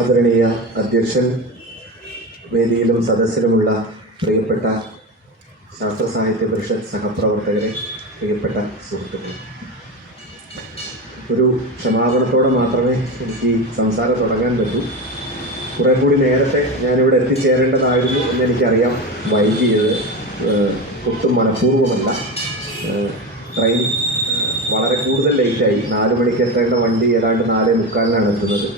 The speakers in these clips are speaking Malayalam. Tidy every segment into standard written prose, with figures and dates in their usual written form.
ആദരണീയ അധ്യക്ഷൻ, വേദിയിലും സദസ്സിലുമുള്ള പ്രിയപ്പെട്ട ശാസ്ത്ര സാഹിത്യ പരിഷത്ത് സഹപ്രവർത്തകരെ, പ്രിയപ്പെട്ട സുഹൃത്തുക്കളെ, ഒരു ക്ഷമാപണത്തോടെ മാത്രമേ എനിക്ക് സംസാരം തുടങ്ങാൻ പറ്റൂ. കുറേ കൂടി നേരത്തെ ഞാനിവിടെ എത്തിച്ചേരേണ്ടതായിരുന്നു എന്നെനിക്കറിയാം. വൈകിയത് ഒട്ടും മനഃപൂർവ്വമല്ല. ട്രെയിൻ വളരെ കൂടുതൽ ലേറ്റായി. 4 മണിക്ക് എത്തേണ്ട വണ്ടി ഏതാണ്ട് 4:45 എത്തുന്നത്.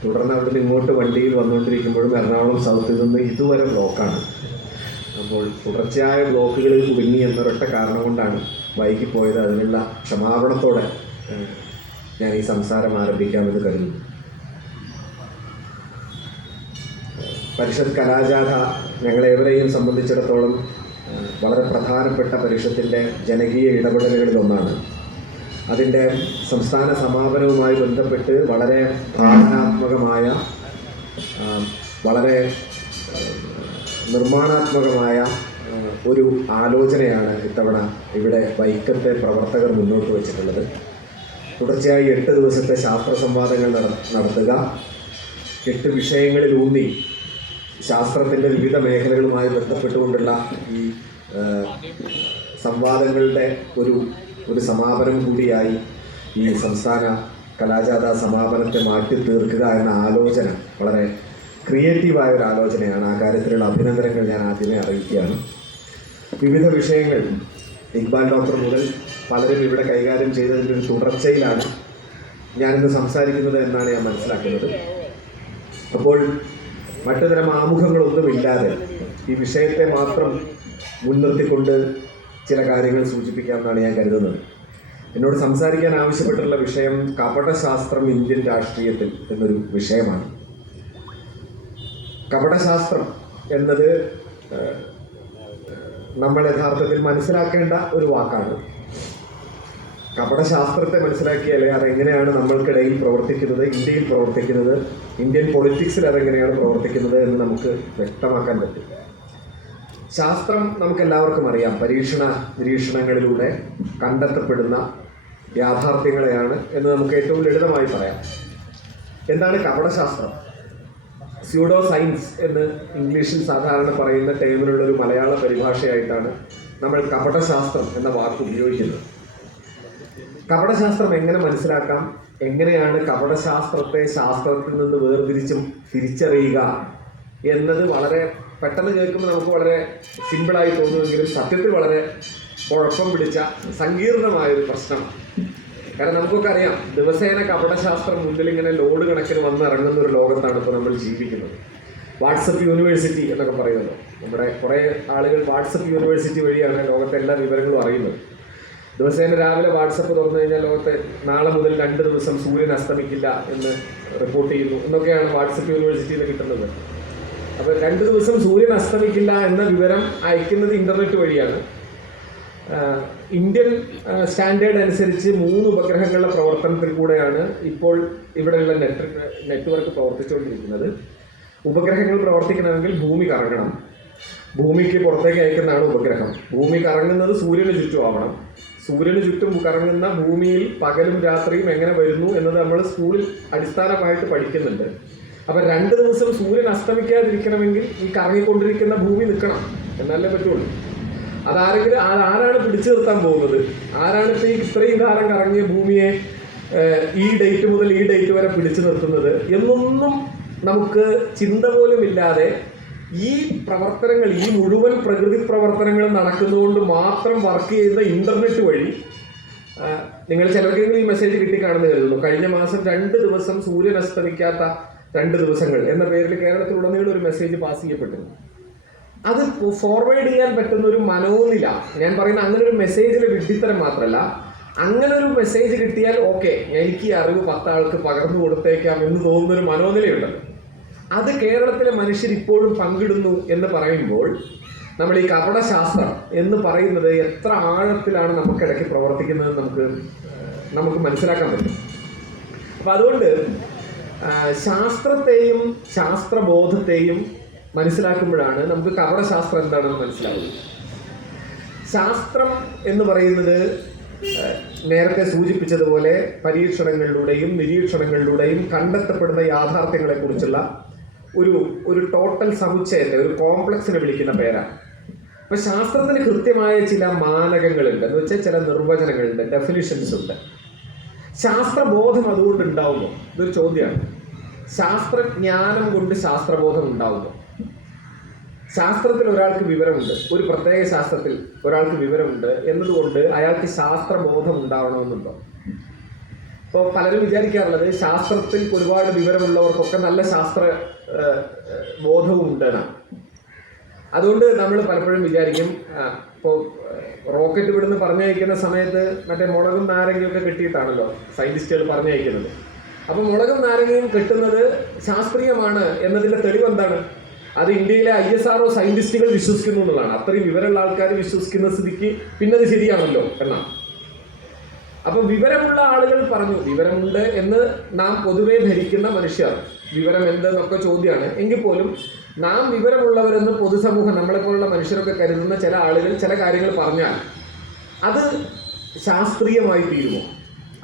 തുടർന്ന് അവിടുന്ന് ഇങ്ങോട്ട് വണ്ടിയിൽ വന്നുകൊണ്ടിരിക്കുമ്പോഴും എറണാകുളം സൗത്തിൽ നിന്ന് ഇതുവരെ ബ്ലോക്കാണ്. അപ്പോൾ തുടർച്ചയായ ബ്ലോക്കുകളിൽ കുടുങ്ങി എന്നൊരൊറ്റ കാരണം കൊണ്ടാണ് വൈകിപ്പോയത്. അതിനുള്ള ക്ഷമാപണത്തോടെ ഞാൻ ഈ സംസാരം ആരംഭിക്കാമെന്ന് കരുതുന്നു. പരിഷത്ത് കലാജാഥ ഞങ്ങളേവരെയും സംബന്ധിച്ചിടത്തോളം വളരെ പ്രധാനപ്പെട്ട പരിഷത്തിൻ്റെ ജനകീയ ഇടപെടലുകളിലൊന്നാണ്. അതിൻ്റെ സംസ്ഥാന സമാപനവുമായി ബന്ധപ്പെട്ട് വളരെ ഭാവനാത്മകമായ, വളരെ നിർമ്മാണാത്മകമായ ഒരു ആലോചനയാണ് ഇത്തവണ ഇവിടെ വൈക്കത്തെ പ്രവർത്തകർ മുന്നോട്ട് വച്ചിട്ടുള്ളത്. തുടർച്ചയായി 8 ദിവസത്തെ ശാസ്ത്ര സംവാദങ്ങൾ നടത്തുക, 8 വിഷയങ്ങളിലൂന്നി ശാസ്ത്രത്തിൻ്റെ വിവിധ മേഖലകളുമായി ബന്ധപ്പെട്ടുകൊണ്ടുള്ള ഈ സംവാദങ്ങളുടെ ഒരു സമാപനം കൂടിയായി ഈ സംസ്ഥാന കലാജാഥ സമാപനത്തെ മാറ്റി തീർക്കുക എന്ന ആലോചന വളരെ ക്രിയേറ്റീവായ ഒരു ആലോചനയാണ്. ആ കാര്യത്തിലുള്ള അഭിനന്ദനങ്ങൾ ഞാൻ ആദ്യമേ അറിയിക്കുകയാണ്. വിവിധ വിഷയങ്ങൾ ഇക്ബാൽ ഡോക്ടർ മുതൽ പലരും ഇവിടെ കൈകാര്യം ചെയ്തതിൻ്റെ ഒരു തുടർച്ചയിലാണ് ഞാനിന്ന് സംസാരിക്കുന്നത് എന്നാണ് ഞാൻ മനസ്സിലാക്കുന്നത്. അപ്പോൾ മറ്റു തരം ആമുഖങ്ങളൊന്നുമില്ലാതെ ഈ വിഷയത്തെ മാത്രം മുൻനിർത്തിക്കൊണ്ട് ചില കാര്യങ്ങൾ സൂചിപ്പിക്കാമെന്നാണ് ഞാൻ കരുതുന്നത്. എന്നോട് സംസാരിക്കാൻ ആവശ്യപ്പെട്ടിട്ടുള്ള വിഷയം കപടശാസ്ത്രം ഇന്ത്യൻ രാഷ്ട്രീയത്തിൽ എന്നൊരു വിഷയമാണ്. കപടശാസ്ത്രം എന്നത് നമ്മൾ യഥാർത്ഥത്തിൽ മനസ്സിലാക്കേണ്ട ഒരു വാക്കാണ്. കപടശാസ്ത്രത്തെ മനസ്സിലാക്കിയാലേ അതെങ്ങനെയാണ് നമ്മൾക്കിടയിൽ പ്രവർത്തിക്കുന്നത്, ഇന്ത്യയിൽ പ്രവർത്തിക്കുന്നത്, ഇന്ത്യൻ പൊളിറ്റിക്സിൽ അതെങ്ങനെയാണ് പ്രവർത്തിക്കുന്നത് എന്ന് നമുക്ക് വ്യക്തമാക്കാൻ പറ്റും. ശാസ്ത്രം നമുക്കെല്ലാവർക്കും അറിയാം, പരീക്ഷണ നിരീക്ഷണങ്ങളിലൂടെ കണ്ടെത്തപ്പെടുന്ന യാഥാർത്ഥ്യങ്ങളെയാണ് എന്ന് നമുക്ക് ഏറ്റവും ലളിതമായി പറയാം. എന്താണ് കപടശാസ്ത്രം? സ്യൂഡോ സയൻസ് എന്ന് ഇംഗ്ലീഷിൽ സാധാരണ പറയുന്ന ടേമിനുള്ളൊരു മലയാള പരിഭാഷയായിട്ടാണ് നമ്മൾ കപടശാസ്ത്രം എന്ന വാക്ക് ഉപയോഗിക്കുന്നത്. കപടശാസ്ത്രം എങ്ങനെ മനസ്സിലാക്കാം, എങ്ങനെയാണ് കപടശാസ്ത്രത്തെ ശാസ്ത്രത്തിൽ നിന്ന് വേർതിരിച്ചും തിരിച്ചറിയുക എന്നത് വളരെ പെട്ടെന്ന് കേൾക്കുമ്പോൾ നമുക്ക് വളരെ സിമ്പിളായി തോന്നുമെങ്കിലും സത്യത്തിൽ വളരെ കുഴപ്പം പിടിച്ച സങ്കീർണമായൊരു പ്രശ്നമാണ്. കാരണം നമുക്കൊക്കെ അറിയാം, ദിവസേന കപടശാസ്ത്രം മുന്നിൽ ഇങ്ങനെ ലോഡ് കണക്കിന് വന്നിറങ്ങുന്ന ഒരു ലോകത്താണ് ഇപ്പോൾ നമ്മൾ ജീവിക്കുന്നത്. വാട്സപ്പ് യൂണിവേഴ്സിറ്റി എന്നൊക്കെ പറയുമല്ലോ. നമ്മുടെ കുറേ ആളുകൾ വാട്സപ്പ് യൂണിവേഴ്സിറ്റി വഴിയാണ് ലോകത്തെ എല്ലാ വിവരങ്ങളും അറിയുന്നത്. ദിവസേന രാവിലെ വാട്സപ്പ് തുറന്നു കഴിഞ്ഞാൽ ലോകത്തെ നാളെ മുതൽ 2 ദിവസം സൂര്യൻ അസ്തമിക്കില്ല എന്ന് റിപ്പോർട്ട് ചെയ്യുന്നു എന്നൊക്കെയാണ് വാട്സപ്പ് യൂണിവേഴ്സിറ്റിയിൽ കിട്ടുന്നത്. അപ്പോൾ 2 ദിവസം സൂര്യൻ അസ്തമിക്കില്ല എന്ന വിവരം അയക്കുന്നത് ഇൻ്റർനെറ്റ് വഴിയാണ്. ഇന്ത്യൻ സ്റ്റാൻഡേർഡ് അനുസരിച്ച് 3 ഉപഗ്രഹങ്ങളുടെ പ്രവർത്തനത്തിൽ കൂടെയാണ് ഇപ്പോൾ ഇവിടെയുള്ള നെറ്റ്വർക്ക് പ്രവർത്തിച്ചുകൊണ്ടിരിക്കുന്നത്. ഉപഗ്രഹങ്ങൾ പ്രവർത്തിക്കണമെങ്കിൽ ഭൂമി കറങ്ങണം. ഭൂമിക്ക് പുറത്തേക്ക് അയക്കുന്നതാണ് ഉപഗ്രഹം. ഭൂമി കറങ്ങുന്നത് സൂര്യന് ചുറ്റും ആവണം. സൂര്യന് ചുറ്റും കറങ്ങുന്ന ഭൂമിയിൽ പകലും രാത്രിയും എങ്ങനെ വരുന്നു എന്നത് നമ്മൾ സ്കൂളിൽ അടിസ്ഥാനമായിട്ട് പഠിക്കുന്നുണ്ട്. അപ്പം 2 ദിവസം സൂര്യൻ അസ്തമിക്കാതിരിക്കണമെങ്കിൽ ഈ കറങ്ങിക്കൊണ്ടിരിക്കുന്ന ഭൂമി നിൽക്കണം, എന്നാലേ പറ്റുള്ളൂ. ആരാണ് പിടിച്ചു നിർത്താൻ പോകുന്നത്? ആരാണ് ഇപ്പോൾ ഇത്രയും കാലം കറങ്ങിയ ഭൂമിയെ ഈ ഡേറ്റ് മുതൽ ഈ ഡേറ്റ് വരെ പിടിച്ചു നിർത്തുന്നത് എന്നൊന്നും നമുക്ക് ചിന്ത പോലും ഇല്ലാതെ ഈ പ്രവർത്തനങ്ങൾ, ഈ മുഴുവൻ പ്രകൃതി പ്രവർത്തനങ്ങൾ നടക്കുന്നതുകൊണ്ട് മാത്രം വർക്ക് ചെയ്യുന്ന ഇൻ്റർനെറ്റ് വഴി നിങ്ങൾ ചിലർക്കെങ്കിലും ഈ മെസ്സേജ് കിട്ടിക്കാണെന്ന് കരുതുന്നു. കഴിഞ്ഞ മാസം 2 ദിവസം സൂര്യൻ അസ്തമിക്കാത്ത 2 ദിവസങ്ങൾ എന്ന പേരിൽ കേരളത്തിലുടനീളം ഒരു മെസ്സേജ് പാസ് ചെയ്യപ്പെട്ടിരുന്നു. അത് ഫോർവേഡ് ചെയ്യാൻ പറ്റുന്ന ഒരു മനോനില, ഞാൻ പറയുന്ന അങ്ങനെ ഒരു മെസ്സേജിലെ വിഡ്ഢിത്തരം മാത്രമല്ല, അങ്ങനെ ഒരു മെസ്സേജ് കിട്ടിയാൽ ഓക്കെ, എനിക്ക് ഈ അറിവ് 10 ആൾക്ക് പകർന്നു കൊടുത്തേക്കാം എന്ന് തോന്നുന്നൊരു മനോനിലയുണ്ടല്ലോ. അത് കേരളത്തിലെ മനുഷ്യർ ഇപ്പോഴും പങ്കിടുന്നു എന്ന് പറയുമ്പോൾ നമ്മൾ ഈ കപടശാസ്ത്രം എന്ന് പറയുന്നത് എത്ര ആഴത്തിലാണ് നമുക്കിടയ്ക്ക് പ്രവർത്തിക്കുന്നത് നമുക്ക് മനസ്സിലാക്കാൻ പറ്റും. അപ്പം അതുകൊണ്ട് ശാസ്ത്രത്തെയും ശാസ്ത്രബോധത്തെയും മനസ്സിലാക്കുമ്പോഴാണ് നമുക്ക് കപടശാസ്ത്രം എന്താണെന്ന് മനസ്സിലാവുന്നത്. ശാസ്ത്രം എന്ന് പറയുന്നത് നേരത്തെ സൂചിപ്പിച്ചതുപോലെ പരീക്ഷണങ്ങളിലൂടെയും നിരീക്ഷണങ്ങളിലൂടെയും കണ്ടെത്തപ്പെടുന്ന യാഥാർത്ഥ്യങ്ങളെക്കുറിച്ചുള്ള ഒരു ടോട്ടൽ സമുച്ചയത്തെ, ഒരു കോംപ്ലക്സിനെ വിളിക്കുന്ന പേരാണ്. അപ്പൊ ശാസ്ത്രത്തിന് കൃത്യമായ ചില മാനകങ്ങളുണ്ട്, എന്ന് വെച്ചാൽ ചില നിർവചനങ്ങളുണ്ട്, ഡെഫിനിഷൻസ് ഉണ്ട്. ശാസ്ത്രബോധം അതുകൊണ്ട് ഉണ്ടാവുമോ? ഇതൊരു ചോദ്യമാണ്. ശാസ്ത്രജ്ഞാനം കൊണ്ട് ശാസ്ത്രബോധം ഉണ്ടാവുമോ? ശാസ്ത്രത്തിൽ ഒരാൾക്ക് വിവരമുണ്ട്, ഒരു പ്രത്യേക ശാസ്ത്രത്തിൽ ഒരാൾക്ക് വിവരമുണ്ട് എന്നതുകൊണ്ട് അയാൾക്ക് ശാസ്ത്രബോധം ഉണ്ടാവണമെന്നുണ്ടോ? ഇപ്പോൾ പലരും വിചാരിക്കാറുള്ളത് ശാസ്ത്രത്തിൽ ഒരുപാട് വിവരമുള്ളവർക്കൊക്കെ നല്ല ശാസ്ത്ര ബോധവും ഉണ്ടെന്നാണ്. അതുകൊണ്ട് നമ്മൾ പലപ്പോഴും വിചാരിക്കും, ഇപ്പോൾ റോക്കറ്റ് ഇവിടുന്ന് പറഞ്ഞയക്കുന്ന സമയത്ത് മറ്റേ മുളകും നാരങ്ങയും ഒക്കെ കെട്ടിയിട്ടാണല്ലോ സയന്റിസ്റ്റുകൾ പറഞ്ഞയക്കുന്നത്. അപ്പം മുളകും നാരങ്ങയും കെട്ടുന്നത് ശാസ്ത്രീയമാണ് എന്നതിൻ്റെ തെളിവ് എന്താണ്? അത് ഇന്ത്യയിലെ ISRO സയന്റിസ്റ്റുകൾ വിശ്വസിക്കുന്നു എന്നുള്ളതാണ്. അത്രയും വിവരമുള്ള ആൾക്കാർ വിശ്വസിക്കുന്ന സ്ഥിതിക്ക് പിന്നെ അത് ശരിയാണല്ലോ എന്നാണ്. അപ്പൊ വിവരമുള്ള ആളുകൾ പറഞ്ഞു, വിവരമുണ്ട് എന്ന് നാം പൊതുവെ ധരിക്കുന്ന മനുഷ്യർ, വിവരം എന്തെന്നൊക്കെ ചോദ്യമാണ്. എങ്കിൽ പോലും നാം വിവരമുള്ളവരെന്ന് പൊതുസമൂഹം, നമ്മളെപ്പോലുള്ള മനുഷ്യരൊക്കെ കരുതുന്ന ചില ആളുകൾ ചില കാര്യങ്ങൾ പറഞ്ഞാൽ അത് ശാസ്ത്രീയമായി തീരുമോ?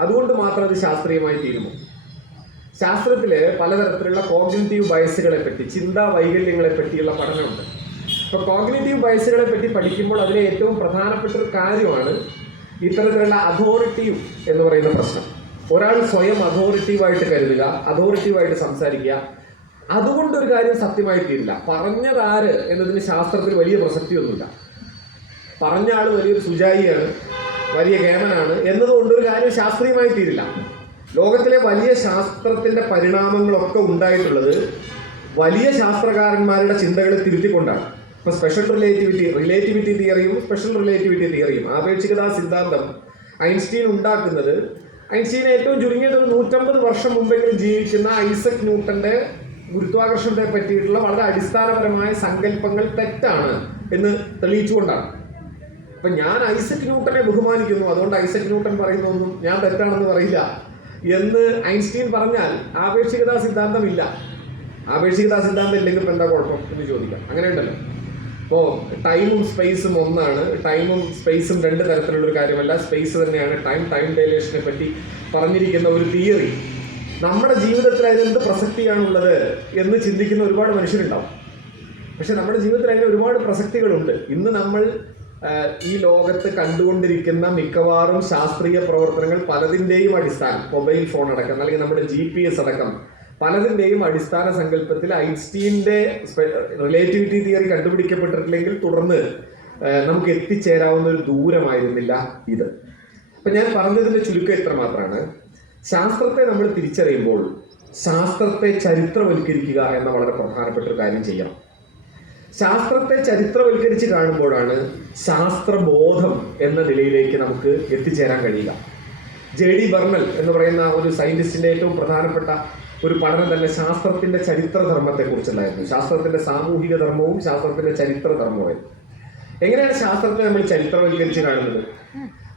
അതുകൊണ്ട് മാത്രം അത് ശാസ്ത്രീയമായി തീരുമോ? ശാസ്ത്രത്തിൽ പലതരത്തിലുള്ള കോഗ്നിറ്റീവ് ബയസുകളെ പറ്റി, ചിന്താ വൈകല്യങ്ങളെ പറ്റിയുള്ള പഠനമുണ്ട്. അപ്പോൾ കോഗ്നിറ്റീവ് ബയസുകളെ പറ്റി പഠിക്കുമ്പോൾ അതിലെ ഏറ്റവും പ്രധാനപ്പെട്ട ഒരു കാര്യമാണ് ഇത്തരത്തിലുള്ള അതോറിറ്റീവ് എന്ന് പറയുന്ന പ്രശ്നം. ഒരാൾ സ്വയം അതോറിറ്റീവായിട്ട് കരുതുക, അതോറിറ്റീവായിട്ട് സംസാരിക്കുക. അതുകൊണ്ടൊരു കാര്യം സത്യമായി തീരില്ല. പറഞ്ഞതാര് എന്നതിന് ശാസ്ത്രത്തിൽ വലിയ പ്രസക്തിയൊന്നുമില്ല. പറഞ്ഞ ആൾ വലിയൊരു സുജായിയാണ്, വലിയ കേമനാണ് എന്നതുകൊണ്ടൊരു കാര്യം ശാസ്ത്രീയമായി തീരില്ല. ലോകത്തിലെ വലിയ ശാസ്ത്രത്തിന്റെ പരിണാമങ്ങളൊക്കെ ഉണ്ടായിട്ടുള്ളത് വലിയ ശാസ്ത്രകാരന്മാരുടെ ചിന്തകളെ തിരുത്തിക്കൊണ്ടാണ്. ഇപ്പൊ സ്പെഷ്യൽ റിലേറ്റിവിറ്റി തിയറിയും സ്പെഷ്യൽ റിലേറ്റിവിറ്റി തിയറിയും ആപേക്ഷികതാ സിദ്ധാന്തം ഐൻസ്റ്റീൻ ഉണ്ടാക്കുന്നത്, ഐൻസ്റ്റീനെ ഏറ്റവും ചുരുങ്ങിയത് 150 വർഷം മുമ്പെങ്കിലും ജീവിക്കുന്ന ഐസക് ന്യൂട്ടന്റെ ഗുരുത്വാകർഷണത്തെ പറ്റിയിട്ടുള്ള വളരെ അടിസ്ഥാനപരമായ സങ്കല്പങ്ങൾ തെറ്റാണ് എന്ന് തെളിയിച്ചുകൊണ്ടാണ്. അപ്പൊ ഞാൻ ഐസക് ന്യൂട്ടനെ ബഹുമാനിക്കുന്നു, അതുകൊണ്ട് ഐസക് ന്യൂട്ടൻ പറയുന്നതൊന്നും ഞാൻ തെറ്റാണെന്ന് പറയില്ല എന്ന് ഐൻസ്റ്റീൻ പറഞ്ഞാൽ ആപേക്ഷികതാ സിദ്ധാന്തം ഇല്ല. ആപേക്ഷികതാ സിദ്ധാന്തം ഇല്ലെങ്കിൽ ഇപ്പം എന്താ കുഴപ്പം എന്ന് ചോദിക്കാം. അങ്ങനെ ഉണ്ടല്ലോ. ഇപ്പോൾ ടൈമും സ്പേസും ഒന്നാണ്, ടൈമും സ്പേസും രണ്ട് തരത്തിലുള്ളൊരു കാര്യമല്ല, സ്പേസ് തന്നെയാണ് ടൈം ഡൈലേഷനെ പറ്റി പറഞ്ഞിരിക്കുന്ന ഒരു തിയറി. നമ്മുടെ ജീവിതത്തിൽ അതിനെന്ത് പ്രസക്തിയാണുള്ളത് എന്ന് ചിന്തിക്കുന്ന ഒരുപാട് മനുഷ്യരുണ്ടാവും. പക്ഷെ നമ്മുടെ ജീവിതത്തിൽ അതിന് ഒരുപാട് പ്രസക്തികളുണ്ട്. ഇന്ന് നമ്മൾ ഈ ലോകത്ത് കണ്ടുകൊണ്ടിരിക്കുന്ന മിക്കവാറും ശാസ്ത്രീയ പ്രവർത്തനങ്ങൾ പലതിൻ്റെയും അടിസ്ഥാനം, മൊബൈൽ ഫോൺ അടക്കം അല്ലെങ്കിൽ നമ്മുടെ GPS അടക്കം പലതിൻ്റെയും അടിസ്ഥാന സങ്കല്പത്തിൽ ഐൻസ്റ്റീൻ്റെ റിലേറ്റിവിറ്റി തിയറി കണ്ടുപിടിക്കപ്പെട്ടിട്ടില്ലെങ്കിൽ തുടർന്ന് നമുക്ക് എത്തിച്ചേരാവുന്ന ഒരു ദൂരമായിരുന്നില്ല ഇത്. അപ്പം ഞാൻ പറഞ്ഞതിൻ്റെ ചുരുക്കം ഇത്ര മാത്രമാണ്. ശാസ്ത്രത്തെ നമ്മൾ തിരിച്ചറിയുമ്പോൾ ശാസ്ത്രത്തെ ചരിത്രവൽക്കരിക്കുക എന്ന വളരെ പ്രധാനപ്പെട്ട ഒരു കാര്യം ചെയ്യണം. ശാസ്ത്രത്തെ ചരിത്രവൽക്കരിച്ച് കാണുമ്പോഴാണ് ശാസ്ത്രബോധം എന്ന നിലയിലേക്ക് നമുക്ക് എത്തിച്ചേരാൻ കഴിയുക. JD ബർണൽ എന്ന് പറയുന്ന ഒരു സയന്റിസ്റ്റിന്റെ ഏറ്റവും പ്രധാനപ്പെട്ട ഒരു പഠനം തന്നെ ശാസ്ത്രത്തിന്റെ ചരിത്രധർമ്മത്തെക്കുറിച്ചുണ്ടായിരുന്നു. ശാസ്ത്രത്തിന്റെ സാമൂഹിക ധർമ്മവും ശാസ്ത്രത്തിന്റെ ചരിത്രധർമ്മവും. എങ്ങനെയാണ് ശാസ്ത്രത്തെ നമ്മൾ ചരിത്രവൽക്കരിച്ച് കാണുന്നത്?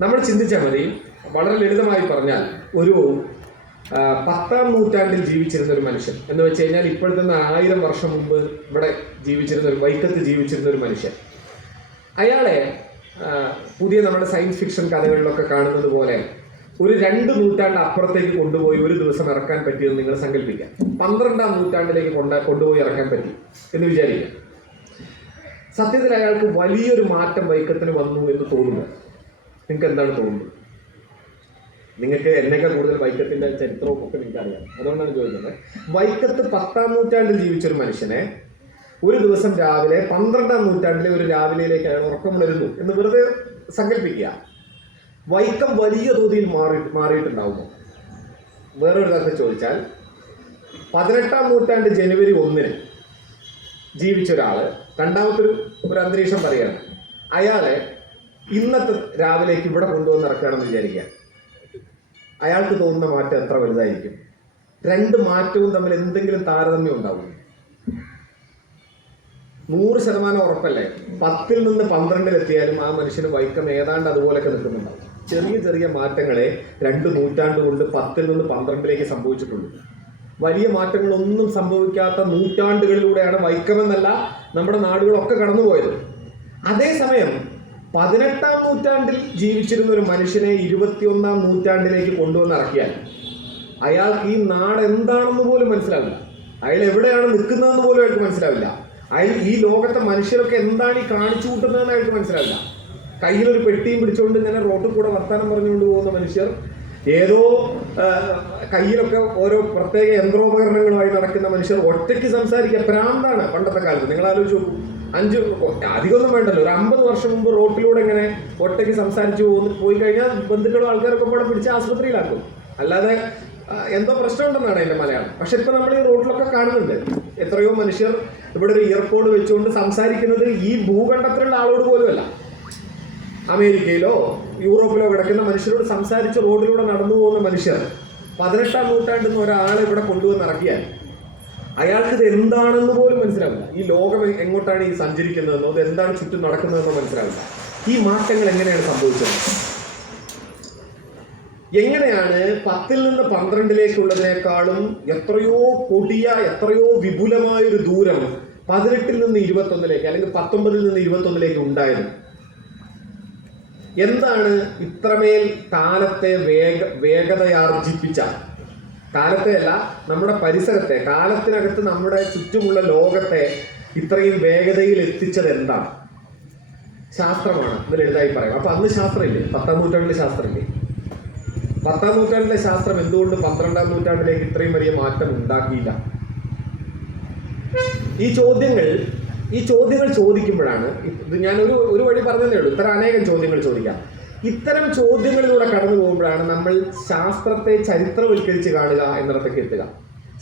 നമ്മൾ ചിന്തിച്ചാൽ മതി. വളരെ ലളിതമായി പറഞ്ഞാൽ, ഒരു 10ാം നൂറ്റാണ്ടിൽ ജീവിച്ചിരുന്ന ഒരു മനുഷ്യൻ എന്ന് വെച്ച് കഴിഞ്ഞാൽ ഇപ്പോഴത്തെ 1000 വർഷം മുമ്പ് ഇവിടെ ജീവിച്ചിരുന്ന ഒരു വൈക്കത്ത് ജീവിച്ചിരുന്ന ഒരു മനുഷ്യൻ, അയാളെ പുതിയ നമ്മുടെ സയൻസ് ഫിക്ഷൻ കഥകളിലൊക്കെ കാണുന്നത് പോലെ ഒരു 2 നൂറ്റാണ്ട് അപ്പുറത്തേക്ക് കൊണ്ടുപോയി ഒരു ദിവസം ഇറക്കാൻ പറ്റിയെന്ന് നിങ്ങൾ സങ്കല്പിക്കാം. 12ാം നൂറ്റാണ്ടിലേക്ക് കൊണ്ടുപോയി ഇറക്കാൻ പറ്റി എന്ന് വിചാരിക്കാം. സത്യത്തിൽ അയാൾക്ക് വലിയൊരു മാറ്റം വൈക്കത്തിന് വന്നു എന്ന് തോന്നുന്നു. നിങ്ങൾക്ക് എന്താണ് തോന്നുന്നത്? നിങ്ങൾക്ക് എന്നേക്കാൾ കൂടുതൽ വൈക്കത്തിന്റെ ചരിത്രവും ഒക്കെ നിങ്ങൾക്ക് അറിയാം. അതുകൊണ്ടാണ് ചോദിക്കുന്നത്. വൈക്കത്ത് 10ാം നൂറ്റാണ്ടിൽ ജീവിച്ചൊരു മനുഷ്യനെ ഒരു ദിവസം രാവിലെ 12ാം നൂറ്റാണ്ടിലെ ഒരു രാവിലെയിലേക്ക് അയാൾ ഉറക്കമുണരുന്നു എന്ന് വെറുതെ സങ്കല്പിക്കുക. വൈക്കം വലിയ തോതിൽ മാറിയിട്ടുണ്ടാവുമോ? വേറൊരു തരത്തിൽ ചോദിച്ചാൽ, 18ാം നൂറ്റാണ്ട് ജനുവരി 1 ജീവിച്ച ഒരാള് രണ്ടാമത്തെ ഒരു അന്തരീക്ഷം പറയുകയാണ്. അയാളെ ഇന്നത്തെ രാവിലേക്ക് ഇവിടെ കൊണ്ടുവന്ന് ഇറക്കുകയാണെന്ന് വിചാരിക്കുക. അയാൾക്ക് തോന്നുന്ന മാറ്റം എത്ര വലുതായിരിക്കും? 2 മാറ്റവും തമ്മിൽ എന്തെങ്കിലും താരതമ്യം ഉണ്ടാവും? 100% ഉറപ്പല്ലേ? 10ൽ നിന്ന് 12ൽ എത്തിയാലും ആ മനുഷ്യന് വൈക്കം ഏതാണ്ട് അതുപോലെയൊക്കെ നിൽക്കുന്നുണ്ടാവും. ചെറിയ ചെറിയ മാറ്റങ്ങളെ 2 നൂറ്റാണ്ട് കൊണ്ട് 10ൽ നിന്ന് 12ലേക്ക് സംഭവിച്ചിട്ടുള്ളൂ. വലിയ മാറ്റങ്ങളൊന്നും സംഭവിക്കാത്ത നൂറ്റാണ്ടുകളിലൂടെയാണ് വൈക്കമെന്നല്ല നമ്മുടെ നാടുകളൊക്കെ കടന്നുപോയത്. അതേസമയം 18-ാം നൂറ്റാണ്ടിൽ ജീവിച്ചിരുന്ന ഒരു മനുഷ്യനെ 21-ാം നൂറ്റാണ്ടിലേക്ക് കൊണ്ടുവന്ന് ഇറക്കിയാൽ അയാൾക്ക് ഈ നാട് എന്താണെന്ന് പോലും മനസ്സിലാവില്ല. അയാൾ എവിടെയാണ് നിൽക്കുന്നതെന്ന് പോലും അയാൾക്ക് മനസ്സിലാവില്ല. അയാൾ ഈ ലോകത്തെ മനുഷ്യരൊക്കെ എന്താണ് ഈ കാണിച്ചു കൂട്ടുന്നതെന്ന് അയാൾക്ക് മനസ്സിലാവില്ല. കയ്യിലൊരു പെട്ടിയും പിടിച്ചുകൊണ്ട് ഇങ്ങനെ റോഡിൽ കൂടെ വർത്താനം പറഞ്ഞുകൊണ്ട് പോകുന്ന മനുഷ്യർ, ഏതോ കയ്യിലൊക്കെ ഓരോ പ്രത്യേക യന്ത്രോപകരണങ്ങളുമായി നടക്കുന്ന മനുഷ്യർ, ഒറ്റയ്ക്ക് സംസാരിക്കുക പ്രാന്താണ്. പണ്ടത്തെ കാലത്ത് നിങ്ങൾ ആലോചിച്ച് നോക്കൂ, അധികമൊന്നും വേണ്ടല്ലോ, ഒരു 50 വർഷം മുമ്പ് റോട്ടിലൂടെ ഇങ്ങനെ ഒറ്റയ്ക്ക് സംസാരിച്ച് പോയി കഴിഞ്ഞാൽ ബന്ധുക്കളും ആൾക്കാരൊക്കെ കൂടെ പിടിച്ച് ആശുപത്രിയിലാക്കും. അല്ലാതെ എന്തോ പ്രശ്നമുണ്ടെന്നാണ് അതിന്റെ മലയാളം. പക്ഷെ ഇപ്പൊ നമ്മൾ ഈ റോഡിലൊക്കെ കാണുന്നുണ്ട് എത്രയോ മനുഷ്യർ ഇവിടെ ഒരു ഇയർപോഡ് വെച്ചുകൊണ്ട് സംസാരിക്കുന്നത് ഈ ഭൂഖണ്ഡത്തിലുള്ള ആളോട് പോലുമല്ല. അമേരിക്കയിലോ യൂറോപ്പിലോ കിടക്കുന്ന മനുഷ്യരോട് സംസാരിച്ച് റോഡിലൂടെ നടന്നു പോകുന്ന മനുഷ്യർ 18-ാം നൂറ്റാണ്ടിൽ നിന്ന് ഒരാളെ ഇവിടെ കൊണ്ടുവന്ന് ഇറക്കിയാൽ അയാൾക്ക് ഇത് എന്താണെന്ന് പോലും മനസ്സിലാവില്ല. ഈ ലോകം എങ്ങോട്ടാണ് ഈ സഞ്ചരിക്കുന്നതെന്നോ ഇത് എന്താണ് ചുറ്റും നടക്കുന്നതെന്നോ മനസ്സിലാവില്ല. ഈ മാറ്റങ്ങൾ എങ്ങനെയാണ് സംഭവിച്ചത്? എങ്ങനെയാണ് 10-ൽ നിന്ന് 12-ലേക്കുള്ളതിനേക്കാളും എത്രയോ കൊടിയ, എത്രയോ വിപുലമായൊരു ദൂരം 18-ൽ നിന്ന് 21-ലേക്ക് അല്ലെങ്കിൽ 19-ൽ നിന്ന് 21-ലേക്ക് ഉണ്ടായത്? എന്താണ് ഇത്രമേൽ കാലത്തെ വേഗതയാർജിപ്പിച്ച, കാലത്തെയല്ല നമ്മുടെ പരിസരത്തെ, കാലത്തിനകത്ത് നമ്മുടെ ചുറ്റുമുള്ള ലോകത്തെ ഇത്രയും വേഗതയിൽ എത്തിച്ചത് എന്താണ്? ശാസ്ത്രമാണ് എന്ന് ലളിതമായി പറയാം. അപ്പൊ അന്ന് ശാസ്ത്രമില്ലേ? 10-ാം നൂറ്റാണ്ടിലെ ശാസ്ത്രമില്ലേ? 10-ാം നൂറ്റാണ്ടിലെ ശാസ്ത്രം എന്തുകൊണ്ട് 12-ാം നൂറ്റാണ്ടിലേക്ക് ഇത്രയും വലിയ മാറ്റം ഉണ്ടാക്കിയില്ല? ഈ ചോദ്യങ്ങൾ ചോദിക്കുമ്പോഴാണ്, ഇത് ഞാൻ ഒരു വഴി പറഞ്ഞതേ ഉള്ളൂ, ഇത്തരം അനേകം ചോദ്യങ്ങൾ ചോദിക്കാം. ഇത്തരം ചോദ്യങ്ങളിലൂടെ കടന്നു പോകുമ്പോഴാണ് നമ്മൾ ശാസ്ത്രത്തെ ചരിത്രവൽക്കരിച്ച് കാണുക എന്നിടത്തേക്ക് എത്തുക.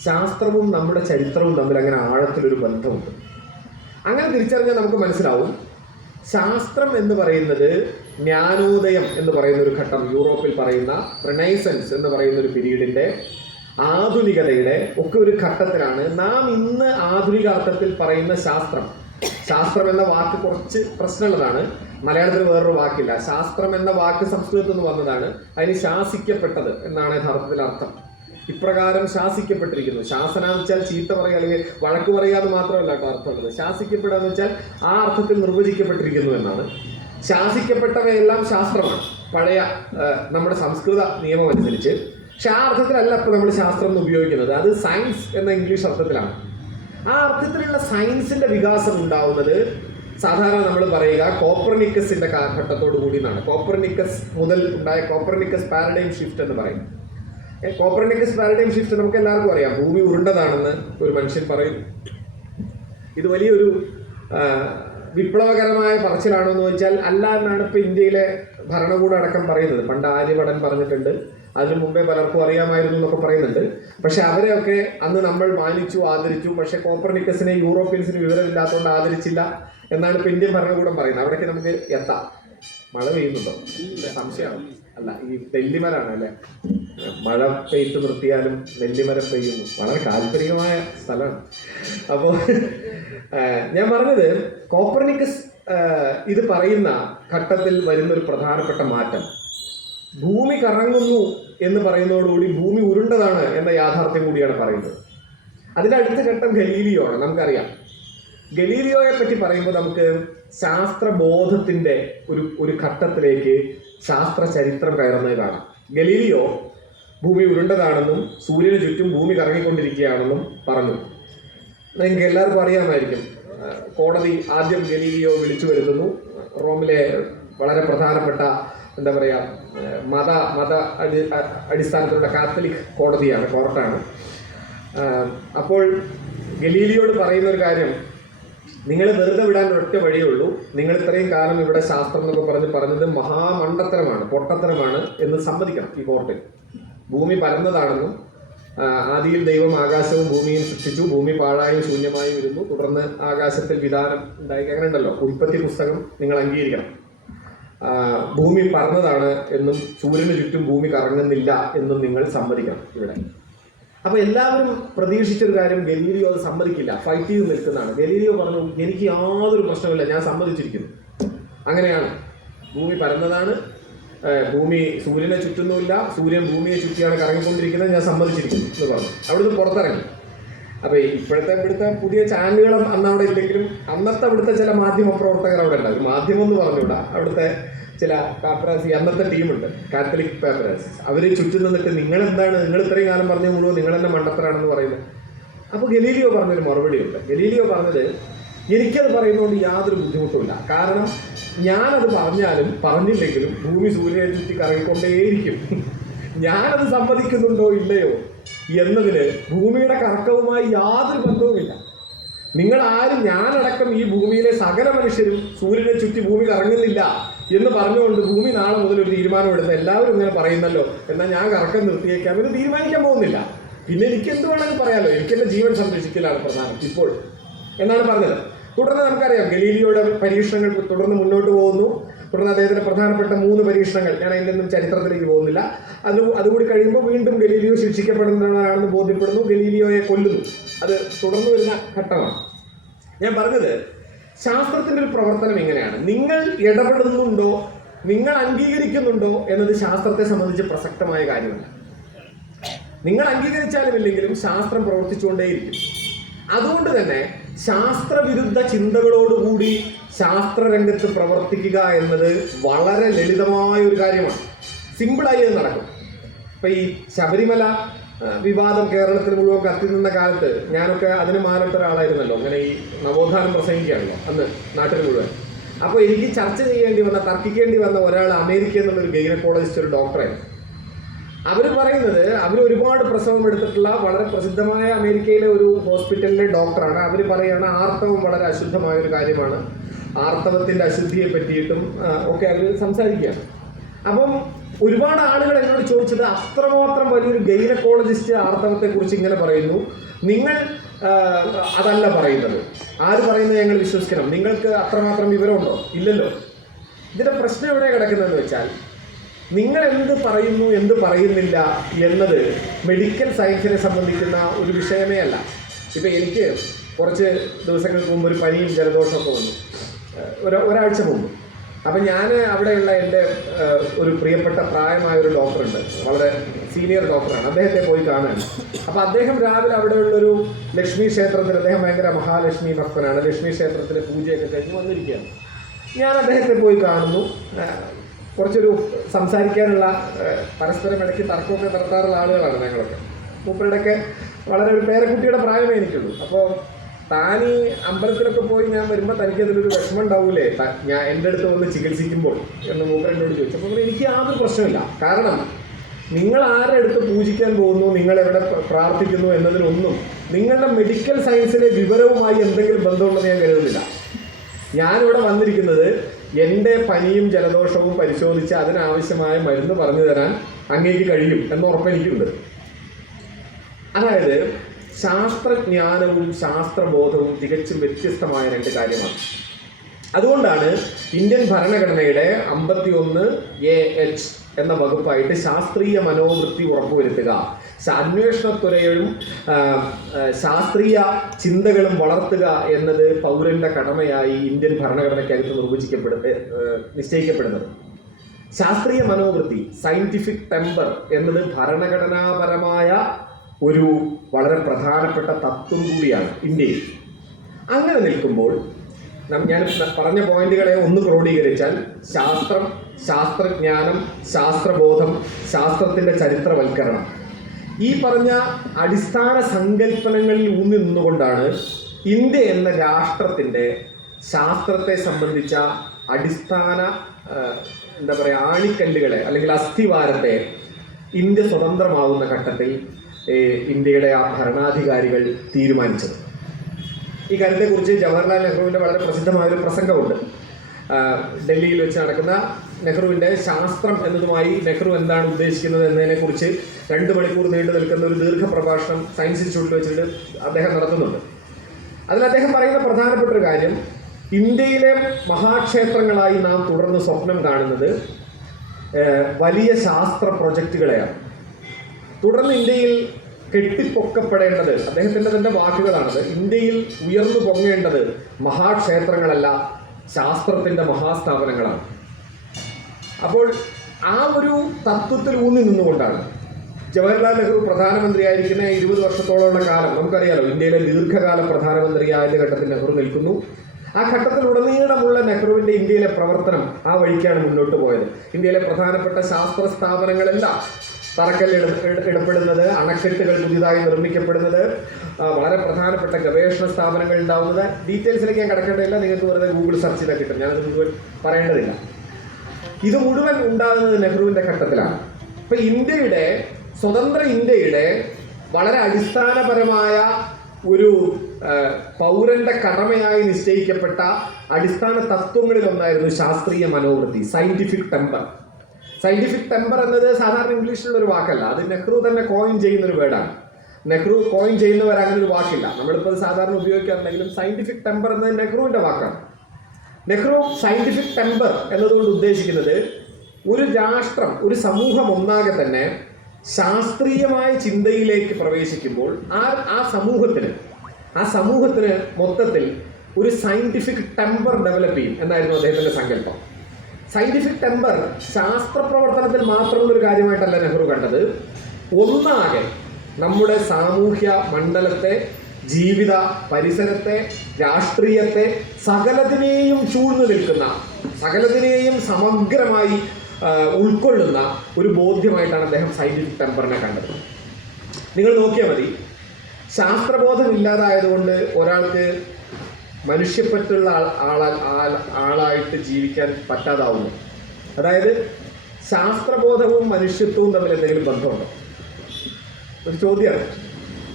ശാസ്ത്രവും നമ്മുടെ ചരിത്രവും തമ്മിൽ അങ്ങനെ ആഴത്തിലൊരു ബന്ധമുണ്ട്. അങ്ങനെ തിരിച്ചറിഞ്ഞാൽ നമുക്ക് മനസ്സിലാവും, ശാസ്ത്രം എന്ന് പറയുന്നത് ജ്ഞാനോദയം എന്ന് പറയുന്ന ഒരു ഘട്ടം, യൂറോപ്പിൽ പറയുന്ന റിനൈസൻസ് എന്ന് പറയുന്ന ഒരു പീരീഡിന്റെ, ആധുനികതയുടെ ഒക്കെ ഒരു ഘട്ടത്തിലാണ് നാം ഇന്ന് ആധുനിക അർത്ഥത്തിൽ പറയുന്ന ശാസ്ത്രം. ശാസ്ത്രം എന്ന വാക്ക് കുറച്ച് പ്രശ്നമുള്ളതാണ്. മലയാളത്തിൽ വേറൊരു വാക്കില്ല. ശാസ്ത്രം എന്ന വാക്ക് സംസ്കൃതത്തിൽ നിന്ന് വന്നതാണ്. അതിന് ശാസിക്കപ്പെട്ടത് എന്നാണ് യഥാർത്ഥത്തിൽ അർത്ഥം. ഇപ്രകാരം ശാസിക്കപ്പെട്ടിരിക്കുന്നു. ശാസന എന്ന് വെച്ചാൽ ചീത്ത പറയുക അല്ലെങ്കിൽ വഴക്ക് പറയുക എന്ന് മാത്രമല്ല കേട്ടോ അർത്ഥമുള്ളത്. ശാസിക്കപ്പെടുക എന്ന് വെച്ചാൽ ആ അർത്ഥത്തിൽ നിർവചിക്കപ്പെട്ടിരിക്കുന്നു എന്നാണ്. ശാസിക്കപ്പെട്ടവയെല്ലാം ശാസ്ത്രമാണ് പഴയ നമ്മുടെ സംസ്കൃത നിയമം അനുസരിച്ച്. പക്ഷെ ആ അർത്ഥത്തിലല്ല ഇപ്പോൾ നമ്മൾ ശാസ്ത്രം എന്ന് ഉപയോഗിക്കുന്നത്. അത് സയൻസ് എന്ന ഇംഗ്ലീഷ് അർത്ഥത്തിലാണ്. ആ അർത്ഥത്തിലുള്ള സയൻസിന്റെ വികാസം ഉണ്ടാവുന്നത് സാധാരണ നമ്മൾ പറയുക കോപ്പർനിക്കസിന്റെ കാലഘട്ടത്തോടു കൂടി എന്നാണ്. കോപ്പർനിക്കസ് മുതൽ ഉണ്ടായ കോപ്പർനിക്കസ് പാരഡൈം ഷിഫ്റ്റ് എന്ന് പറയും. കോപ്പർനിക്കസ് പാരഡൈം ഷിഫ്റ്റ് നമുക്ക് എല്ലാവർക്കും അറിയാം. ഭൂമി ഉരുണ്ടതാണെന്ന് ഒരു മനുഷ്യൻ പറയും. ഇത് വലിയൊരു വിപ്ലവകരമായ പറച്ചിലാണോ എന്ന് ചോദിച്ചാൽ അല്ല എന്നാണ് ഇപ്പോൾ ഇന്ത്യയിലെ ഭരണകൂടം അടക്കം പറയുന്നത്. പണ്ട് ആര്യഭടൻ പറഞ്ഞിട്ടുണ്ട്, അതിനു മുമ്പേ പലർക്കും അറിയാമായിരുന്നു എന്നൊക്കെ പറയുന്നുണ്ട്. പക്ഷെ അവരെയൊക്കെ അന്ന് നമ്മൾ മാനിച്ചു, ആദരിച്ചു. പക്ഷെ കോപ്പർനിക്കസിനെ യൂറോപ്യൻസിന് വിവരമില്ലാത്തതുകൊണ്ട് ആദരിച്ചില്ല എന്നാണ് ഇപ്പോൾ ഇന്ത്യൻ ഭരണകൂടം പറയുന്നത്. അവിടേക്ക് നമുക്ക് എത്താം. മഴ പെയ്യുന്നുണ്ടോ? സംശയമാണ്. അല്ല, ഈ നെല്ലിമരാണ് അല്ലേ? മഴ പെയ്ത്ത് നിർത്തിയാലും നെല്ലിമരം പെയ്യുന്നു. വളരെ കാൽപ്പനികമായ സ്ഥലമാണ്. അപ്പോൾ ഞാൻ പറഞ്ഞത്, കോപ്പർനിക്കസ് ഇത് പറയുന്ന ഘട്ടത്തിൽ വരുന്നൊരു പ്രധാനപ്പെട്ട മാറ്റം, ഭൂമി കറങ്ങുന്നു എന്ന് പറയുന്നതോടുകൂടി ഭൂമി ഉരുണ്ടതാണ് എന്ന യാഥാർത്ഥ്യം കൂടിയാണ് പറയുന്നത്. അതിൻ്റെ അടുത്ത ഘട്ടം ഗലീലിയോ ആണ്. നമുക്കറിയാം, ഗലീലിയോയെ പറ്റി പറയുമ്പോൾ നമുക്ക് ശാസ്ത്രബോധത്തിൻ്റെ ഒരു ഘട്ടത്തിലേക്ക് ശാസ്ത്ര ചരിത്രം കയറുന്നത് കാണാം. ഗലീലിയോ ഭൂമി ഉരുണ്ടതാണെന്നും സൂര്യന് ചുറ്റും ഭൂമി കറങ്ങിക്കൊണ്ടിരിക്കുകയാണെന്നും പറഞ്ഞു. നിങ്ങൾക്ക് എല്ലാവർക്കും അറിയാമായിരിക്കും. കോടതി ആദ്യം ഗലീലിയോ വിളിച്ചു വരുത്തുന്നു. റോമിലെ വളരെ പ്രധാനപ്പെട്ട എന്താ പറയുക മത അടിസ്ഥാനത്തിലുള്ള കാത്തലിക് കോർട്ടാണ്. അപ്പോൾ ഗലീലിയോട് പറയുന്ന ഒരു കാര്യം, നിങ്ങൾ വെറുതെ വിടാൻ ഒറ്റ വഴിയേ ഉള്ളൂ. നിങ്ങൾ ഇത്രയും കാലം ഇവിടെ ശാസ്ത്രം എന്നൊക്കെ പറഞ്ഞത് മഹാമണ്ടത്തരമാണ്, പൊട്ടത്തരമാണ് എന്ന് സമ്മതിക്കണം ഈ കോർട്ടിൽ. ഭൂമി പരന്നതാണെന്നും ആദിയിൽ ദൈവം ആകാശവും ഭൂമിയും സൃഷ്ടിച്ചു, ഭൂമി പാഴായും ശൂന്യമായും ഇരുന്നു, തുടർന്ന് ആകാശത്തിൽ വിധാനം ഉണ്ടായി, അങ്ങനെ ഉണ്ടല്ലോ, ഉൽപ്പത്തി പുസ്തകം നിങ്ങൾ അംഗീകരിക്കണം. ഭൂമി പരന്നതാണ് എന്നും സൂര്യന് ചുറ്റും ഭൂമി കറങ്ങുന്നില്ല എന്നും നിങ്ങൾ സമ്മതിക്കണം ഇവിടെ. അപ്പൊ എല്ലാവരും പ്രതീക്ഷിച്ചൊരു കാര്യം, ഗലീലിയോ അത് സമ്മതിക്കില്ല, ഫൈറ്റ് ചെയ്ത് നിൽക്കുന്നതാണ്. ഗലീലിയോ പറഞ്ഞു, എനിക്ക് യാതൊരു പ്രശ്നമില്ല, ഞാൻ സമ്മതിച്ചിരിക്കുന്നു. അങ്ങനെയാണ്, ഭൂമി പരന്നതാണ്, ഭൂമി സൂര്യനെ ചുറ്റുന്നുമില്ല, സൂര്യൻ ഭൂമിയെ ചുറ്റിയാണ് കറങ്ങിക്കൊണ്ടിരിക്കുന്നത്, ഞാൻ സമ്മതിച്ചിരിക്കുന്നു എന്ന് പറഞ്ഞു. അവിടുന്ന് പുറത്തിറങ്ങി. അപ്പോൾ ഇവിടുത്തെ പുതിയ ചാനലുകൾ അന്ന് അവിടെ ഇല്ലെങ്കിലും അന്നത്തെ അവിടുത്തെ ചില മാധ്യമ പ്രവർത്തകർ അവിടെ ഉണ്ടാകും. മാധ്യമം എന്ന് പറഞ്ഞുകൂടാ, അവിടുത്തെ ചില പാപ്പരാസി അന്നത്തെ ടീമുണ്ട്, കാത്തലിക് പാപ്പരാസി. അവർ ചുറ്റും നിന്നിട്ട് നിങ്ങൾ ഇത്രയും കാലം പറഞ്ഞ മുഴുവൻ നിങ്ങൾ തന്നെ മണ്ടത്തരാണെന്ന് പറയുന്നത്. അപ്പോൾ ഗലീലിയോ പറഞ്ഞൊരു മറുപടിയുണ്ട്. ഗലീലിയോ പറഞ്ഞത്, എനിക്കത് പറയുന്നതുകൊണ്ട് യാതൊരു ബുദ്ധിമുട്ടുമില്ല, കാരണം ഞാനത് പറഞ്ഞാലും പറഞ്ഞില്ലെങ്കിലും ഭൂമി സൂര്യനെ ചുറ്റി കറങ്ങിക്കൊണ്ടേയിരിക്കും. ഞാനത് സമ്മതിക്കുന്നുണ്ടോ ഇല്ലയോ എന്നതിന് ഭൂമിയുടെ കറക്കവുമായി യാതൊരു ബന്ധവുമില്ല. നിങ്ങളാരും, ഞാനടക്കം ഈ ഭൂമിയിലെ സകല മനുഷ്യരും സൂര്യനെ ചുറ്റി ഭൂമി കറങ്ങുന്നില്ല എന്ന് പറഞ്ഞുകൊണ്ട് ഭൂമി നാളെ മുതൽ ഒരു തീരുമാനമെടുത്ത് എല്ലാവരും ഇങ്ങനെ പറയുന്നല്ലോ, എന്നാൽ ഞാൻ കറക്കം നിർത്തിയേക്കാം എന്ന് തീരുമാനിക്കാൻ പോകുന്നില്ല. പിന്നെ എനിക്ക് എന്ത് വേണമെന്ന് പറയാമല്ലോ, എനിക്കെൻ്റെ ജീവൻ സംരക്ഷിക്കലാണ് പ്രധാനം ഇപ്പോൾ എന്നാണ് പറഞ്ഞത്. തുടർന്ന് നമുക്കറിയാം ഗലീലിയോയുടെ പരീക്ഷണങ്ങൾ തുടർന്ന് മുന്നോട്ട് പോകുന്നു. തുടർന്ന് അദ്ദേഹത്തിൻ്റെ പ്രധാനപ്പെട്ട 3 പരീക്ഷണങ്ങൾ, ഞാൻ അതിൻ്റെ ഒന്നും ചരിത്രത്തിലേക്ക് പോകുന്നില്ല. അതുകൂടി കഴിയുമ്പോൾ വീണ്ടും ഗലീലിയോ ശിക്ഷിക്കപ്പെടുന്നതാണെന്ന് ബോധ്യപ്പെടുന്നു, ഗലീലിയോയെ കൊല്ലുന്നു. അത് തുടർന്ന് വരുന്ന ഘട്ടമാണ്. ഞാൻ പറഞ്ഞത്, ശാസ്ത്രത്തിൻ്റെ ഒരു പ്രവർത്തനം എങ്ങനെയാണ്, നിങ്ങൾ ഇടപെടുന്നുണ്ടോ, നിങ്ങൾ അംഗീകരിക്കുന്നുണ്ടോ എന്നത് ശാസ്ത്രത്തെ സംബന്ധിച്ച് പ്രസക്തമായ കാര്യമല്ല. നിങ്ങൾ അംഗീകരിച്ചാലും ഇല്ലെങ്കിലും ശാസ്ത്രം പ്രവർത്തിച്ചുകൊണ്ടേയിരിക്കും. അതുകൊണ്ട് തന്നെ ശാസ്ത്രവിരുദ്ധ ചിന്തകളോടുകൂടി ശാസ്ത്രരംഗത്ത് പ്രവർത്തിക്കുക എന്നത് വളരെ ലളിതമായ ഒരു കാര്യമാണ്. സിമ്പിളായി അത് നടക്കും. ഇപ്പം ഈ ശബരിമല വിവാദം കേരളത്തിൽ മുഴുവൻ കത്തി നിന്ന കാലത്ത് ഞാനൊക്കെ അതിന് മാനപ്പെട്ട ഒരാളായിരുന്നല്ലോ. അങ്ങനെ ഈ നവോത്ഥാനം പ്രസംഗിക്കുകയാണല്ലോ അന്ന് നാട്ടിൽ മുഴുവൻ. അപ്പോൾ എനിക്ക് ചർച്ച ചെയ്യേണ്ടി വന്ന, തർക്കിക്കേണ്ടി വന്ന ഒരാൾ അമേരിക്കയിൽ നിന്നുള്ളൊരു ഗൈനക്കോളജിസ്റ്റ്, ഒരു ഡോക്ടറായിരുന്നു. അവർ പറയുന്നത്, അവർ ഒരുപാട് പ്രസവം എടുത്തിട്ടുള്ള വളരെ പ്രസിദ്ധമായ അമേരിക്കയിലെ ഒരു ഹോസ്പിറ്റലിലെ ഡോക്ടറാണ്. അവർ പറയുകയാണ് ആർത്തവം വളരെ അശുദ്ധമായ ഒരു കാര്യമാണ്, ആർത്തവത്തിൻ്റെ അശുദ്ധിയെ പറ്റിയിട്ടും ഒക്കെ അവർ സംസാരിക്കുകയാണ്. അപ്പം ഒരുപാട് ആളുകൾ എന്നോട് ചോദിച്ചത്, അത്രമാത്രം വലിയൊരു ഗൈനക്കോളജിസ്റ്റ് ആർത്തവത്തെക്കുറിച്ച് ഇങ്ങനെ പറയുന്നു, നിങ്ങൾ അതല്ല പറയുന്നത്, ആര് പറയുന്നത് ഞങ്ങൾ വിശ്വസിക്കണം, നിങ്ങൾക്ക് അത്രമാത്രം വിവരമുണ്ടോ? ഇല്ലല്ലോ. ഇതിൻ്റെ പ്രശ്നം എവിടെ കിടക്കുന്നതെന്ന് വെച്ചാൽ, നിങ്ങൾ എന്ത് പറയുന്നു എന്ത് പറയുന്നില്ല എന്നത് മെഡിക്കൽ സയൻസിനെ സംബന്ധിക്കുന്ന ഒരു വിഷയമേ അല്ല. ഇപ്പം എനിക്ക് കുറച്ച് ദിവസങ്ങൾക്ക് മുമ്പ് ഒരു പനിയും ജലദോഷമൊക്കെ വന്നു, ഒരാഴ്ച മുമ്പ്. അപ്പം ഞാൻ അവിടെയുള്ള എൻ്റെ ഒരു പ്രിയപ്പെട്ട പ്രായമായ ഒരു ഡോക്ടറുണ്ട്, വളരെ സീനിയർ ഡോക്ടറാണ്, അദ്ദേഹത്തെ പോയി കാണാൻ. അപ്പോൾ അദ്ദേഹം രാവിലെ അവിടെയുള്ളൊരു ലക്ഷ്മി ക്ഷേത്രത്തിൽ, അദ്ദേഹം ഭയങ്കര മഹാലക്ഷ്മി ഭക്തനാണ്, ലക്ഷ്മി ക്ഷേത്രത്തിൽ പൂജയൊക്കെ കഴിഞ്ഞ് വന്നിരിക്കുകയാണ്. ഞാൻ അദ്ദേഹത്തെ പോയി കാണുന്നു. കുറച്ചൊരു സംസാരിക്കാനുള്ള, പരസ്പരം ഇടയ്ക്ക് തർക്കമൊക്കെ നടത്താറുള്ള ആളുകളാണ് ഞങ്ങളൊക്കെ. മൂപ്പരുടെയൊക്കെ വളരെ ഒരു പേരക്കുട്ടിയുടെ പ്രായമേ എനിക്കുള്ളൂ. അപ്പോൾ താൻ ഈ അമ്പലത്തിലൊക്കെ പോയി ഞാൻ വരുമ്പോൾ തനിക്കതിലൊരു വിഷമം ഉണ്ടാവൂലേ ഞാൻ എൻ്റെ അടുത്ത് വന്ന് ചികിത്സിക്കുമ്പോൾ എന്ന് മൂപ്പരെന്നോട് ചോദിച്ചു. അപ്പോൾ എനിക്ക് യാതൊരു പ്രശ്നമില്ല, കാരണം നിങ്ങൾ ആരുടെ അടുത്ത് പൂജിക്കാൻ പോകുന്നു, നിങ്ങൾ എവിടെ പ്രാർത്ഥിക്കുന്നു എന്നതിനൊന്നും നിങ്ങളുടെ മെഡിക്കൽ സയൻസിലെ വിവരവുമായി എന്തെങ്കിലും ബന്ധമുണ്ടെന്ന് ഞാൻ കരുതുന്നില്ല. ഞാനിവിടെ വന്നിരിക്കുന്നത് എൻ്റെ പനിയും ജലദോഷവും പരിശോധിച്ച് അതിനാവശ്യമായ മരുന്ന് പറഞ്ഞു തരാൻ അങ്ങേക്ക് കഴിയും എന്ന ഉറപ്പെനിക്കുണ്ട്. അതായത് ശാസ്ത്രജ്ഞാനവും ശാസ്ത്രബോധവും തികച്ചും വ്യത്യസ്തമായ 2 കാര്യമാണ്. അതുകൊണ്ടാണ് ഇന്ത്യൻ ഭരണഘടനയുടെ 51(a)(h) എന്ന വകുപ്പായിട്ട് ശാസ്ത്രീയ മനോവൃത്തി ഉറപ്പുവരുത്തുക, അന്വേഷണത്വരയും ശാസ്ത്രീയ ചിന്തകളും വളർത്തുക എന്നത് പൗരന്റെ കടമയായി ഇന്ത്യൻ ഭരണഘടനയ്ക്കകത്ത് നിശ്ചയിക്കപ്പെടുന്നത്. ശാസ്ത്രീയ മനോവൃത്തി, സയന്റിഫിക് ടെമ്പർ എന്നത് ഭരണഘടനാപരമായ ഒരു വളരെ പ്രധാനപ്പെട്ട തത്വം കൂടിയാണ് ഇന്ത്യയിൽ. അങ്ങനെ നിൽക്കുമ്പോൾ ഞാൻ പറഞ്ഞ പോയിന്റുകളെ ഒന്ന് ക്രോഡീകരിച്ചാൽ, ശാസ്ത്രം, ശാസ്ത്രജ്ഞാനം, ശാസ്ത്രബോധം, ശാസ്ത്രത്തിൻ്റെ ചരിത്രവൽക്കരണം, ഈ പറഞ്ഞ അടിസ്ഥാന സങ്കല്പനങ്ങളിൽ ഊന്നി നിന്നുകൊണ്ടാണ് ഇന്ത്യ എന്ന രാഷ്ട്രത്തിൻ്റെ ശാസ്ത്രത്തെ സംബന്ധിച്ച അടിസ്ഥാന എന്താ പറയുക ആണിക്കല്ലുകളെ അല്ലെങ്കിൽ അസ്ഥിവാരത്തെ ഇന്ത്യ സ്വതന്ത്രമാവുന്ന ഘട്ടത്തിൽ ഇന്ത്യയുടെ ആ ഭരണാധികാരികൾ തീരുമാനിച്ചത്. ഈ കാര്യത്തെക്കുറിച്ച് ജവഹർലാൽ നെഹ്റുവിൻ്റെ വളരെ പ്രസിദ്ധമായൊരു പ്രസംഗമുണ്ട്. ഡൽഹിയിൽ വെച്ച് നടക്കുന്ന നെഹ്റുവിൻ്റെ ശാസ്ത്രം എന്നതുമായി നെഹ്റു എന്താണ് ഉദ്ദേശിക്കുന്നത് എന്നതിനെക്കുറിച്ച് 2 മണിക്കൂർ നീണ്ടു നിൽക്കുന്ന ഒരു ദീർഘപ്രഭാഷണം സയൻസ് ഇൻസ്റ്റിറ്റ്യൂട്ടിൽ വെച്ചിട്ട് അദ്ദേഹം നടത്തുന്നുണ്ട്. അതിൽ അദ്ദേഹം പറയുന്ന പ്രധാനപ്പെട്ട ഒരു കാര്യം, ഇന്ത്യയിലെ മഹാക്ഷേത്രങ്ങളായി നാം തുടർന്ന് സ്വപ്നം കാണുന്നത് വലിയ ശാസ്ത്ര പ്രൊജക്റ്റുകളെയാണ്. തുടർന്ന് ഇന്ത്യയിൽ കെട്ടിപ്പൊക്കപ്പെടേണ്ടത്, അദ്ദേഹത്തിൻ്റെ തന്നെ വാക്കുകളാണത്, ഇന്ത്യയിൽ ഉയർന്നു പൊങ്ങേണ്ടത് മഹാക്ഷേത്രങ്ങളല്ല, ശാസ്ത്രത്തിൻ്റെ മഹാസ്ഥാപനങ്ങളാണ്. അപ്പോൾ ആ ഒരു തത്വത്തിൽ ഊന്നി നിന്നുകൊണ്ടാണ് ജവഹർലാൽ നെഹ്റു പ്രധാനമന്ത്രിയായിരിക്കുന്ന 20 വർഷത്തോളമുള്ള കാലം നമുക്കറിയാലോ. ഇന്ത്യയിലെ ദീർഘകാല പ്രധാനമന്ത്രിയായ ഘട്ടത്തിൽ നെഹ്റു നിൽക്കുന്നു. ആ ഘട്ടത്തിൽ ഉടനീളമുള്ള നെഹ്റുവിൻ്റെ ഇന്ത്യയിലെ പ്രവർത്തനം ആ വഴിക്കാണ് മുന്നോട്ട് പോയത്. ഇന്ത്യയിലെ പ്രധാനപ്പെട്ട ശാസ്ത്ര സ്ഥാപനങ്ങളെല്ലാം തറക്കല്ലിടപ്പെടുന്നത്, അണക്കെട്ടുകൾ പുതിയതായി നിർമ്മിക്കപ്പെടുന്നത്, വളരെ പ്രധാനപ്പെട്ട ഗവേഷണ സ്ഥാപനങ്ങൾ ഉണ്ടാവുന്നത്. ഡീറ്റെയിൽസിലേക്ക് ഞാൻ കിടക്കേണ്ടതില്ല, നിങ്ങൾക്ക് വെറുതെ ഗൂഗിൾ സെർച്ച് ചെയ്താൽ കിട്ടും, ഞാനത് മുഴുവൻ പറയേണ്ടതില്ല. ഇത് മുഴുവൻ ഉണ്ടാകുന്നത് നെഹ്റുവിൻ്റെ ഘട്ടത്തിലാണ്. ഇപ്പം ഇന്ത്യയുടെ സ്വതന്ത്ര ഇന്ത്യയുടെ വളരെ അടിസ്ഥാനപരമായ ഒരു പൗരന്റെ കടമയായി നിശ്ചയിക്കപ്പെട്ട അടിസ്ഥാന തത്വങ്ങളിലൊന്നായിരുന്നു ശാസ്ത്രീയ മനോവൃത്തി, സയന്റിഫിക് ടെമ്പർ. സയന്റിഫിക് ടെമ്പർ എന്നത് സാധാരണ ഇംഗ്ലീഷിലുള്ള ഒരു വാക്കല്ല, അത് നെഹ്റു തന്നെ കോയിൻ ചെയ്യുന്നൊരു വേർഡാണ്. നെഹ്റു കോയിൻ ചെയ്യുന്നവർ അങ്ങനെ ഒരു വാക്കില്ല, നമ്മളിപ്പോൾ സാധാരണ ഉപയോഗിക്കാറുണ്ടെങ്കിലും സയന്റിഫിക് ടെമ്പർ എന്നത് നെഹ്റുവിൻ്റെ വാക്കാണ്. നെഹ്റു സയന്റിഫിക് ടെമ്പർ എന്നതുകൊണ്ട് ഉദ്ദേശിക്കുന്നത് ഒരു രാഷ്ട്രം, ഒരു സമൂഹം ഒന്നാകെ തന്നെ ശാസ്ത്രീയമായ ചിന്തയിലേക്ക് പ്രവേശിക്കുമ്പോൾ ആ സമൂഹത്തിന് മൊത്തത്തിൽ ഒരു സയന്റിഫിക് ടെമ്പർ ഡെവലപ്പ് ചെയ്യും എന്നായിരുന്നു അദ്ദേഹത്തിൻ്റെ സങ്കല്പം. സയന്റിഫിക് ടെമ്പർ ശാസ്ത്ര പ്രവർത്തനത്തിൽ മാത്രമുള്ള ഒരു കാര്യമായിട്ടല്ല നെഹ്റു കണ്ടത്. ഒന്നാകെ നമ്മുടെ സാമൂഹ്യ മണ്ഡലത്തെ, ജീവിത പരിസരത്തെ, രാഷ്ട്രീയത്തെ, സകലതിനെയും ചൂഴ്ന്നു നിൽക്കുന്ന, സകലതിനെയും സമഗ്രമായി ഉൾക്കൊള്ളുന്ന ഒരു ബോധ്യമായിട്ടാണ് അദ്ദേഹം സയന്റിഫിക് ടെമ്പറിനെ കണ്ടത്. നിങ്ങൾ നോക്കിയാൽ മതി, ശാസ്ത്രബോധം ഇല്ലാതായതുകൊണ്ട് ഒരാൾക്ക് മനുഷ്യപ്പറ്റുള്ള ആളായിട്ട് ജീവിക്കാൻ പറ്റാതാവുന്നു. അതായത് ശാസ്ത്രബോധവും മനുഷ്യത്വവും തമ്മിൽ എന്തെങ്കിലും ബന്ധമുണ്ടോ? ഒരു ചോദ്യമാണ്.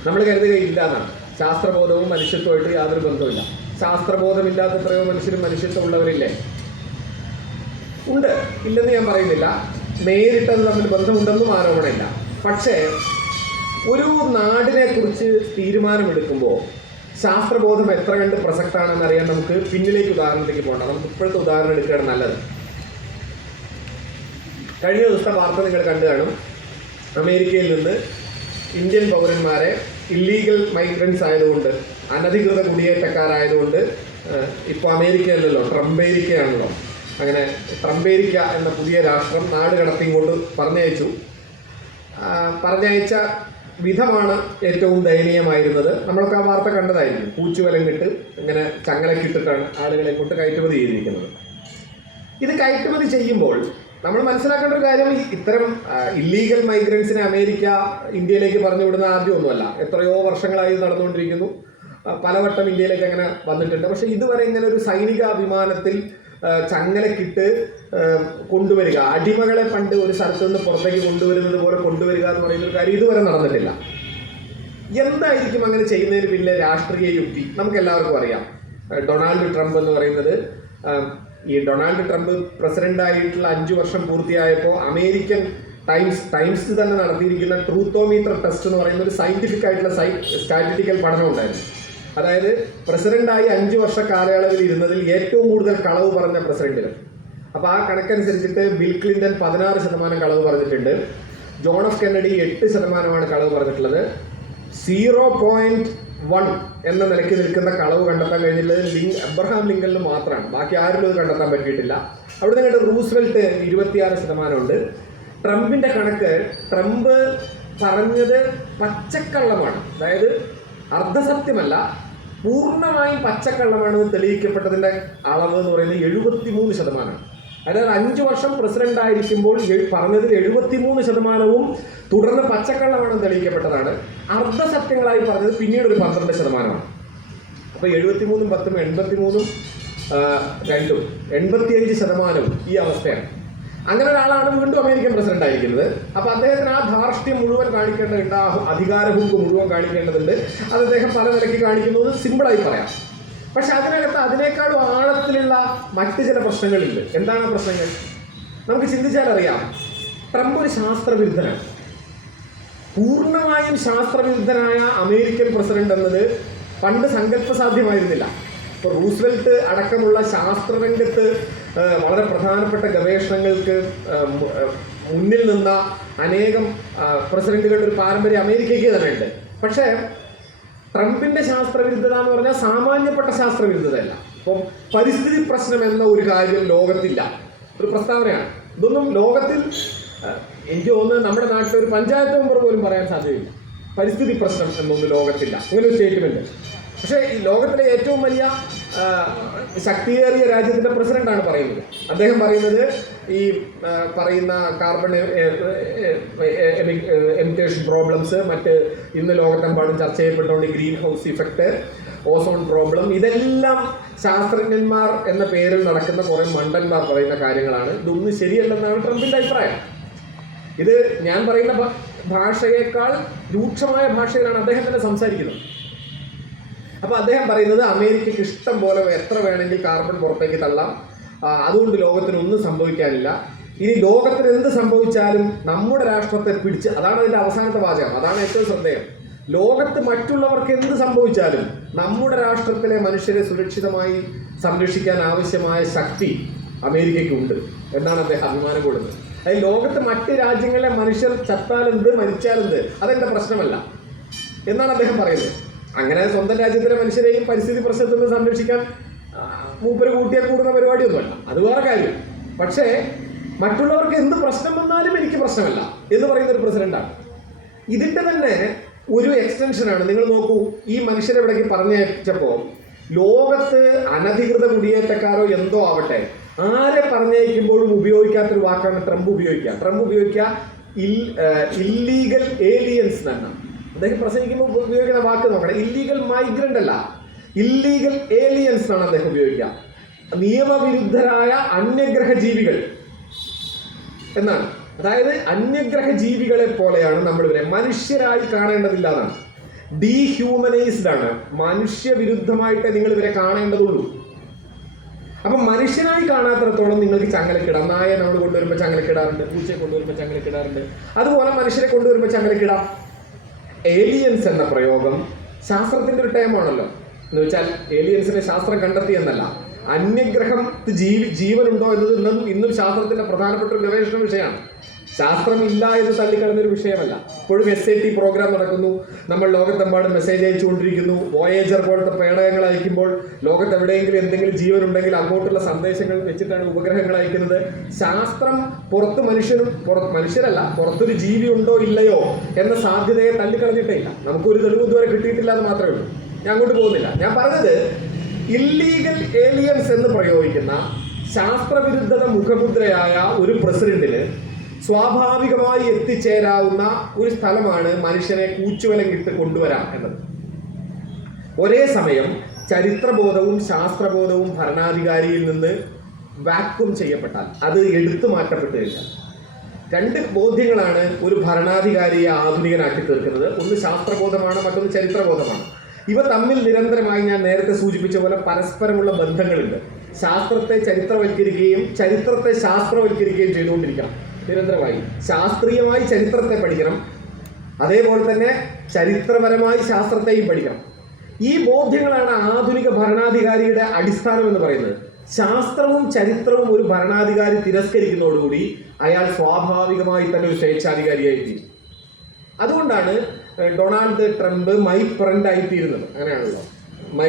നമ്മൾ കരുതുകയില്ല എന്നാണ്. ശാസ്ത്രബോധവും മനുഷ്യത്വമായിട്ട് യാതൊരു ബന്ധവുമില്ല. ശാസ്ത്രബോധമില്ലാത്ത എത്രയോ മനുഷ്യത്വം ഉള്ളവരില്ലേ? ഉണ്ട്, ഇല്ലെന്ന് ഞാൻ പറയുന്നില്ല. നേരിട്ടത് തമ്മിൽ ബന്ധമുണ്ടെന്നും ആരോപണമില്ല. പക്ഷേ ഒരു നാടിനെ കുറിച്ച് തീരുമാനമെടുക്കുമ്പോൾ ശാസ്ത്രബോധം എത്ര കണ്ട് പ്രസക്താണെന്ന് അറിയാൻ നമുക്ക് പിന്നിലേക്ക് ഉദാഹരണത്തിലേക്ക് പോകണ്ട. നമുക്ക് ഇപ്പോഴത്തെ ഉദാഹരണം എടുക്കുകയാണ് നല്ലത്. കഴിഞ്ഞ ദിവസത്തെ വാർത്ത നിങ്ങൾ കണ്ടു കാണും. അമേരിക്കയിൽ നിന്ന് ഇന്ത്യൻ പൗരന്മാരെ ഇല്ലീഗൽ മൈഗ്രൻസ് ആയതുകൊണ്ട്, അനധികൃത കുടിയേറ്റക്കാരായതുകൊണ്ട്, ഇപ്പോൾ അമേരിക്കയല്ലല്ലോ, ട്രംപേരിക്കയാണല്ലോ, അങ്ങനെ ട്രംപേരിക്ക എന്ന പുതിയ രാഷ്ട്രം നാട് കടത്തി ഇങ്ങോട്ട് പറഞ്ഞയച്ച വിധമാണ് ഏറ്റവും ദയനീയമായിരുന്നത്. നമ്മളൊക്കെ ആ വാർത്ത കണ്ടതായിരിക്കും. പൂച്ചുവലങ്ങിട്ട് ഇങ്ങനെ ചങ്ങലക്കിട്ടിട്ടാണ് ആളുകളെ കൊണ്ട് കയറ്റുമതി ചെയ്തിരിക്കുന്നത്. ഇത് കയറ്റുമതി ചെയ്യുമ്പോൾ നമ്മൾ മനസ്സിലാക്കേണ്ട ഒരു കാര്യം, ഇത്തരം ഇല്ലീഗൽ മൈഗ്രൻസിനെ അമേരിക്ക ഇന്ത്യയിലേക്ക് പറഞ്ഞു വിടുന്ന ആദ്യമൊന്നുമല്ല. എത്രയോ വർഷങ്ങളായി നടന്നുകൊണ്ടിരിക്കുന്നു. പലവട്ടം ഇന്ത്യയിലേക്ക് അങ്ങനെ വന്നിട്ടുണ്ട്. പക്ഷെ ഇതുവരെ ഇങ്ങനെ ഒരു സൈനിക വിമാനത്തിൽ ചങ്ങലക്കിട്ട് കൊണ്ടുവരിക, അടിമകളെ പണ്ട് ഒരു സ്ഥലത്ത് നിന്ന് പുറത്തേക്ക് കൊണ്ടുവരുന്നത് പോലെ കൊണ്ടുവരിക എന്ന് പറയുന്ന ഒരു കാര്യം ഇതുവരെ നടന്നിട്ടില്ല. എന്തായിരിക്കും അങ്ങനെ ചെയ്യുന്നതിന് പിന്നിലെ രാഷ്ട്രീയ യുക്തി? നമുക്ക് എല്ലാവർക്കും അറിയാം. ഡൊണാൾഡ് ട്രംപ് എന്ന് പറയുന്നത്, ഈ ഡൊണാൾഡ് ട്രംപ് പ്രസിഡന്റായിട്ടുള്ള 5 വർഷം പൂർത്തിയായപ്പോൾ അമേരിക്കൻ ടൈംസ് തന്നെ നടത്തിയിരിക്കുന്ന ട്രൂത്തോമീറ്റർ ടെസ്റ്റ് എന്ന് പറയുന്ന ഒരു സയന്റിഫിക് ആയിട്ടുള്ള സ്റ്റാറ്റിസ്റ്റിക്കൽ പഠനം ഉണ്ടായിരുന്നു. അതായത് പ്രസിഡന്റായി 5 വർഷ കാലയളവിൽ ഇരുന്നതിൽ ഏറ്റവും കൂടുതൽ കളവ് പറഞ്ഞ പ്രസിഡന്റുകൾ. അപ്പോൾ ആ കണക്കനുസരിച്ചിട്ട് ബിൽ ക്ലിന്റൺ 16% കളവ് പറഞ്ഞിട്ടുണ്ട്. ജോൺ എഫ് കെന്നഡി 8% കളവ് പറഞ്ഞിട്ടുള്ളത്. 0.1 എന്ന നിലയ്ക്ക് നിൽക്കുന്ന കളവ് കണ്ടെത്താൻ കഴിഞ്ഞിട്ടുള്ളത് എബ്രഹാം ലിങ്കണിന് മാത്രമാണ്. ബാക്കി ആരും അത് കണ്ടെത്താൻ പറ്റിയിട്ടില്ല. അവിടെ നിങ്ങളുടെ റൂസ്വെൽറ്റ് 26% ഉണ്ട്. ട്രംപിന്റെ കണക്ക്, ട്രംപ് പറഞ്ഞത് പച്ചക്കള്ളമാണ്, അതായത് അർദ്ധസത്യമല്ല, പൂർണ്ണമായും പച്ചക്കള്ളമാണെന്ന് തെളിയിക്കപ്പെട്ടതിൻ്റെ അളവ് എന്ന് പറയുന്നത് 73%. അതായത് 5 വർഷം പ്രസിഡന്റ് ആയിരിക്കുമ്പോൾ പറഞ്ഞതിൽ 73%വും തുടർന്ന് പച്ചക്കള്ളമാണെന്ന് തെളിയിക്കപ്പെട്ടതാണ്. അർദ്ധസത്യങ്ങളായി പറഞ്ഞത് പിന്നീട് ഒരു 12%. അപ്പോൾ 73 10 83 2 85% ഈ അവസ്ഥയാണ്. അങ്ങനെ ഒരാളാണ് വീണ്ടും അമേരിക്കൻ പ്രസിഡന്റ് ആയിരിക്കുന്നത്. അപ്പോൾ അദ്ദേഹത്തിന് ആ ധാർഷ്ട്യം മുഴുവൻ കാണിക്കേണ്ടതുണ്ട്, ആ അധികാരഹുങ്ക് മുഴുവൻ കാണിക്കേണ്ടതുണ്ട്. അത് അദ്ദേഹം പല നിലയ്ക്ക് കാണിക്കുന്നത് സിമ്പിളായി പറയാം. പക്ഷെ അതിനകത്ത് അതിനേക്കാളും ആഴത്തിലുള്ള മറ്റ് ചില പ്രശ്നങ്ങളുണ്ട്. എന്താണ് പ്രശ്നങ്ങൾ? നമുക്ക് ചിന്തിച്ചാൽ അറിയാം. ട്രംപ് ഒരു ശാസ്ത്രവിരുദ്ധനാണ്. പൂർണ്ണമായും ശാസ്ത്രവിരുദ്ധനായ അമേരിക്കൻ പ്രസിഡന്റ് എന്നത് പണ്ട് സങ്കല്പസാധ്യമായിരുന്നില്ല. ഇപ്പോൾ റൂസ്വെൽറ്റ് അടക്കമുള്ള ശാസ്ത്രരംഗത്ത് വളരെ പ്രധാനപ്പെട്ട ഗവേഷണങ്ങൾക്ക് മുന്നിൽ നിന്ന അനേകം പ്രസിഡന്റുകളുടെ ഒരു പാരമ്പര്യം അമേരിക്കയ്ക്ക് തന്നെ ഉണ്ട്. പക്ഷേ ട്രംപിന്റെ ശാസ്ത്രവിരുദ്ധത എന്ന് പറഞ്ഞാൽ സാമാന്യപ്പെട്ട ശാസ്ത്രവിരുദ്ധതയല്ല. ഇപ്പം പരിസ്ഥിതി പ്രശ്നം എന്ന ഒരു കാര്യം ലോകത്തില്ല, ഒരു പ്രസ്താവനയാണ്. ഇതൊന്നും ലോകത്തിൽ എനിക്ക് തോന്നുന്നത് നമ്മുടെ നാട്ടിൽ ഒരു പഞ്ചായത്ത് മെമ്പർ പോലും പറയാൻ സാധ്യതയില്ല പരിസ്ഥിതി പ്രശ്നം എന്നൊന്നും ലോകത്തില്ല, അങ്ങനെ ഒരു സ്റ്റേറ്റ്മെന്റ്. പക്ഷേ ഈ ലോകത്തിലെ ഏറ്റവും വലിയ ശക്തിയേറിയ രാജ്യത്തിന്റെ പ്രസിഡന്റാണ് പറയുന്നത്. അദ്ദേഹം പറയുന്നത് ഈ പറയുന്ന കാർബൺ എമിറ്റേഷൻ പ്രോബ്ലംസ്, മറ്റ് ഇന്ന് ലോകത്തെമ്പാടും ചർച്ച ചെയ്യപ്പെട്ടുകൊണ്ട് greenhouse effect, ozone problem, ഇതെല്ലാം ശാസ്ത്രജ്ഞന്മാർ എന്ന പേരിൽ നടക്കുന്ന കുറെ മണ്ടന്മാർ പറയുന്ന കാര്യങ്ങളാണ്. ഇതൊന്നും ശരിയല്ലെന്നാണ് ട്രംപിന്റെ അഭിപ്രായം. ഇത് ഞാൻ പറയുന്ന ഭാഷയേക്കാൾ രൂക്ഷമായ ഭാഷയിലാണ് അദ്ദേഹം തന്നെ സംസാരിക്കുന്നത്. അപ്പൊ അദ്ദേഹം പറയുന്നത് അമേരിക്കയ്ക്ക് ഇഷ്ടം പോലെ എത്ര വേണമെങ്കിൽ കാർബൺ പുറത്തേക്ക് തള്ളാം, അതുകൊണ്ട് ലോകത്തിന് ഒന്നും സംഭവിക്കാനില്ല. ഇനി ലോകത്തിന് എന്ത് സംഭവിച്ചാലും നമ്മുടെ രാഷ്ട്രത്തെ പിടിച്ച്, അതാണ് അതിന്റെ അവസാനത്തെ വാചകം, അതാണ് ഏറ്റവും ശ്രദ്ധേയം. ലോകത്ത് മറ്റുള്ളവർക്ക് എന്ത് സംഭവിച്ചാലും നമ്മുടെ രാഷ്ട്രത്തിലെ മനുഷ്യരെ സുരക്ഷിതമായി സംരക്ഷിക്കാൻ ആവശ്യമായ ശക്തി അമേരിക്കയ്ക്കുണ്ട് എന്നാണ് അദ്ദേഹം അഭിമാനം കൊടുക്കുന്നത്. അതായത് ലോകത്ത് മറ്റ് രാജ്യങ്ങളിലെ മനുഷ്യർ ചത്താലെന്ത് മരിച്ചാലെന്ത് അതെന്റെ പ്രശ്നമല്ല എന്നാണ് അദ്ദേഹം പറയുന്നത്. അങ്ങനെ സ്വന്തം രാജ്യത്തിലെ മനുഷ്യരെയും പരിസ്ഥിതി പ്രശ്നത്തിൽ നിന്ന് സംരക്ഷിക്കാൻ മൂപ്പര് കൂട്ടിയാൽ കൂടുന്ന പരിപാടിയൊന്നുമല്ല, അത് വേറെ കാര്യം. പക്ഷേ മറ്റുള്ളവർക്ക് എന്ത് പ്രശ്നം വന്നാലും എനിക്ക് പ്രശ്നമല്ല എന്ന് പറയുന്ന ഒരു പ്രസിഡന്റാണ്. ഇതിന്റെ തന്നെ ഒരു എക്സ്റ്റൻഷനാണ്. നിങ്ങൾ നോക്കൂ, ഈ മനുഷ്യരെ ഇവിടേക്ക് പറഞ്ഞയച്ചപ്പോൾ ലോകത്ത് അനധികൃത കുടിയേറ്റക്കാരോ എന്തോ ആവട്ടെ ആരെ പറഞ്ഞയക്കുമ്പോഴും ഉപയോഗിക്കാത്തൊരു വാക്കാണ് ട്രംപ് ഉപയോഗിക്കുക. ട്രംപ് ഉപയോഗിക്കുക ഇല്ലീഗൽ ഏലിയൻസ് എന്നാണ്. അദ്ദേഹം പ്രസംഗിക്കുമ്പോൾ ഉപയോഗിക്കുന്ന വാക്ക് നോക്കണം. ഇല്ലീഗൽ മൈഗ്രന്റ് അല്ല, ഇല്ലീഗൽ ഏലിയൻസ് എന്നാണ് അദ്ദേഹം ഉപയോഗിക്കുക. നിയമവിരുദ്ധരായ അന്യഗ്രഹ ജീവികൾ എന്നാണ്. അതായത് അന്യഗ്രഹ ജീവികളെ പോലെയാണ് നമ്മൾ ഇവരെ, മനുഷ്യരായി കാണേണ്ടതില്ല എന്നാണ്. ഡീഹ്യൂമനൈസ്ഡ് ആണ്, മനുഷ്യവിരുദ്ധമായിട്ട് നിങ്ങൾ ഇവരെ കാണേണ്ടതുള്ളൂ. അപ്പൊ മനുഷ്യനായി കാണാത്തിടത്തോളം നിങ്ങൾക്ക് ചങ്ങലക്കിടാം. നായെ നമ്മൾ കൊണ്ടുവരുമ്പോൾ ചങ്ങലക്കിടാറുണ്ട്, പൂച്ചയെ കൊണ്ടുവരുമ്പോൾ ചങ്ങലക്കിടാറുണ്ട്, അതുപോലെ മനുഷ്യരെ കൊണ്ടുവരുമ്പോൾ ചങ്ങലക്കിടാം. ഏലിയൻസ് എന്ന പ്രയോഗം ശാസ്ത്രത്തിന്റെ ഒരു ടൈമാണല്ലോ. എന്ന് വെച്ചാൽ ഏലിയൻസിനെ ശാസ്ത്രം കണ്ടെത്തി എന്നല്ല, അന്യഗ്രഹം ജീവനുണ്ടോ എന്നത് ഇന്നും ശാസ്ത്രത്തിന്റെ പ്രധാനപ്പെട്ട ഒരു ഗവേഷണ വിഷയമാണ്. ശാസ്ത്രം ഇല്ല എന്ന് തള്ളിക്കളഞ്ഞൊരു വിഷയമല്ല. ഇപ്പോഴും SAT പ്രോഗ്രാം നടക്കുന്നു, നമ്മൾ ലോകത്തെമ്പാടും മെസ്സേജ് അയച്ചുകൊണ്ടിരിക്കുന്നു. വോയേജർ പോലത്തെ പേടകങ്ങൾ അയക്കുമ്പോൾ ലോകത്ത് എവിടെയെങ്കിലും എന്തെങ്കിലും ജീവൻ ഉണ്ടെങ്കിൽ അങ്ങോട്ടുള്ള സന്ദേശങ്ങൾ വെച്ചിട്ടാണ് ഉപഗ്രഹങ്ങൾ അയക്കുന്നത്. ശാസ്ത്രം പുറത്ത് മനുഷ്യരല്ല, പുറത്തൊരു ജീവി ഉണ്ടോ ഇല്ലയോ എന്ന സാധ്യതയെ തള്ളിക്കളഞ്ഞിട്ടേ ഇല്ല. നമുക്കൊരു തെളിവ് ഇതുവരെ കിട്ടിയിട്ടില്ല എന്ന് മാത്രമേ ഉള്ളൂ. ഞാൻ അങ്ങോട്ട് പോകുന്നില്ല. ഞാൻ പറഞ്ഞത് ഇല്ലീഗൽ ഏലിയൻസ് എന്ന് പ്രയോഗിക്കുന്ന ശാസ്ത്രവിരുദ്ധത മുഖമുദ്രയായ ഒരു പ്രസിഡന്റിന് സ്വാഭാവികമായി എത്തിച്ചേരാവുന്ന ഒരു സ്ഥലമാണ് മനുഷ്യനെ കൂച്ചുവലങ്ങിട്ട് കൊണ്ടുവരാം എന്നത്. ഒരേ സമയം ചരിത്രബോധവും ശാസ്ത്രബോധവും ഭരണാധികാരിയിൽ നിന്ന് വാക്വം ചെയ്യപ്പെട്ടാൽ, അത് എടുത്തു മാറ്റപ്പെട്ടു കഴിഞ്ഞാൽ, രണ്ട് ബോധ്യങ്ങളാണ് ഒരു ഭരണാധികാരിയെ ആധുനികനാക്കി തീർക്കുന്നത്. ഒന്ന് ശാസ്ത്രബോധമാണ്, മറ്റൊന്ന് ചരിത്രബോധമാണ്. ഇവ തമ്മിൽ നിരന്തരമായി ഞാൻ നേരത്തെ സൂചിപ്പിച്ച പോലെ പരസ്പരമുള്ള ബന്ധങ്ങളുണ്ട്. ശാസ്ത്രത്തെ ചരിത്രവൽക്കരിക്കുകയും ചരിത്രത്തെ ശാസ്ത്രവൽക്കരിക്കുകയും ചെയ്തുകൊണ്ടിരിക്കണം നിരന്തരമായി. ശാസ്ത്രീയമായി ചരിത്രത്തെ പഠിക്കണം, അതേപോലെ തന്നെ ചരിത്രപരമായി ശാസ്ത്രത്തെയും പഠിക്കണം. ഈ ബോധ്യങ്ങളാണ് ആധുനിക ഭരണാധികാരിയുടെ അടിസ്ഥാനം എന്ന് പറയുന്നത്. ശാസ്ത്രവും ചരിത്രവും ഒരു ഭരണാധികാരി തിരസ്കരിക്കുന്നതോടുകൂടി അയാൾ സ്വാഭാവികമായി തന്നെ ഒരു സ്വേച്ഛാധികാരിയായി തീരും. അതുകൊണ്ടാണ് ഡൊണാൾഡ് ട്രംപ് മൈ ഫ്രണ്ട് ആയിത്തീരുന്നത്. അങ്ങനെയാണല്ലോ, മൈ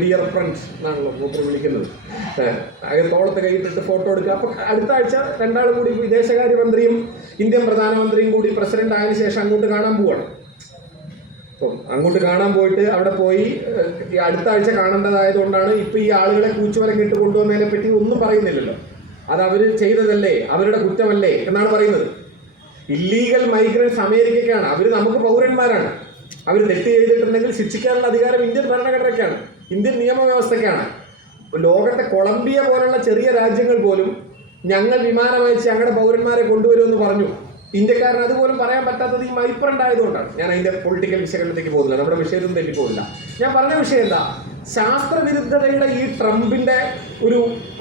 ഡിയർ ഫ്രണ്ട് എന്നാണല്ലോ മൂപ്പർ വിളിക്കുന്നത്. തോളത്ത് കൈയിട്ടിട്ട് ഫോട്ടോ എടുക്കുക. അപ്പൊ അടുത്ത ആഴ്ച രണ്ടാളും കൂടി വിദേശകാര്യമന്ത്രിയും ഇന്ത്യൻ പ്രധാനമന്ത്രിയും കൂടി പ്രസിഡന്റ് ആയതിനു ശേഷം അങ്ങോട്ട് കാണാൻ പോവാണ്. അപ്പം അങ്ങോട്ട് കാണാൻ പോയിട്ട് അവിടെ പോയി അടുത്ത ആഴ്ച കാണേണ്ടതായതുകൊണ്ടാണ് ഇപ്പൊ ഈ ആളുകളെ കൂച്ചുവലം കിട്ട് കൊണ്ടുവന്നതിനെ പറ്റി ഒന്നും പറയുന്നില്ലല്ലോ. അത് അവര് ചെയ്തതല്ലേ, അവരുടെ കുറ്റമല്ലേ എന്നാണ് പറയുന്നത്. ഇല്ലീഗൽ മൈഗ്രൻസ് അമേരിക്കയ്ക്കാണ്, അവർ നമുക്ക് പൗരന്മാരാണ്. അവർ തെറ്റ് ചെയ്തിട്ടുണ്ടെങ്കിൽ ശിക്ഷിക്കാനുള്ള അധികാരം ഇന്ത്യൻ ഭരണഘടനയ്ക്കാണ്, ഇന്ത്യൻ നിയമവ്യവസ്ഥയ്ക്കാണ്. ലോകത്തെ കൊളംബിയ പോലുള്ള ചെറിയ രാജ്യങ്ങൾ പോലും ഞങ്ങൾ വിമാനമയച്ച് ഞങ്ങളുടെ പൗരന്മാരെ കൊണ്ടുവരുമെന്ന് പറഞ്ഞു. ഇന്ത്യക്കാരൻ അതുപോലും പറയാൻ പറ്റാത്തത് ഈ മൈഫ്രണ്ട് ആയതുകൊണ്ടാണ്. ഞാൻ അതിന്റെ പൊളിറ്റിക്കൽ വിശകലനത്തിലേക്ക് പോകുന്നില്ല, നമ്മുടെ വിഷയത്തിൽ തെറ്റിപ്പോകില്ല. ഞാൻ പറഞ്ഞ വിഷയം എന്താ, ശാസ്ത്രവിരുദ്ധതയുടെ ഈ ട്രംപിന്റെ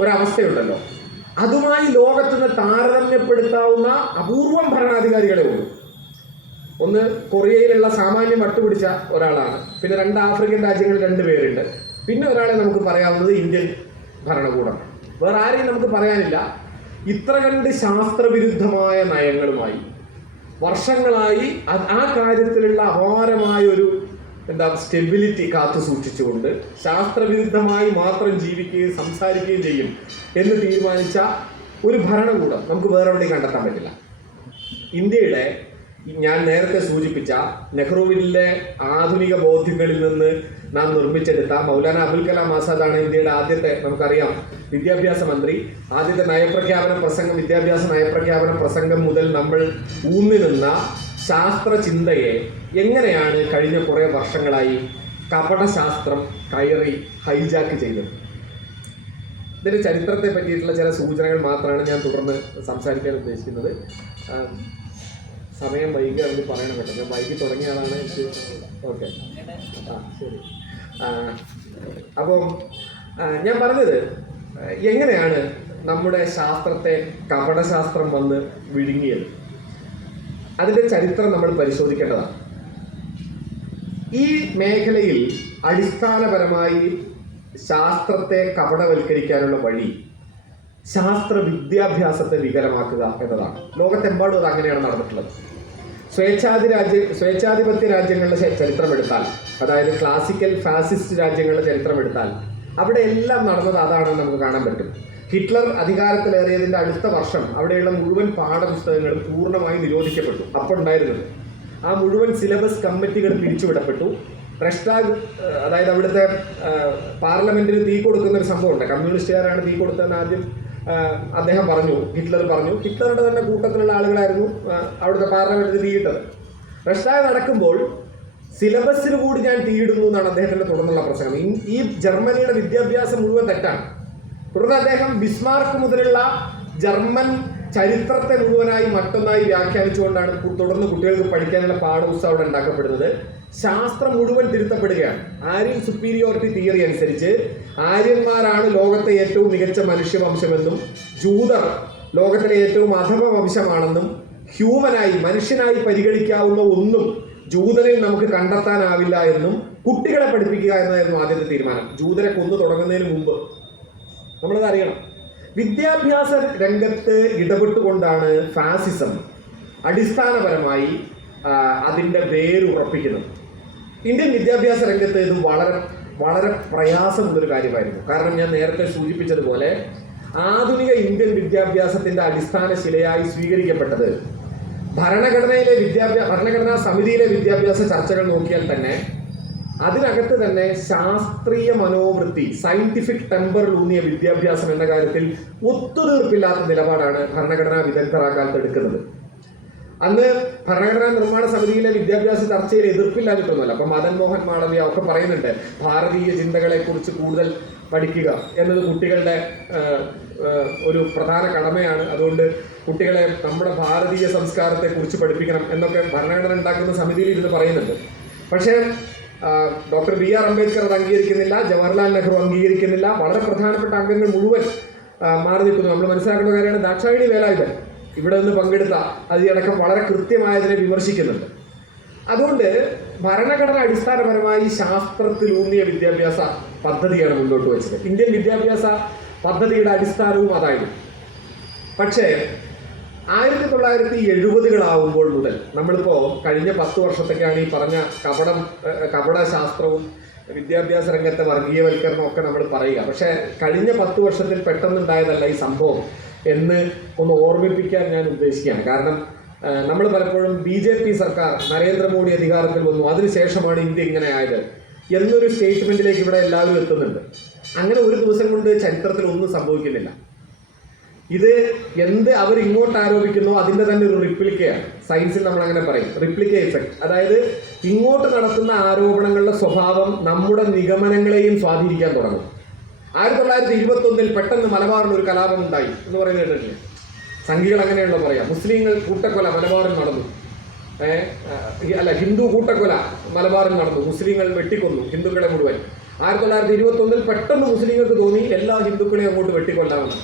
ഒരവസ്ഥയുണ്ടല്ലോ, അതുമായി ലോകത്തിന് താരതമ്യപ്പെടുത്താവുന്ന അപൂർവം ഭരണാധികാരികളെ ഉള്ളൂ. ഒന്ന് കൊറിയയിലുള്ള സാമാന്യം വട്ടുപിടിച്ച ഒരാളാണ്, പിന്നെ രണ്ട് ആഫ്രിക്കൻ രാജ്യങ്ങളിൽ 2 പേരുണ്ട്, പിന്നെ ഒരാളെ നമുക്ക് പറയാവുന്നത് ഇന്ത്യൻ ഭരണകൂടം. വേറെ ആരെയും നമുക്ക് പറയാനില്ല. ഇത്ര കണ്ട് ശാസ്ത്രവിരുദ്ധമായ നയങ്ങളുമായി വർഷങ്ങളായി ആ കാര്യത്തിലുള്ള അപാരമായ ഒരു സ്റ്റെബിലിറ്റി കാത്തു സൂക്ഷിച്ചുകൊണ്ട് ശാസ്ത്രവിരുദ്ധമായി മാത്രം ജീവിക്കുകയും സംസാരിക്കുകയും ചെയ്യും എന്ന് തീരുമാനിച്ച ഒരു ഭരണകൂടം നമുക്ക് വേറെ എവിടെയും കണ്ടെത്താൻ പറ്റില്ല. ഇന്ത്യയുടെ ഞാൻ നേരത്തെ സൂചിപ്പിച്ച നെഹ്റുവിൻ്റെ ആധുനിക ബോധ്യങ്ങളിൽ നിന്ന് നാം നിർമ്മിച്ചെടുത്ത മൗലാന അബുൽ കലാം ആസാദാണ് ഇന്ത്യയുടെ ആദ്യത്തെ, നമുക്കറിയാം, വിദ്യാഭ്യാസ മന്ത്രി. ആദ്യത്തെ നയപ്രഖ്യാപന പ്രസംഗം, വിദ്യാഭ്യാസ നയപ്രഖ്യാപന പ്രസംഗം മുതൽ നമ്മൾ ഊന്നി നിന്ന ശാസ്ത്ര ചിന്തയെ എങ്ങനെയാണ് കഴിഞ്ഞ കുറേ വർഷങ്ങളായി കപടശാസ്ത്രം കയറി ഹൈജാക്ക് ചെയ്തത്? ഇതിൻ്റെ ചരിത്രത്തെ പറ്റിയിട്ടുള്ള ചില സൂചനകൾ മാത്രമാണ് ഞാൻ തുടർന്ന് സംസാരിക്കാൻ ഉദ്ദേശിക്കുന്നത്. സമയം വൈകിയാണെന്ന് പറയണം കേട്ടോ, ഞാൻ വൈകി തുടങ്ങിയതാണ് എനിക്ക്. ഓക്കെ, ശരി. അപ്പം ഞാൻ പറഞ്ഞത്, എങ്ങനെയാണ് നമ്മുടെ ശാസ്ത്രത്തെ കപടശാസ്ത്രം വന്ന് വിഴുങ്ങിയത്? അതിൻ്റെ ചരിത്രം നമ്മൾ പരിശോധിക്കേണ്ടതാണ്. ഈ മേഖലയിൽ അടിസ്ഥാനപരമായി ശാസ്ത്രത്തെ കപടവൽക്കരിക്കാനുള്ള വഴി ശാസ്ത്ര വിദ്യാഭ്യാസത്തെ വികലമാക്കുക എന്നതാണ്. ലോകത്തെമ്പാടും അത് അങ്ങനെയാണ് നടന്നിട്ടുള്ളത്. സ്വേച്ഛാധിപത്യ രാജ്യങ്ങളുടെ ചരിത്രമെടുത്താൽ, അതായത് ക്ലാസിക്കൽ ഫാസിസ്റ്റ് രാജ്യങ്ങളുടെ ചരിത്രമെടുത്താൽ, അവിടെ എല്ലാം നടന്നത് അതാണെന്ന് നമുക്ക് കാണാൻ പറ്റും. ഹിറ്റ്ലർ അധികാരത്തിലേറിയതിൻ്റെ അടുത്ത വർഷം അവിടെയുള്ള മുഴുവൻ പാഠപുസ്തകങ്ങളും പൂർണ്ണമായി നിരോധിക്കപ്പെട്ടു. അപ്പോൾ ഉണ്ടായിരുന്നത് ആ മുഴുവൻ സിലബസ് കമ്മിറ്റികൾ പിരിച്ചുവിടപ്പെട്ടു. റെഷ്ടാഗ്, അതായത് അവിടുത്തെ പാർലമെന്റിന് തീ കൊടുക്കുന്ന ഒരു സംഭവമുണ്ട്. കമ്മ്യൂണിസ്റ്റുകാരാണ് തീ കൊടുത്തതെന്ന് ആദ്യം അദ്ദേഹം പറഞ്ഞു, ഹിറ്റ്ലർ പറഞ്ഞു. ഹിറ്റ്ലറുടെ തന്നെ കൂട്ടത്തിലുള്ള ആളുകളായിരുന്നു അവിടുത്തെ പാർലമെന്റിന് തീയിട്ടത്. റെഷ്ടാഗ് നടക്കുമ്പോൾ സിലബസിന് കൂടി ഞാൻ തീയിടുന്നു എന്നാണ് അദ്ദേഹത്തിന്റെ തുടർന്നുള്ള പ്രസംഗം. ഈ ജർമ്മനിയുടെ വിദ്യാഭ്യാസം മുഴുവൻ തെറ്റാണ്. തുടർന്ന് അദ്ദേഹം ബിസ്മാർക്ക് മുതലുള്ള ജർമ്മൻ ചരിത്രത്തെ മുഴുവനായി മറ്റൊന്നായി വ്യാഖ്യാനിച്ചുകൊണ്ടാണ് തുടർന്ന് കുട്ടികൾക്ക് പഠിക്കാനുള്ള പാഠപുസ്തകം അവിടെ ഉണ്ടാക്കപ്പെടുന്നത്. ശാസ്ത്രം മുഴുവൻ തിരുത്തപ്പെടുകയാണ്. ആര്യൻ സുപ്പീരിയോറിറ്റി തിയറി അനുസരിച്ച് ആര്യന്മാരാണ് ലോകത്തെ ഏറ്റവും മികച്ച മനുഷ്യവംശമെന്നും ജൂതർ ലോകത്തിലെ ഏറ്റവും അധമ വംശമാണെന്നും ഹ്യൂമനായി മനുഷ്യനായി പരിഗണിക്കാവുന്ന ഒന്നും ജൂതനിൽ നമുക്ക് കണ്ടെത്താനാവില്ല എന്നും കുട്ടികളെ പഠിപ്പിക്കുക എന്നായിരുന്നു ആദ്യത്തെ തീരുമാനം. ജൂതരെ കൊന്നു തുടങ്ങുന്നതിന് മുമ്പ് നമ്മളത് അറിയണം. വിദ്യാഭ്യാസ രംഗത്ത് ഇടപെട്ടുകൊണ്ടാണ് ഫാസിസം അടിസ്ഥാനപരമായി അതിൻ്റെ വേരുറപ്പിക്കുന്നത്. ഇന്ത്യൻ വിദ്യാഭ്യാസ രംഗത്ത് ഇത് വളരെ വളരെ പ്രയാസമുള്ളൊരു കാര്യമായിരുന്നു. കാരണം ഞാൻ നേരത്തെ സൂചിപ്പിച്ചതുപോലെ ആധുനിക ഇന്ത്യൻ വിദ്യാഭ്യാസത്തിൻ്റെ അടിസ്ഥാന ശിലയായി സ്വീകരിക്കപ്പെട്ടത് ഭരണഘടനാ സമിതിയിലെ വിദ്യാഭ്യാസ ചർച്ചകൾ നോക്കിയാൽ തന്നെ അതിനകത്ത് തന്നെ ശാസ്ത്രീയ മനോവൃത്തി, സയന്റിഫിക് ടെമ്പറിലൂന്നിയ വിദ്യാഭ്യാസം എന്ന കാര്യത്തിൽ ഒത്തുതീർപ്പില്ലാത്ത നിലപാടാണ് ഭരണഘടനാ വിദഗ്ധർ ആ കാലത്ത് എടുക്കുന്നത്. അന്ന് ഭരണഘടനാ നിർമ്മാണ സമിതിയിലെ വിദ്യാഭ്യാസ ചർച്ചയിൽ എതിർപ്പില്ലാഞ്ഞിട്ടൊന്നുമല്ല. അപ്പം മദൻ മോഹൻ മാളവ്യ ഒക്കെ പറയുന്നുണ്ട്, ഭാരതീയ ചിന്തകളെ കുറിച്ച് കൂടുതൽ പഠിക്കുക എന്നത് കുട്ടികളുടെ ഒരു പ്രധാന കടമയാണ്. അതുകൊണ്ട് കുട്ടികളെ നമ്മുടെ ഭാരതീയ സംസ്കാരത്തെ കുറിച്ച് പഠിപ്പിക്കണം എന്നൊക്കെ ഭരണഘടന ഉണ്ടാക്കുന്ന സമിതിയിൽ ഇരുന്ന് പറയുന്നുണ്ട്. പക്ഷേ ഡോക്ടർ BR അംബേദ്കർ അത് അംഗീകരിക്കുന്നില്ല, ജവഹർലാൽ നെഹ്റു അംഗീകരിക്കുന്നില്ല. വളരെ പ്രധാനപ്പെട്ട അംഗങ്ങൾ മുഴുവൻ മാറി നിൽക്കുന്നു. നമ്മൾ മനസ്സിലാക്കുന്ന കാര്യമാണ്, ദാക്ഷായണി വേലായുധൻ ഇവിടെ നിന്ന് പങ്കെടുത്ത അതിലടക്കം വളരെ കൃത്യമായതിനെ വിമർശിക്കുന്നുണ്ട്. അതുകൊണ്ട് ഭരണഘടന അടിസ്ഥാനപരമായി ശാസ്ത്രത്തിലൂന്നിയ വിദ്യാഭ്യാസ പദ്ധതിയാണ് മുന്നോട്ട് വെച്ചത്. ഇന്ത്യൻ വിദ്യാഭ്യാസ പദ്ധതിയുടെ അടിസ്ഥാനവും അതായിരുന്നു. പക്ഷേ 1970-കളാവുമ്പോൾ മുതൽ, നമ്മളിപ്പോൾ കഴിഞ്ഞ 10 വർഷത്തേക്കാണ് ഈ പറഞ്ഞ കപട ശാസ്ത്രവും വിദ്യാഭ്യാസ രംഗത്തെ വർഗീയവൽക്കരണം ഒക്കെ നമ്മൾ പറയുക. പക്ഷേ കഴിഞ്ഞ 10 വർഷത്തിൽ പെട്ടെന്നുണ്ടായതല്ല ഈ സംഭവം എന്ന് ഒന്ന് ഓർമ്മിപ്പിക്കാൻ ഞാൻ ഉദ്ദേശിക്കുകയാണ്. കാരണം നമ്മൾ പലപ്പോഴും BJP സർക്കാർ, നരേന്ദ്രമോദി അധികാരത്തിൽ വന്നു, അതിനുശേഷമാണ് ഇന്ത്യ ഇങ്ങനെ ആയത് എന്നൊരു സ്റ്റേറ്റ്മെന്റിലേക്ക് ഇവിടെ എല്ലാവരും എത്തുന്നുണ്ട്. അങ്ങനെ ഒരു ദിവസം കൊണ്ട് ചരിത്രത്തിൽ ഒന്നും സംഭവിക്കുന്നില്ല. ഇത് എന്ത് അവർ ഇങ്ങോട്ട് ആരോപിക്കുന്നോ അതിൻ്റെ തന്നെ ഒരു റിപ്ലിക്കയാണ്. സയൻസിൽ നമ്മൾ അങ്ങനെ പറയും, റിപ്ലിക്ക ഇഫക്റ്റ്. അതായത് ഇങ്ങോട്ട് നടത്തുന്ന ആരോപണങ്ങളുടെ സ്വഭാവം നമ്മുടെ നിഗമനങ്ങളെയും സ്വാധീനിക്കാൻ തുടങ്ങും. 1921 പെട്ടെന്ന് മലബാറിൽ ഒരു കലാപം ഉണ്ടായി എന്ന് പറയുന്നത് കേട്ടിട്ടില്ലേ? സംഘികൾ അങ്ങനെയുള്ള പറയാം. മുസ്ലിങ്ങൾ കൂട്ടക്കൊല മലബാറിൽ നടന്നു, ഹിന്ദു കൂട്ടക്കൊല മലബാറിൽ നടന്നു, മുസ്ലിങ്ങൾ വെട്ടിക്കൊന്നു ഹിന്ദുക്കളെ മുഴുവൻ. 1921 പെട്ടെന്ന് മുസ്ലിങ്ങൾക്ക് തോന്നി എല്ലാ ഹിന്ദുക്കളെയും അങ്ങോട്ട് വെട്ടിക്കൊല്ലാമെന്ന്.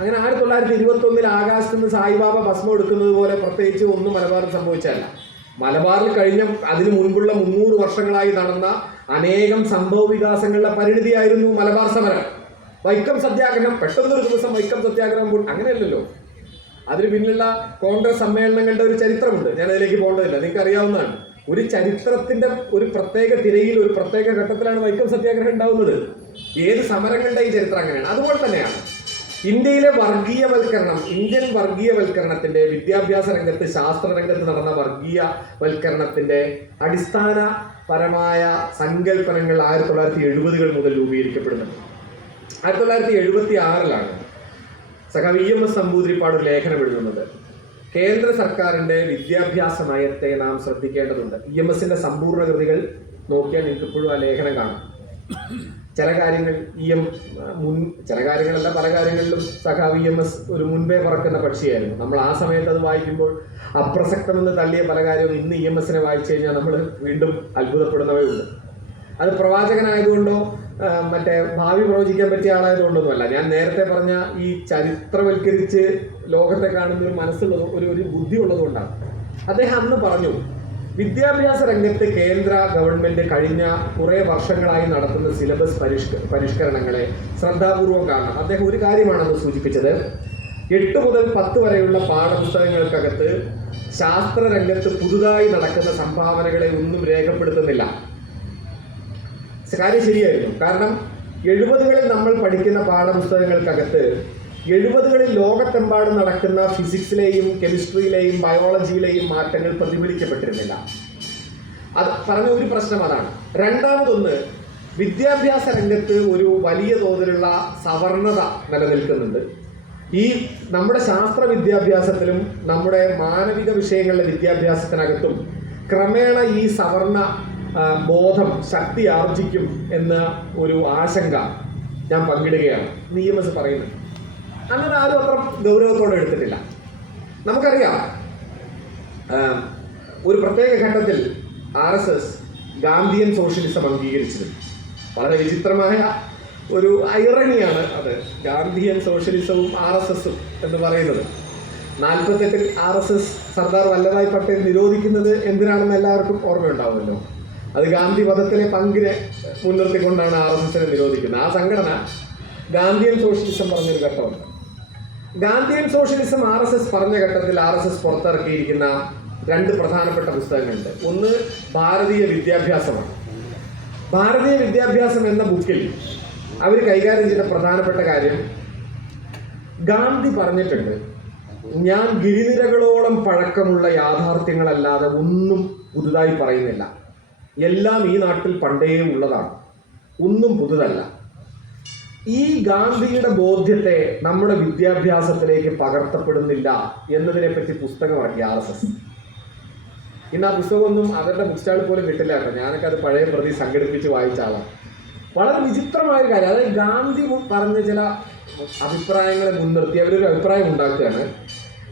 അങ്ങനെ 1921 ആകാശത്ത് നിന്ന് സായിബാബ ഭസ്മം എടുക്കുന്നത് പോലെ പ്രത്യേകിച്ച് ഒന്നും മലബാറിൽ സംഭവിച്ചതല്ല. മലബാറിൽ കഴിഞ്ഞ അതിനു മുൻപുള്ള 300 വർഷങ്ങളായി നടന്ന അനേകം സംഭവ വികാസങ്ങളുടെ പരിണിതിയായിരുന്നു മലബാർ സമരം. വൈക്കം സത്യാഗ്രഹം, പെട്ടെന്നൊരു ദിവസം വൈക്കം സത്യാഗ്രഹം അങ്ങനെയല്ലല്ലോ. അതിന് പിന്നിലുള്ള കോൺഗ്രസ് സമ്മേളനങ്ങളുടെ ഒരു ചരിത്രമുണ്ട്. ഞാൻ അതിലേക്ക് പോകേണ്ടതില്ല, നിങ്ങൾക്ക് അറിയാവുന്നതാണ്. ഒരു ചരിത്രത്തിന്റെ ഒരു പ്രത്യേക തിരയിൽ ഒരു പ്രത്യേക ഘട്ടത്തിലാണ് വൈക്കം സത്യാഗ്രഹം ഉണ്ടാവുന്നത്. ഏത് സമരങ്ങളുടെയും ചരിത്രം അങ്ങനെയാണ്. അതുപോലെ തന്നെയാണ് ഇന്ത്യയിലെ വർഗീയവൽക്കരണം, ഇന്ത്യൻ വർഗീയവൽക്കരണത്തിന്റെ, വിദ്യാഭ്യാസ രംഗത്ത് ശാസ്ത്ര രംഗത്ത് നടന്ന വർഗീയവൽക്കരണത്തിന്റെ അടിസ്ഥാനപരമായ സങ്കല്പനങ്ങൾ 1970-കൾ മുതൽ രൂപീകരിക്കപ്പെടുന്നുണ്ട്. 1976-ലാണ് സഖാവ് EMS നമ്പൂതിരിപ്പാട് ഒരു ലേഖനം എഴുതുന്നത്. കേന്ദ്ര സർക്കാരിന്റെ വിദ്യാഭ്യാസ നയത്തെ നാം ശ്രദ്ധിക്കേണ്ടതുണ്ട്. EMSന്റെ സമ്പൂർണ്ണ കൃതികൾ നോക്കിയാൽ നിങ്ങൾക്ക് ഇപ്പോഴും ആ ലേഖനം കാണാം. ചില കാര്യങ്ങൾ ചില കാര്യങ്ങളല്ല, പല കാര്യങ്ങളിലും സഖാവ് EMS ഒരു മുൻപേ പറക്കുന്ന പക്ഷിയായിരുന്നു. നമ്മൾ ആ സമയത്ത് അത് വായിക്കുമ്പോൾ അപ്രസക്തമെന്ന് തള്ളിയ പല കാര്യവും ഇന്ന് EMSനെ വായിച്ചു കഴിഞ്ഞാൽ നമ്മൾ വീണ്ടും അത്ഭുതപ്പെടുന്നവയുണ്ട്. അത് പ്രവാചകനായതുകൊണ്ടോ മറ്റേ ഭാവി പ്രവചിക്കാൻ പറ്റിയ ആളായതുകൊണ്ടൊന്നുമല്ല. ഞാൻ നേരത്തെ പറഞ്ഞ ഈ ചരിത്രവൽക്കരിച്ച് ലോകത്തെ കാണുന്ന ഒരു മനസ്സുള്ളത്, ഒരു ബുദ്ധി ഉള്ളതുകൊണ്ടാണ്. അദ്ദേഹം അന്ന് പറഞ്ഞു, വിദ്യാഭ്യാസ രംഗത്ത് കേന്ദ്ര ഗവൺമെന്റ് കഴിഞ്ഞ കുറേ വർഷങ്ങളായി നടത്തുന്ന സിലബസ് പരിഷ്കരണങ്ങളെ ശ്രദ്ധാപൂർവം കാണണം. അദ്ദേഹം ഒരു കാര്യമാണെന്ന് സൂചിപ്പിച്ചത്, 8 മുതൽ 10 വരെയുള്ള പാഠപുസ്തകങ്ങൾക്കകത്ത് ശാസ്ത്ര രംഗത്ത് പുതുതായി നടക്കുന്ന സംഭാവനകളെ ഒന്നും രേഖപ്പെടുത്തുന്നില്ല. കാര്യം ശരിയായിരുന്നു. കാരണം 70-കളിൽ നമ്മൾ പഠിക്കുന്ന പാഠപുസ്തകങ്ങൾക്കകത്ത് 70-കളിൽ ലോകത്തെമ്പാടും നടക്കുന്ന ഫിസിക്സിലെയും കെമിസ്ട്രിയിലെയും ബയോളജിയിലെയും മാറ്റങ്ങൾ പ്രതിഫലിക്കപ്പെട്ടിരുന്നില്ല. അത് പറഞ്ഞ ഒരു പ്രശ്നം അതാണ്. രണ്ടാമതൊന്ന്, വിദ്യാഭ്യാസ രംഗത്ത് ഒരു വലിയ തോതിലുള്ള സവർണത നിലനിൽക്കുന്നുണ്ട്. ഈ നമ്മുടെ ശാസ്ത്ര വിദ്യാഭ്യാസത്തിലും നമ്മുടെ മാനവിക വിഷയങ്ങളിലെ വിദ്യാഭ്യാസത്തിനകത്തും ക്രമേണ ഈ സവർണ ബോധം ശക്തി ആർജിക്കും എന്ന ഒരു ആശങ്ക ഞാൻ പങ്കിടുകയാണ്. EMS പറയുന്നത് അങ്ങനെ ആരും അത്ര ഗൗരവത്തോടെ എടുത്തിട്ടില്ല. നമുക്കറിയാം, ഒരു പ്രത്യേക ഘട്ടത്തിൽ RSS ഗാന്ധിയൻ സോഷ്യലിസം അംഗീകരിച്ചിരുന്നു. വളരെ വിചിത്രമായ ഒരു ഐറണിയാണ് അത്, ഗാന്ധിയൻ സോഷ്യലിസവും RSSഉം എന്ന് പറയുന്നത്. 48-ൽ RSS സർദാർ വല്ലഭായ് പട്ടേൽ നിരോധിക്കുന്നത് എന്തിനാണെന്ന് എല്ലാവർക്കും ഓർമ്മയുണ്ടാവുമല്ലോ. അത് ഗാന്ധി വധത്തിലെ പങ്കിനെ മുൻനിർത്തിക്കൊണ്ടാണ് RSSനെ നിരോധിക്കുന്നത്. ആ സംഘടന ഗാന്ധിയൻ സോഷ്യലിസം പറഞ്ഞൊരു ഘട്ടമുണ്ട്. ഗാന്ധിയൻ സോഷ്യലിസം RSS പറഞ്ഞ ഘട്ടത്തിൽ RSS പുറത്തിറക്കിയിരിക്കുന്ന 2 പ്രധാനപ്പെട്ട പുസ്തകങ്ങളുണ്ട്. ഒന്ന് ഭാരതീയ വിദ്യാഭ്യാസമാണ്. ഭാരതീയ വിദ്യാഭ്യാസം എന്ന ബുക്കിൽ അവർ കൈകാര്യം ചെയ്ത പ്രധാനപ്പെട്ട കാര്യം, ഗാന്ധി പറഞ്ഞിട്ടുണ്ട്, ഞാൻ ഗിരിനിരകളോളം പഴക്കമുള്ള യാഥാർത്ഥ്യങ്ങളല്ലാതെ ഒന്നും പുതുതായി പറയുന്നില്ല. എല്ലാം ഈ നാട്ടിൽ പണ്ടേ ഉള്ളതാണ്, ഒന്നും പുതുതല്ല. ഈ ഗാന്ധിയുടെ ബോധ്യത്തെ നമ്മുടെ വിദ്യാഭ്യാസത്തിലേക്ക് പകർത്തപ്പെടുന്നില്ല എന്നതിനെ പറ്റി പുസ്തകം ഇറക്കി RSS. ഇന്ന് ആ പുസ്തകമൊന്നും അവരുടെ ബുക്ക് സ്റ്റാളിൽ പോലും കിട്ടില്ല കേട്ടോ. ഞാനൊക്കെ അത് പഴയ പ്രതി സംഘടിപ്പിച്ച് വായിച്ച ആളാണ്. വളരെ വിചിത്രമായൊരു കാര്യം, അതായത് ഗാന്ധി പറഞ്ഞ ചില അഭിപ്രായങ്ങളെ മുൻനിർത്തി അവരൊരു അഭിപ്രായം ഉണ്ടാക്കുകയാണ്.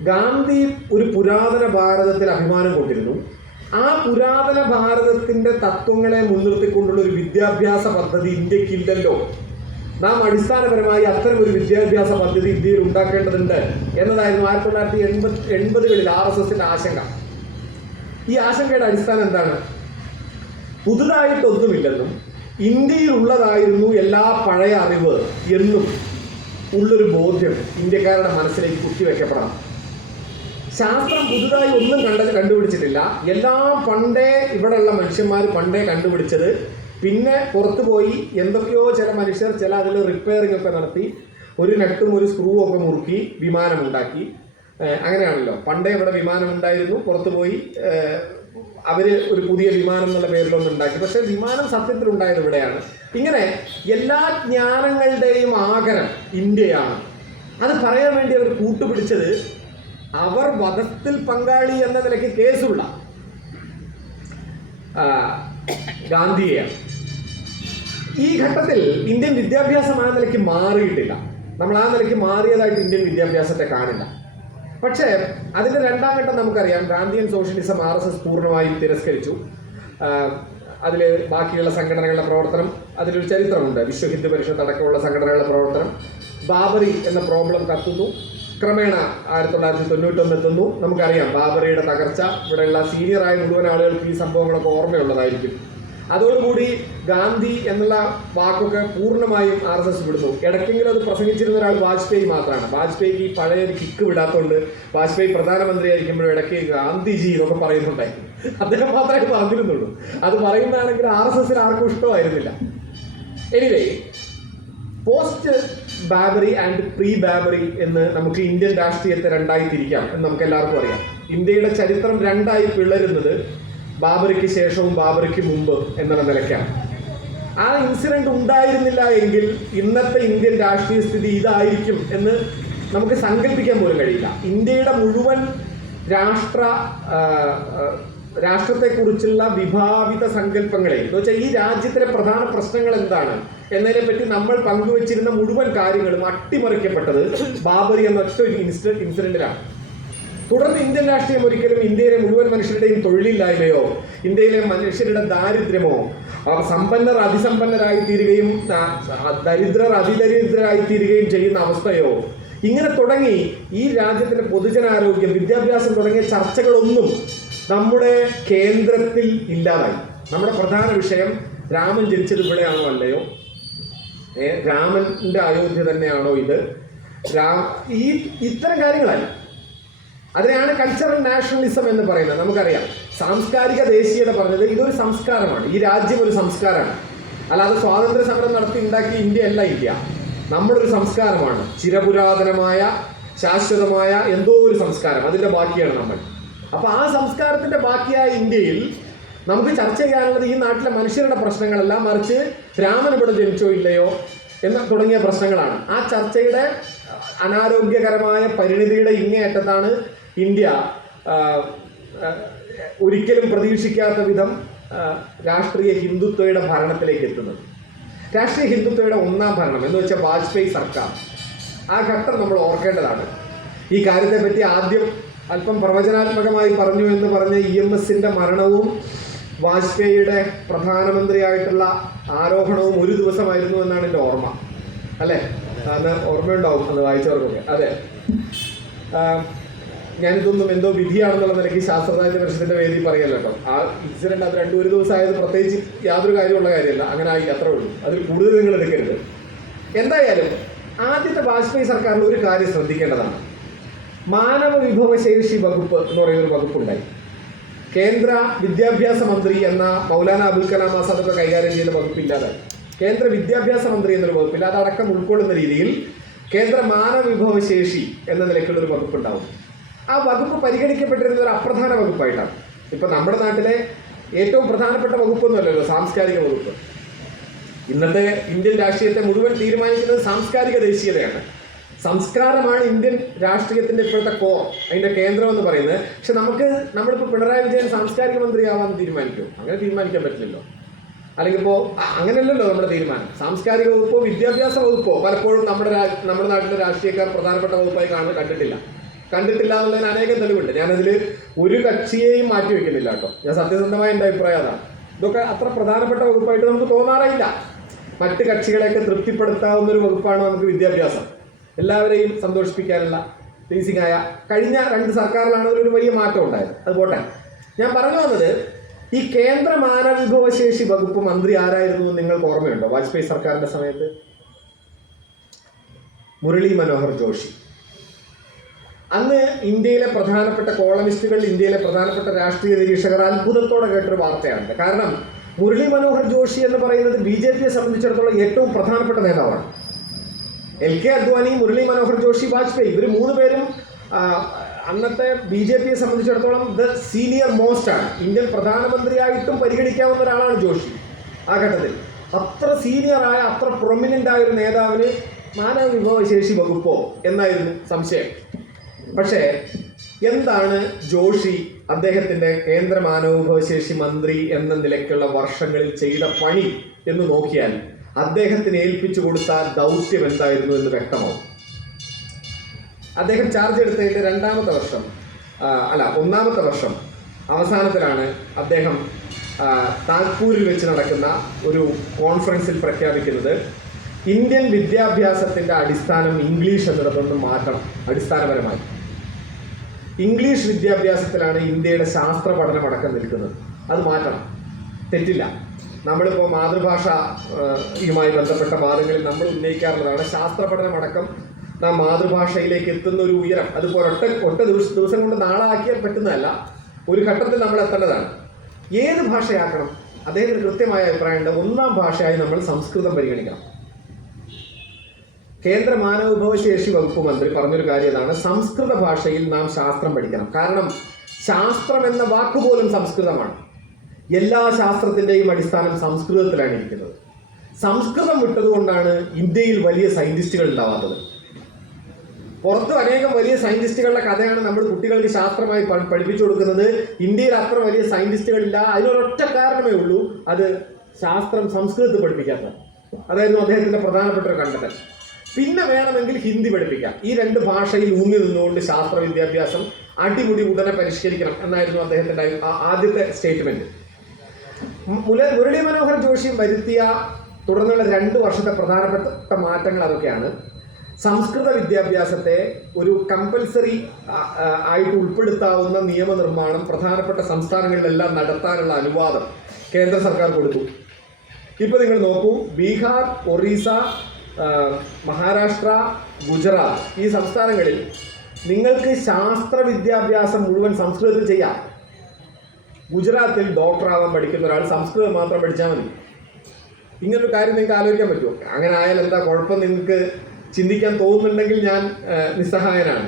ഗാന്ധി ഒരു പുരാതന ഭാരതത്തിൽ അഭിമാനം കൊണ്ടിരുന്നു. ആ പുരാതന ഭാരതത്തിന്റെ തത്വങ്ങളെ മുൻനിർത്തിക്കൊണ്ടുള്ള ഒരു വിദ്യാഭ്യാസ പദ്ധതി ഇന്ത്യക്കില്ലല്ലോ. നാം അടിസ്ഥാനപരമായി അത്തരം ഒരു വിദ്യാഭ്യാസ പദ്ധതി ഇന്ത്യയിൽ ഉണ്ടാക്കേണ്ടതുണ്ട് എന്നതായിരുന്നു 1980-കളിൽ RSSന്റെ ആശങ്ക. ഈ ആശങ്കയുടെ അടിസ്ഥാനം എന്താണ്? പുതുതായിട്ടൊന്നുമില്ലെന്നും ഇന്ത്യയിൽ ഉള്ളതായിരുന്നു എല്ലാ പഴയ അറിവ് എന്നും ഉള്ളൊരു ബോധ്യം ഇന്ത്യക്കാരുടെ മനസ്സിലേക്ക് കുത്തിവെക്കപ്പെടണം. ശാസ്ത്രം പുതുതായി ഒന്നും കണ്ടുപിടിച്ചിട്ടില്ല. എല്ലാം പണ്ടേ ഇവിടെയുള്ള മനുഷ്യന്മാർ പണ്ടേ കണ്ടുപിടിച്ചത്. പിന്നെ പുറത്തു പോയി എന്തൊക്കെയോ ചില മനുഷ്യർ അതിൽ റിപ്പയറിംഗ് ഒക്കെ നടത്തി ഒരു നട്ടും ഒരു സ്ക്രൂ ഒക്കെ മുറുക്കി വിമാനമുണ്ടാക്കി. അങ്ങനെയാണല്ലോ, പണ്ടേ ഇവിടെ വിമാനം ഉണ്ടായിരുന്നു, പുറത്തു പോയി അവർ ഒരു പുതിയ വിമാനം എന്നുള്ള പേരിലൊന്നും ഉണ്ടാക്കി. പക്ഷെ വിമാനം സത്യത്തിൽ ഉണ്ടായത് ഇവിടെയാണ്. ഇങ്ങനെ എല്ലാ ജ്ഞാനങ്ങളുടെയും ആകരം ഇന്ത്യയാണ്. അത് പറയാൻ വേണ്ടി അവർ കൂട്ടുപിടിച്ചത് അവർ വധത്തിൽ പങ്കാളി എന്ന നിലയ്ക്ക് കേസുള്ള ഗാന്ധിയെയാണ്. ഈ ഘട്ടത്തിൽ ഇന്ത്യൻ വിദ്യാഭ്യാസം ആ നിലയ്ക്ക് മാറിയിട്ടില്ല. നമ്മൾ ആ നിലയ്ക്ക് മാറിയതായിട്ട് ഇന്ത്യൻ വിദ്യാഭ്യാസത്തെ കാണില്ല. പക്ഷേ അതിൻ്റെ രണ്ടാം ഘട്ടം നമുക്കറിയാം. ഗാന്ധിയൻ സോഷ്യലിസം RSS പൂർണ്ണമായും തിരസ്കരിച്ചു. അതിൽ ബാക്കിയുള്ള സംഘടനകളുടെ പ്രവർത്തനം, അതിലൊരു ചരിത്രമുണ്ട്. വിശ്വ ഹിന്ദു പരിഷത്ത് അടക്കമുള്ള സംഘടനകളുടെ പ്രവർത്തനം. ബാബറി എന്ന പ്രോബ്ലം കത്തുന്നു. ക്രമേണ 1991 എത്തുന്നു. നമുക്കറിയാം ബാബറിയുടെ തകർച്ച. ഇവിടെയുള്ള സീനിയറായ മുഴുവൻ ആളുകൾക്ക് ഈ സംഭവങ്ങളൊക്കെ ഓർമ്മയുള്ളതായിരിക്കും. അതോടുകൂടി ഗാന്ധി എന്നുള്ള വാക്കൊക്കെ പൂർണ്ണമായും RSS വിടുന്നു. ഇടയ്ക്കെങ്കിലും അത് പ്രസംഗിച്ചിരുന്ന ഒരാൾ വാജ്പേയി മാത്രമാണ്. വാജ്പേയിക്ക് ഈ പഴയ കിക്ക് വിടാത്തതുകൊണ്ട് വാജ്പേയി പ്രധാനമന്ത്രിയായിരിക്കുമ്പോഴും ഇടയ്ക്ക് ഗാന്ധിജി എന്നൊക്കെ പറയുന്നുണ്ടായിരുന്നു. അദ്ദേഹം മാത്രമേ പറഞ്ഞിരുന്നുള്ളൂ. അത് പറയുന്നതാണെങ്കിൽ RSSന് ആർക്കും ഇഷ്ടമായിരുന്നില്ല. Anyway, post Babri and pre Babri എന്ന് നമുക്ക് ഇന്ത്യൻ രാഷ്ട്രീയത്തെ രണ്ടായി തിരിക്കാം എന്ന് നമുക്ക് എല്ലാവർക്കും അറിയാം. ഇന്ത്യയുടെ ചരിത്രം രണ്ടായി പിളരുന്നത് ബാബറിക്ക് ശേഷവും ബാബറിക്ക് മുമ്പ് എന്നുള്ള നിലയ്ക്കാണ്. ആ ഇൻസിഡന്റ് ഉണ്ടായിരുന്നില്ല എങ്കിൽ ഇന്നത്തെ ഇന്ത്യൻ രാഷ്ട്രീയ സ്ഥിതി ഇതായിരിക്കും എന്ന് നമുക്ക് സങ്കല്പിക്കാൻ പോലും കഴിയില്ല. ഇന്ത്യയുടെ മുഴുവൻ രാഷ്ട്രത്തെക്കുറിച്ചുള്ള വിഭാവിത സങ്കല്പങ്ങളെ എന്ന് വെച്ചാൽ ഈ രാജ്യത്തിലെ പ്രധാന പ്രശ്നങ്ങൾ എന്താണ് എന്നതിനെ പറ്റി നമ്മൾ പങ്കുവച്ചിരുന്ന മുഴുവൻ കാര്യങ്ങളും അട്ടിമറിക്കപ്പെട്ടത് ബാബറി എന്ന ഒറ്റ ഒരു ഇൻസിഡന്റിലാണ്. തുടർന്ന് ഇന്ത്യൻ രാഷ്ട്രീയം ഒരിക്കലും ഇന്ത്യയിലെ മുഴുവൻ മനുഷ്യരുടെയും തൊഴിലില്ലായ്മയോ ഇന്ത്യയിലെ മനുഷ്യരുടെ ദാരിദ്ര്യമോ സമ്പന്നർ അതിസമ്പന്നരായി തീരുകയും ദരിദ്രർ അതിദരിദ്രരായി തീരുകയും ചെയ്യുന്ന അവസ്ഥയോ ഇങ്ങനെ തുടങ്ങി ഈ രാജ്യത്തിന്റെ പൊതുജനാരോഗ്യം, വിദ്യാഭ്യാസം തുടങ്ങിയ ചർച്ചകളൊന്നും നമ്മുടെ കേന്ദ്രത്തിൽ ഇല്ലാതായി. നമ്മുടെ പ്രധാന വിഷയം രാമൻ ജനിച്ചത് ഇവിടെയാണോ അല്ലയോ, രാമന്റെ അയോധ്യ തന്നെയാണോ ഇത്, ഇത്തരം കാര്യങ്ങളായി. അതിനെയാണ് കൾച്ചറൽ നാഷണലിസം എന്ന് പറയുന്നത്. നമുക്കറിയാം സാംസ്കാരിക ദേശീയത പറഞ്ഞത് ഇതൊരു സംസ്കാരമാണ്, ഈ രാജ്യം ഒരു സംസ്കാരമാണ്. അല്ലാതെ സ്വാതന്ത്ര്യ സമരം നടത്തി ഉണ്ടാക്കിയ ഇന്ത്യ അല്ല ഇന്ത്യ. നമ്മളൊരു സംസ്കാരമാണ്, ചിരപുരാതനമായ ശാശ്വതമായ എന്തോ ഒരു സംസ്കാരം, അതിൻ്റെ ബാക്കിയാണ് നമ്മൾ. അപ്പോൾ ആ സംസ്കാരത്തിൻ്റെ ബാക്കിയായ ഇന്ത്യയിൽ നമുക്ക് ചർച്ച ചെയ്യാനുള്ളത് ഈ നാട്ടിലെ മനുഷ്യരുടെ പ്രശ്നങ്ങളല്ല, മറിച്ച് രാമൻ ഇവിടെ ജനിച്ചോ ഇല്ലയോ എന്ന തുടങ്ങിയ പ്രശ്നങ്ങളാണ്. ആ ചർച്ചയുടെ അനാരോഗ്യകരമായ പരിണിതിയുടെ ഇങ്ങേയറ്റത്താണ് ഇന്ത്യ ഒരിക്കലും പ്രതീക്ഷിക്കാത്ത വിധം രാഷ്ട്രീയ ഹിന്ദുത്വയുടെ ഭരണത്തിലേക്ക് എത്തുന്നത്. രാഷ്ട്രീയ ഹിന്ദുത്വയുടെ ഒന്നാം ഭരണം എന്ന് വെച്ചാൽ വാജ്പേയി സർക്കാർ. ആ ഘട്ടം നമ്മൾ ഓർക്കേണ്ടതാണ്. ഈ കാര്യത്തെപ്പറ്റി ആദ്യം അല്പം പ്രവചനാത്മകമായി പറഞ്ഞു എന്ന് പറഞ്ഞ EMSന്റെ മരണവും വാജ്പേയിയുടെ പ്രധാനമന്ത്രിയായിട്ടുള്ള ആരോഹണവും ഒരു ദിവസമായിരുന്നു എന്നാണ് എൻ്റെ ഓർമ്മ. അല്ലേ? അന്ന് ഓർമ്മയുണ്ടാവും അന്ന് വായിച്ചവർക്കൊക്കെ. അതെ, ഞാനിതൊന്നും എന്തോ വിധിയാണെന്നുള്ള നിലയ്ക്ക് ശാസ്ത്രസാഹിത്യ പരിഷത്തിന്റെ വേദി പറയല്ലോ കേട്ടോ. ആ ഇൻസിഡന്റ് അത് ഒരു ദിവസമായത് പ്രത്യേകിച്ച് യാതൊരു കാര്യമുള്ള കാര്യമല്ല. അങ്ങനെ ആയി, അത്രേ ഉള്ളൂ. അതിൽ കൂടുതൽ നിങ്ങൾ എടുക്കരുത്. എന്തായാലും ആദ്യത്തെ വാജ്പേയി സർക്കാരിൽ ഒരു കാര്യം ശ്രദ്ധിക്കേണ്ടതാണ്. മാനവ വിഭവശേഷി വകുപ്പ് എന്ന് പറയുന്ന ഒരു വകുപ്പുണ്ടായി. കേന്ദ്ര വിദ്യാഭ്യാസ മന്ത്രി എന്ന മൗലാന അബുൽ കലാം ആസാദൊക്കെ കൈകാര്യം ചെയ്യുന്ന വകുപ്പില്ലാതായി. കേന്ദ്ര വിദ്യാഭ്യാസ മന്ത്രി എന്നൊരു വകുപ്പില്ല, അതടക്കം ഉൾക്കൊള്ളുന്ന രീതിയിൽ കേന്ദ്ര മാനവ വിഭവശേഷി എന്ന നിലയ്ക്കുള്ളൊരു വകുപ്പുണ്ടാവും. ആ വകുപ്പ് പരിഗണിക്കപ്പെട്ടിരുന്ന ഒരു അപ്രധാന വകുപ്പായിട്ടാണ്. ഇപ്പം നമ്മുടെ നാട്ടിലെ ഏറ്റവും പ്രധാനപ്പെട്ട വകുപ്പൊന്നുമല്ലല്ലോ സാംസ്കാരിക വകുപ്പ്. ഇന്നത്തെ ഇന്ത്യൻ രാഷ്ട്രീയത്തെ മുഴുവൻ തീരുമാനിക്കുന്നത് സാംസ്കാരിക ദേശീയതയാണ്. സംസ്കാരമാണ് ഇന്ത്യൻ രാഷ്ട്രീയത്തിന്റെ ഇപ്പോഴത്തെ കോർ, അതിന്റെ കേന്ദ്രം എന്ന് പറയുന്നത്. പക്ഷെ നമ്മളിപ്പോൾ പിണറായി വിജയൻ സാംസ്കാരിക മന്ത്രിയാവാൻ തീരുമാനിക്കും? അങ്ങനെ തീരുമാനിക്കാൻ പറ്റില്ലല്ലോ. അല്ലെങ്കിൽ ഇപ്പോൾ അങ്ങനെയല്ലല്ലോ നമ്മുടെ തീരുമാനം. സാംസ്കാരിക വകുപ്പോ വിദ്യാഭ്യാസ വകുപ്പോ പലപ്പോഴും നമ്മുടെ നാട്ടിലെ രാഷ്ട്രീയക്കാർ പ്രധാനപ്പെട്ട വകുപ്പായി കണ്ടിട്ടില്ല എന്നുള്ളതിന് അനേകം തെളിവുണ്ട്. ഞാനതിൽ ഒരു കക്ഷിയെയും മാറ്റി വെക്കുന്നില്ല കേട്ടോ. ഞാൻ സത്യസന്ധമായ എൻ്റെ അഭിപ്രായം അതാണ്. ഇതൊക്കെ അത്ര പ്രധാനപ്പെട്ട വകുപ്പായിട്ട് നമുക്ക് തോന്നാറില്ല. മറ്റ് കക്ഷികളെയൊക്കെ തൃപ്തിപ്പെടുത്താവുന്ന ഒരു വകുപ്പാണ് നമുക്ക് വിദ്യാഭ്യാസം. എല്ലാവരെയും സന്തോഷിപ്പിക്കാനുള്ള പ്ലീസിംഗായ കഴിഞ്ഞ 2 സർക്കാരിലാണ് ഒരു വലിയ മാറ്റം ഉണ്ടായത്. അത് പോട്ടെ. ഞാൻ പറഞ്ഞു വന്നത്, ഈ കേന്ദ്ര മാനവ വിഭവശേഷി വകുപ്പ് മന്ത്രി ആരായിരുന്നു എന്ന് നിങ്ങൾക്ക് ഓർമ്മയുണ്ടോ? വാജ്പേയി സർക്കാരിന്റെ സമയത്ത് മുരളി മനോഹർ ജോഷി. അന്ന് ഇന്ത്യയിലെ പ്രധാനപ്പെട്ട കോളമിസ്റ്റുകൾ, ഇന്ത്യയിലെ പ്രധാനപ്പെട്ട രാഷ്ട്രീയ നിരീക്ഷകർ അത്ഭുതത്തോടെ കേട്ടൊരു വാർത്തയാണ്. കാരണം മുരളി മനോഹർ ജോഷി എന്ന് പറയുന്നത് BJPയെ സംബന്ധിച്ചിടത്തോളം ഏറ്റവും പ്രധാനപ്പെട്ട നേതാവാണ്. LK അദ്വാനി, മുരളി മനോഹർ ജോഷി, വാജ്പേയി, ഇവർ 3 പേരും അന്നത്തെ BJPയെ സംബന്ധിച്ചിടത്തോളം ദ സീനിയർ മോസ്റ്റ് ആണ്. ഇന്ത്യൻ പ്രധാനമന്ത്രിയായിട്ടും പരിഗണിക്കാവുന്ന ഒരാളാണ് ജോഷി. ആ ഘട്ടത്തിൽ അത്ര സീനിയറായ, അത്ര പ്രൊമിനൻ്റ് ആയ ഒരു നേതാവിന് മാനവ വിഭവശേഷി വകുപ്പോ എന്നായിരുന്നു സംശയം. പക്ഷേ എന്താണ് ജോഷി അദ്ദേഹത്തിൻ്റെ കേന്ദ്ര മാനവ വിഭവശേഷി മന്ത്രി എന്ന നിലയ്ക്കുള്ള വർഷങ്ങളിൽ ചെയ്ത പണി എന്ന് നോക്കിയാൽ അദ്ദേഹത്തിന് ഏൽപ്പിച്ചു കൊടുത്ത ദൗത്യം എന്തായിരുന്നു എന്ന് വ്യക്തമാവും. അദ്ദേഹം ചാർജ് എടുത്തതിൻ്റെ 1ാമത്തെ വർഷം അവസാനത്തിലാണ് അദ്ദേഹം നാഗ്പൂരിൽ വെച്ച് നടക്കുന്ന ഒരു കോൺഫറൻസിൽ പ്രഖ്യാപിക്കുന്നത് ഇന്ത്യൻ വിദ്യാഭ്യാസത്തിൻ്റെ അടിസ്ഥാനം ഇംഗ്ലീഷ് എന്നിടത്തൊന്ന് മാറ്റണം. അടിസ്ഥാനപരമായി ഇംഗ്ലീഷ് വിദ്യാഭ്യാസത്തിലാണ് ഇന്ത്യയുടെ ശാസ്ത്ര പഠനമടക്കം നിൽക്കുന്നത്. അത് മാറ്റണം, തെറ്റില്ല. നമ്മളിപ്പോൾ മാതൃഭാഷയുമായി ബന്ധപ്പെട്ട വാദങ്ങളിൽ നമ്മൾ ഉന്നയിക്കാറുള്ളതാണ്. ശാസ്ത്ര പഠനമടക്കം നാം മാതൃഭാഷയിലേക്ക് എത്തുന്ന ഒരു ഉയരം, അതിപ്പോൾ ഒറ്റ ദിവസം കൊണ്ട് നാളെ ആക്കിയാൽ പറ്റുന്നതല്ല. ഒരു ഘട്ടത്തിൽ നമ്മൾ എത്തേണ്ടതാണ്. ഏത് ഭാഷയാക്കണം? അദ്ദേഹത്തിന് കൃത്യമായ അഭിപ്രായമുണ്ട്. 1ാം ഭാഷയായി നമ്മൾ സംസ്കൃതം പരിഗണിക്കണം. കേന്ദ്ര മാനവവിഭവശേഷി വകുപ്പ് മന്ത്രി പറഞ്ഞൊരു കാര്യം ഇതാണ്: സംസ്കൃത ഭാഷയിൽ നാം ശാസ്ത്രം പഠിക്കണം. കാരണം ശാസ്ത്രം എന്ന വാക്കുപോലും സംസ്കൃതമാണ്. എല്ലാ ശാസ്ത്രത്തിൻ്റെയും അടിസ്ഥാനം സംസ്കൃതത്തിലാണ് ഇരിക്കുന്നത്. സംസ്കൃതം വിട്ടതുകൊണ്ടാണ് ഇന്ത്യയിൽ വലിയ സയന്റിസ്റ്റുകൾ ഉണ്ടാവാത്തത്. പുറത്ത് അനേകം വലിയ സയന്റിസ്റ്റുകളുടെ കഥയാണ് നമ്മൾ കുട്ടികൾക്ക് ശാസ്ത്രമായി പഠിപ്പിച്ചു കൊടുക്കുന്നത്. ഇന്ത്യയിൽ അത്ര വലിയ സയന്റിസ്റ്റുകളില്ല. അതിനൊരൊറ്റ കാരണമേ ഉള്ളൂ: അത് ശാസ്ത്രം സംസ്കൃതത്തിൽ പഠിപ്പിക്കാത്തത്. അതായിരുന്നു അദ്ദേഹത്തിന്റെ പ്രധാനപ്പെട്ട ഒരു കണ്ടെത്തൽ. പിന്നെ വേണമെങ്കിൽ ഹിന്ദി പഠിപ്പിക്കാം. ഈ രണ്ട് ഭാഷയിൽ ഊന്നി നിന്നുകൊണ്ട് ശാസ്ത്ര വിദ്യാഭ്യാസം അടിമുടി ഉടനെ പരിഷ്കരിക്കണം എന്നായിരുന്നു അദ്ദേഹത്തിന്റെ ആദ്യത്തെ സ്റ്റേറ്റ്മെന്റ്. മുരളി മനോഹർ ജോഷി വരുത്തിയ തുടർന്നുള്ള 2 വർഷത്തെ പ്രധാനപ്പെട്ട മാറ്റങ്ങൾ അതൊക്കെയാണ്: സംസ്കൃത വിദ്യാഭ്യാസത്തെ ഒരു കമ്പൽസറി ആയിട്ട് ഉൾപ്പെടുത്താവുന്ന നിയമനിർമ്മാണം പ്രധാനപ്പെട്ട സംസ്ഥാനങ്ങളിലെല്ലാം നടത്താനുള്ള അനുവാദം കേന്ദ്ര സർക്കാർ കൊടുത്തു. ഇപ്പൊ നിങ്ങൾ നോക്കൂ, ബീഹാർ, ഒറീസ, മഹാരാഷ്ട്ര, ഗുജറാത്ത് ഈ സംസ്ഥാനങ്ങളിൽ നിങ്ങൾക്ക് ശാസ്ത്ര വിദ്യാഭ്യാസം മുഴുവൻ സംസ്കൃതത്തിൽ ചെയ്യാം. ഗുജറാത്തിൽ ഡോക്ടറാവാൻ പഠിക്കുന്ന ഒരാൾ സംസ്കൃതം മാത്രം പഠിച്ചാൽ മതി. ഇങ്ങനൊരു കാര്യം നിങ്ങൾക്ക് ആലോചിക്കാൻ പറ്റുമോ? അങ്ങനെ ആയാൽ എന്താ കുഴപ്പം നിങ്ങൾക്ക് ചിന്തിക്കാൻ തോന്നുന്നുണ്ടെങ്കിൽ ഞാൻ നിസ്സഹായനാണ്.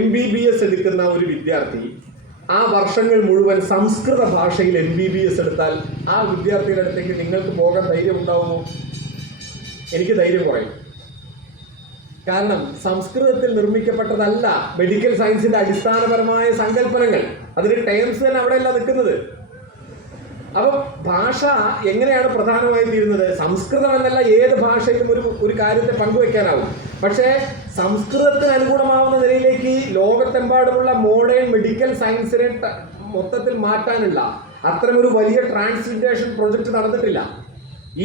MBBS എടുക്കുന്ന ഒരു വിദ്യാർത്ഥി ആ വർഷങ്ങൾ മുഴുവൻ സംസ്കൃത ഭാഷയിൽ MBBS എടുത്താൽ ആ വിദ്യാർത്ഥിയുടെ അടുത്തേക്ക് നിങ്ങൾക്ക് പോകാൻ ധൈര്യം ഉണ്ടാവുമോ? എനിക്ക് ധൈര്യം കുറയും. കാരണം സംസ്കൃതത്തിൽ നിർമ്മിക്കപ്പെട്ടതല്ല മെഡിക്കൽ സയൻസിന്റെ അടിസ്ഥാനപരമായ സങ്കല്പനങ്ങൾ. അതിന്റെ ടേംസ് തന്നെ അവിടെയല്ല നിൽക്കുന്നത്. അപ്പൊ ഭാഷ എങ്ങനെയാണ് പ്രധാനമായും തീരുന്നത്? സംസ്കൃതം എന്നല്ല, ഏത് ഭാഷയിലും ഒരു കാര്യത്തെ പങ്കുവെക്കാനാവും. പക്ഷേ സംസ്കൃതത്തിന് അനുകൂലമാവുന്ന നിലയിലേക്ക് ലോകത്തെമ്പാടുമുള്ള മോഡേൺ മെഡിക്കൽ സയൻസിനെ മൊത്തത്തിൽ മാറ്റാനുള്ള അത്തരമൊരു വലിയ ട്രാൻസ്ലിറ്റേഷൻ പ്രൊജക്ട് നടന്നിട്ടില്ല.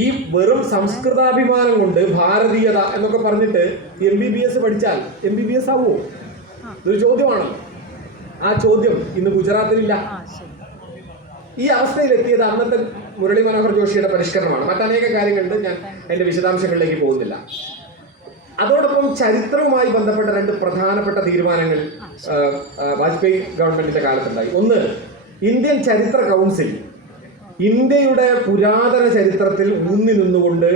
ഈ വെറും സംസ്കൃതാഭിമാനം കൊണ്ട് ഭാരതീയത എന്നൊക്കെ പറഞ്ഞിട്ട് MBBS പഠിച്ചാൽ MBBS ആവുമോ? ഇതൊരു ചോദ്യമാണല്ലോ. ആ ചോദ്യം ഇന്ന് ഗുജറാത്തിലില്ല. ഈ അവസ്ഥയിലെത്തിയത് അന്നത്തെ മുരളി മനോഹർ ജോഷിയുടെ പരിഷ്കരണമാണ്. മറ്റനേക കാര്യങ്ങളുണ്ട്, ഞാൻ അതിന്റെ വിശദാംശങ്ങളിലേക്ക് പോകുന്നില്ല. അതോടൊപ്പം ചരിത്രവുമായി ബന്ധപ്പെട്ട 2 പ്രധാനപ്പെട്ട തീരുമാനങ്ങൾ വാജ്പേയി ഗവൺമെന്റിന്റെ കാലത്തുണ്ടായി. ഒന്ന്, ഇന്ത്യൻ ചരിത്ര കൗൺസിൽ ഇന്ത്യയുടെ പുരാതന ചരിത്രത്തിൽ ഊന്നി നിന്നുകൊണ്ട്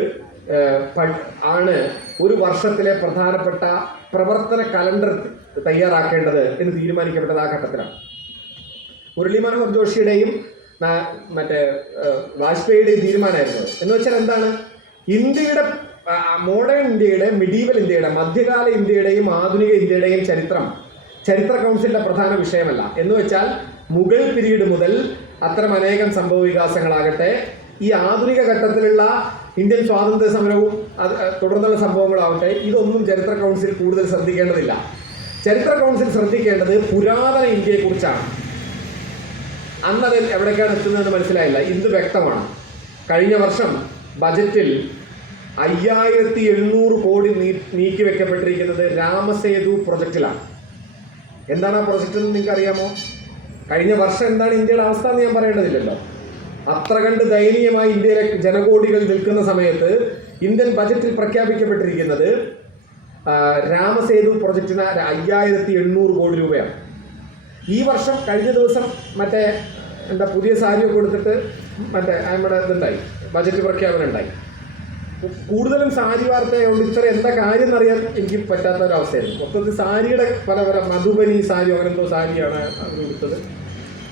ആണ് ഒരു വർഷത്തിലെ പ്രധാനപ്പെട്ട പ്രവർത്തന കലണ്ടർ തയ്യാറാക്കേണ്ടത് എന്ന് തീരുമാനിക്കപ്പെട്ടത് ആ ഘട്ടത്തിലാണ്. മുരളി മനോഹർ ജോഷിയുടെയും വാജ്പേയിയുടെയും തീരുമാനമായിരുന്നു. എന്ന് വെച്ചാൽ എന്താണ്? ഇന്ത്യയുടെ മോഡേൺ ഇന്ത്യയുടെ, മിഡീവൽ ഇന്ത്യയുടെ, മധ്യകാല ഇന്ത്യയുടെയും ആധുനിക ഇന്ത്യയുടെയും ചരിത്ര കൗൺസിലിന്റെ പ്രധാന വിഷയമല്ല. എന്ന് വെച്ചാൽ മുഗൾ പീരീഡ് മുതൽ അത്തരം അനേകം സംഭവ വികാസങ്ങളാകട്ടെ, ഈ ആധുനിക ഘട്ടത്തിലുള്ള ഇന്ത്യൻ സ്വാതന്ത്ര്യ സമരവും തുടർന്നുള്ള സംഭവങ്ങളാവട്ടെ, ഇതൊന്നും ചരിത്ര കൗൺസിൽ കൂടുതൽ ശ്രദ്ധിക്കേണ്ടതില്ല. ചരിത്ര കൗൺസിൽ ശ്രദ്ധിക്കേണ്ടത് പുരാതന ഇന്ത്യയെക്കുറിച്ചാണ്. അന്നത് എവിടേക്കാണ് എത്തുന്നതെന്ന് മനസ്സിലായില്ല. ഇത് വ്യക്തമാണ്. കഴിഞ്ഞ വർഷം ബജറ്റിൽ 5700 കോടി നീക്കി വെക്കപ്പെട്ടിരിക്കുന്നത് രാമസേതു പ്രൊജക്റ്റിലാണ്. എന്താണ് ആ പ്രൊജക്റ്റ് എന്ന് നിങ്ങൾക്ക് അറിയാമോ? കഴിഞ്ഞ വർഷം എന്താണ് ഇന്ത്യയുടെ അവസ്ഥ എന്ന് ഞാൻ പറയേണ്ടതില്ലല്ലോ. അത്ര കണ്ട് ദയനീയമായി ഇന്ത്യയിലെ ജനകോടികൾ നിൽക്കുന്ന സമയത്ത് ഇന്ത്യൻ ബജറ്റിൽ പ്രഖ്യാപിക്കപ്പെട്ടിരിക്കുന്നത് രാമസേതു പ്രൊജക്റ്റിന് 5700 കോടി രൂപയാണ്. ഈ വർഷം കഴിഞ്ഞ ദിവസം പുതിയ സാരിയൊക്കെ കൊടുത്തിട്ട് നമ്മുടെ ഇതുണ്ടായി, ബജറ്റ് പ്രഖ്യാപനം ഉണ്ടായി. കൂടുതലും സാരി വാർത്തയുണ്ട്. ഇത്ര എന്താ കാര്യം എന്നറിയാൻ എനിക്ക് പറ്റാത്ത ഒരവസ്ഥയായിരുന്നു. മൊത്തത്തിൽ സാരിയുടെ പല മധുബനി സാരി അങ്ങനെ എന്തോ സാരിയാണ് കൊടുത്തത്.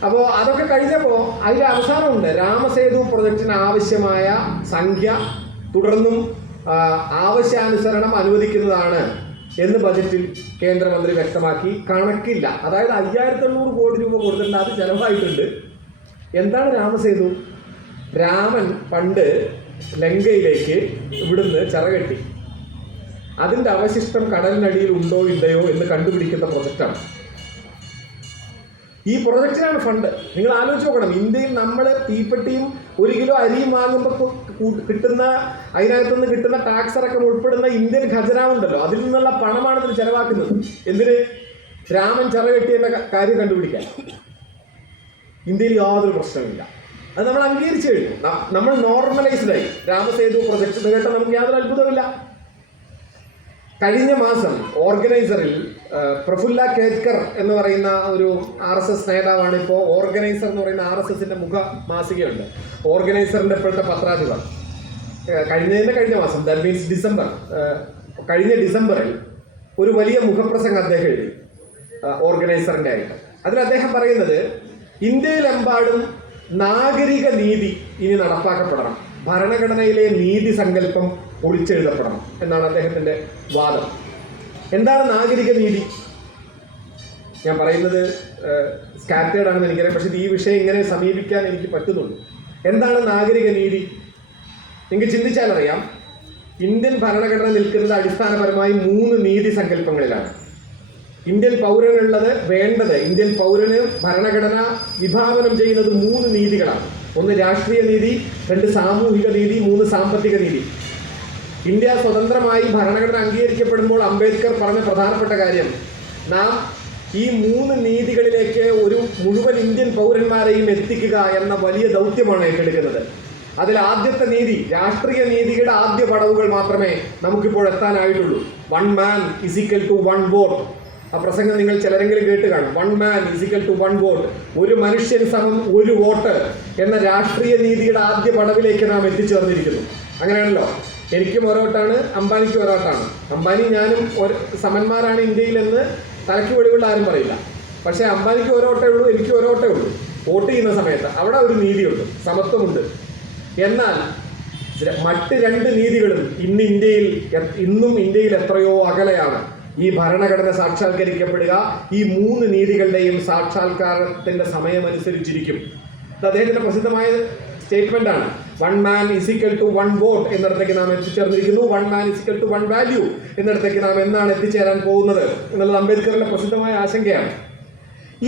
അപ്പോൾ അതൊക്കെ കഴിഞ്ഞപ്പോൾ അതിൻ്റെ അവസാനമുണ്ട് രാമസേതു പ്രൊജക്റ്റിന് ആവശ്യമായ സംഖ്യ തുടർന്നും ആവശ്യാനുസരണം അനുവദിക്കുന്നതാണ് എന്ന് ബജറ്റിൽ കേന്ദ്രമന്ത്രി വ്യക്തമാക്കി. കണക്കില്ല. അതായത് 5800 കോടി രൂപ കൊടുത്തിട്ടുണ്ട്, അത് ചെലവായിട്ടുണ്ട്. എന്താണ് രാമസേതു? രാമൻ പണ്ട് ലങ്കയിലേക്ക് ഇവിടുന്ന് ചിറകെട്ടി അതിൻ്റെ അവശിഷ്ടം കടലിനടിയിൽ ഉണ്ടോ ഇല്ലയോ എന്ന് കണ്ടുപിടിക്കുന്ന പ്രൊജക്റ്റാണ്. ഈ പ്രൊജക്റ്റിനാണ് ഫണ്ട്. നിങ്ങൾ ആലോചിച്ച് നോക്കണം, ഇന്ത്യയിൽ നമ്മൾ തീപ്പെട്ടിയും 1 കിലോ അരിയും വാങ്ങുമ്പോൾ കിട്ടുന്ന, അതിനകത്തുനിന്ന് കിട്ടുന്ന ടാക്സ് അടക്കം ഉൾപ്പെടുന്ന ഇന്ത്യൻ ഖജനാവുണ്ടല്ലോ, അതിൽ നിന്നുള്ള പണമാണ് ഇതിന് ചെലവാക്കുന്നത്. എന്തിന്? രാമൻ ചിറകെട്ടിയുടെ കാര്യം കണ്ടുപിടിക്കാൻ. ഇന്ത്യയിൽ യാതൊരു പ്രശ്നമില്ല. അത് നമ്മൾ അംഗീകരിച്ചു കഴിഞ്ഞു. നമ്മൾ നോർമലൈസ്ഡായി. രാമസേതു പ്രൊജക്ട് കേട്ടാൽ നമുക്ക് യാതൊരു അത്ഭുതമില്ല. കഴിഞ്ഞ മാസം ഓർഗനൈസറിൽ പ്രഫുല്ല കേത്കർ എന്ന് പറയുന്ന ഒരു RSS നേതാവാണ് ഇപ്പോൾ ഓർഗനൈസർ എന്ന് പറയുന്ന RSSന്റെ മുഖ മാസികയുണ്ട്. ഓർഗനൈസറിന്റെ ഇപ്പോഴത്തെ പത്രാധിപർ കഴിഞ്ഞ മാസം, ദാറ്റ് മീൻസ് ഡിസംബർ, കഴിഞ്ഞ ഡിസംബറിൽ ഒരു വലിയ മുഖപ്രസംഗം അദ്ദേഹം എഴുതി, ഓർഗനൈസറിൻ്റെ ആയിട്ട്. അതിൽ അദ്ദേഹം പറയുന്നത് ഇന്ത്യയിലെമ്പാടും നാഗരിക നീതി ഇനി നടപ്പാക്കപ്പെടണം, ഭരണഘടനയിലെ നീതി സങ്കല്പം ഒളിച്ചെഴുതപ്പെടണം എന്നാണ് അദ്ദേഹത്തിൻ്റെ വാദം. എന്താണ് നാഗരിക നീതി? ഞാൻ പറയുന്നത് സ്കാറ്റേഡ് ആണെന്ന് എനിക്കറിയാം, പക്ഷേ ഈ വിഷയം ഇങ്ങനെ സമീപിക്കാൻ എനിക്ക് പറ്റുന്നുള്ളൂ. എന്താണ് നാഗരിക നീതി? നിങ്ങൾക്ക് ചിന്തിച്ചാലറിയാം, ഇന്ത്യൻ ഭരണഘടന നിൽക്കുന്നത് അടിസ്ഥാനപരമായി 3 നീതി സങ്കല്പങ്ങളിലാണ്. ഇന്ത്യൻ പൗരനുള്ളത് വേണ്ടത്, ഇന്ത്യൻ പൗരന് ഭരണഘടന വിഭാവനം ചെയ്യുന്നത് 3 നീതികളാണ്. 1 രാഷ്ട്രീയ നീതി, 2 സാമൂഹിക നീതി, 3 സാമ്പത്തിക നീതി. ഇന്ത്യ സ്വതന്ത്രമായി ഭരണഘടന അംഗീകരിക്കപ്പെടുമ്പോൾ അംബേദ്കർ പറഞ്ഞ പ്രധാനപ്പെട്ട കാര്യം, നാം ഈ 3 നീതികളിലേക്ക് ഒരു മുഴുവൻ ഇന്ത്യൻ പൗരന്മാരെയും എത്തിക്കുക എന്ന വലിയ ദൗത്യമാണ് ഏറ്റെടുക്കുന്നത്. അതിൽ ആദ്യത്തെ നീതി, രാഷ്ട്രീയ നീതിയുടെ ആദ്യ പടവുകൾ മാത്രമേ നമുക്കിപ്പോൾ എത്താനായിട്ടുള്ളൂ. 1 man = 1 vote. ആ പ്രസംഗം നിങ്ങൾ ചിലരെങ്കിലും കേട്ട് കാണും. 1 man = 1 vote. ഒരു മനുഷ്യൻ സമം 1 വോട്ട് എന്ന രാഷ്ട്രീയ നീതിയുടെ ആദ്യ പടവിലേക്ക് നാം എത്തിച്ചേർന്നിരിക്കുന്നു. അങ്ങനെയാണല്ലോ, എനിക്കും ഒരോട്ടാണ്, അംബാനിക്കും ഒരോട്ടാണ്. അംബാനി ഞാനും സമന്മാരാണ് ഇന്ത്യയിലെന്ന് തലയ്ക്ക് വെളിവുള്ള ആരും പറയില്ല. പക്ഷേ അംബാനിക്ക് ഒരോട്ടേ ഉള്ളൂ, എനിക്ക് ഒരോട്ടേ ഉള്ളൂ. വോട്ട് ചെയ്യുന്ന സമയത്ത് അവിടെ ഒരു നീതിയുണ്ട്, സമത്വമുണ്ട്. എന്നാൽ മറ്റ് 2 നീതികളും ഇന്നും ഇന്ത്യയിൽ എത്രയോ അകലെയാണ്. ഈ ഭരണഘടന സാക്ഷാത്കരിക്കപ്പെടുക ഈ 3 നീതികളുടെയും സാക്ഷാത്കാരത്തിന്റെ സമയമനുസരിച്ചിരിക്കും. ഇത് അദ്ദേഹത്തിന്റെ പ്രസിദ്ധമായ സ്റ്റേറ്റ്മെന്റ് ആണ്. 1 man = 1 vote എന്നിടത്തേക്ക് നാം എത്തിച്ചേർന്നിരിക്കുന്നു. 1 man = 1 value എന്നിടത്തേക്ക് നാം എന്നാണ് എത്തിച്ചേരാൻ പോകുന്നത് എന്നുള്ളത് അംബേദ്കറിന്റെ പ്രസിദ്ധമായ ആശങ്കയാണ്.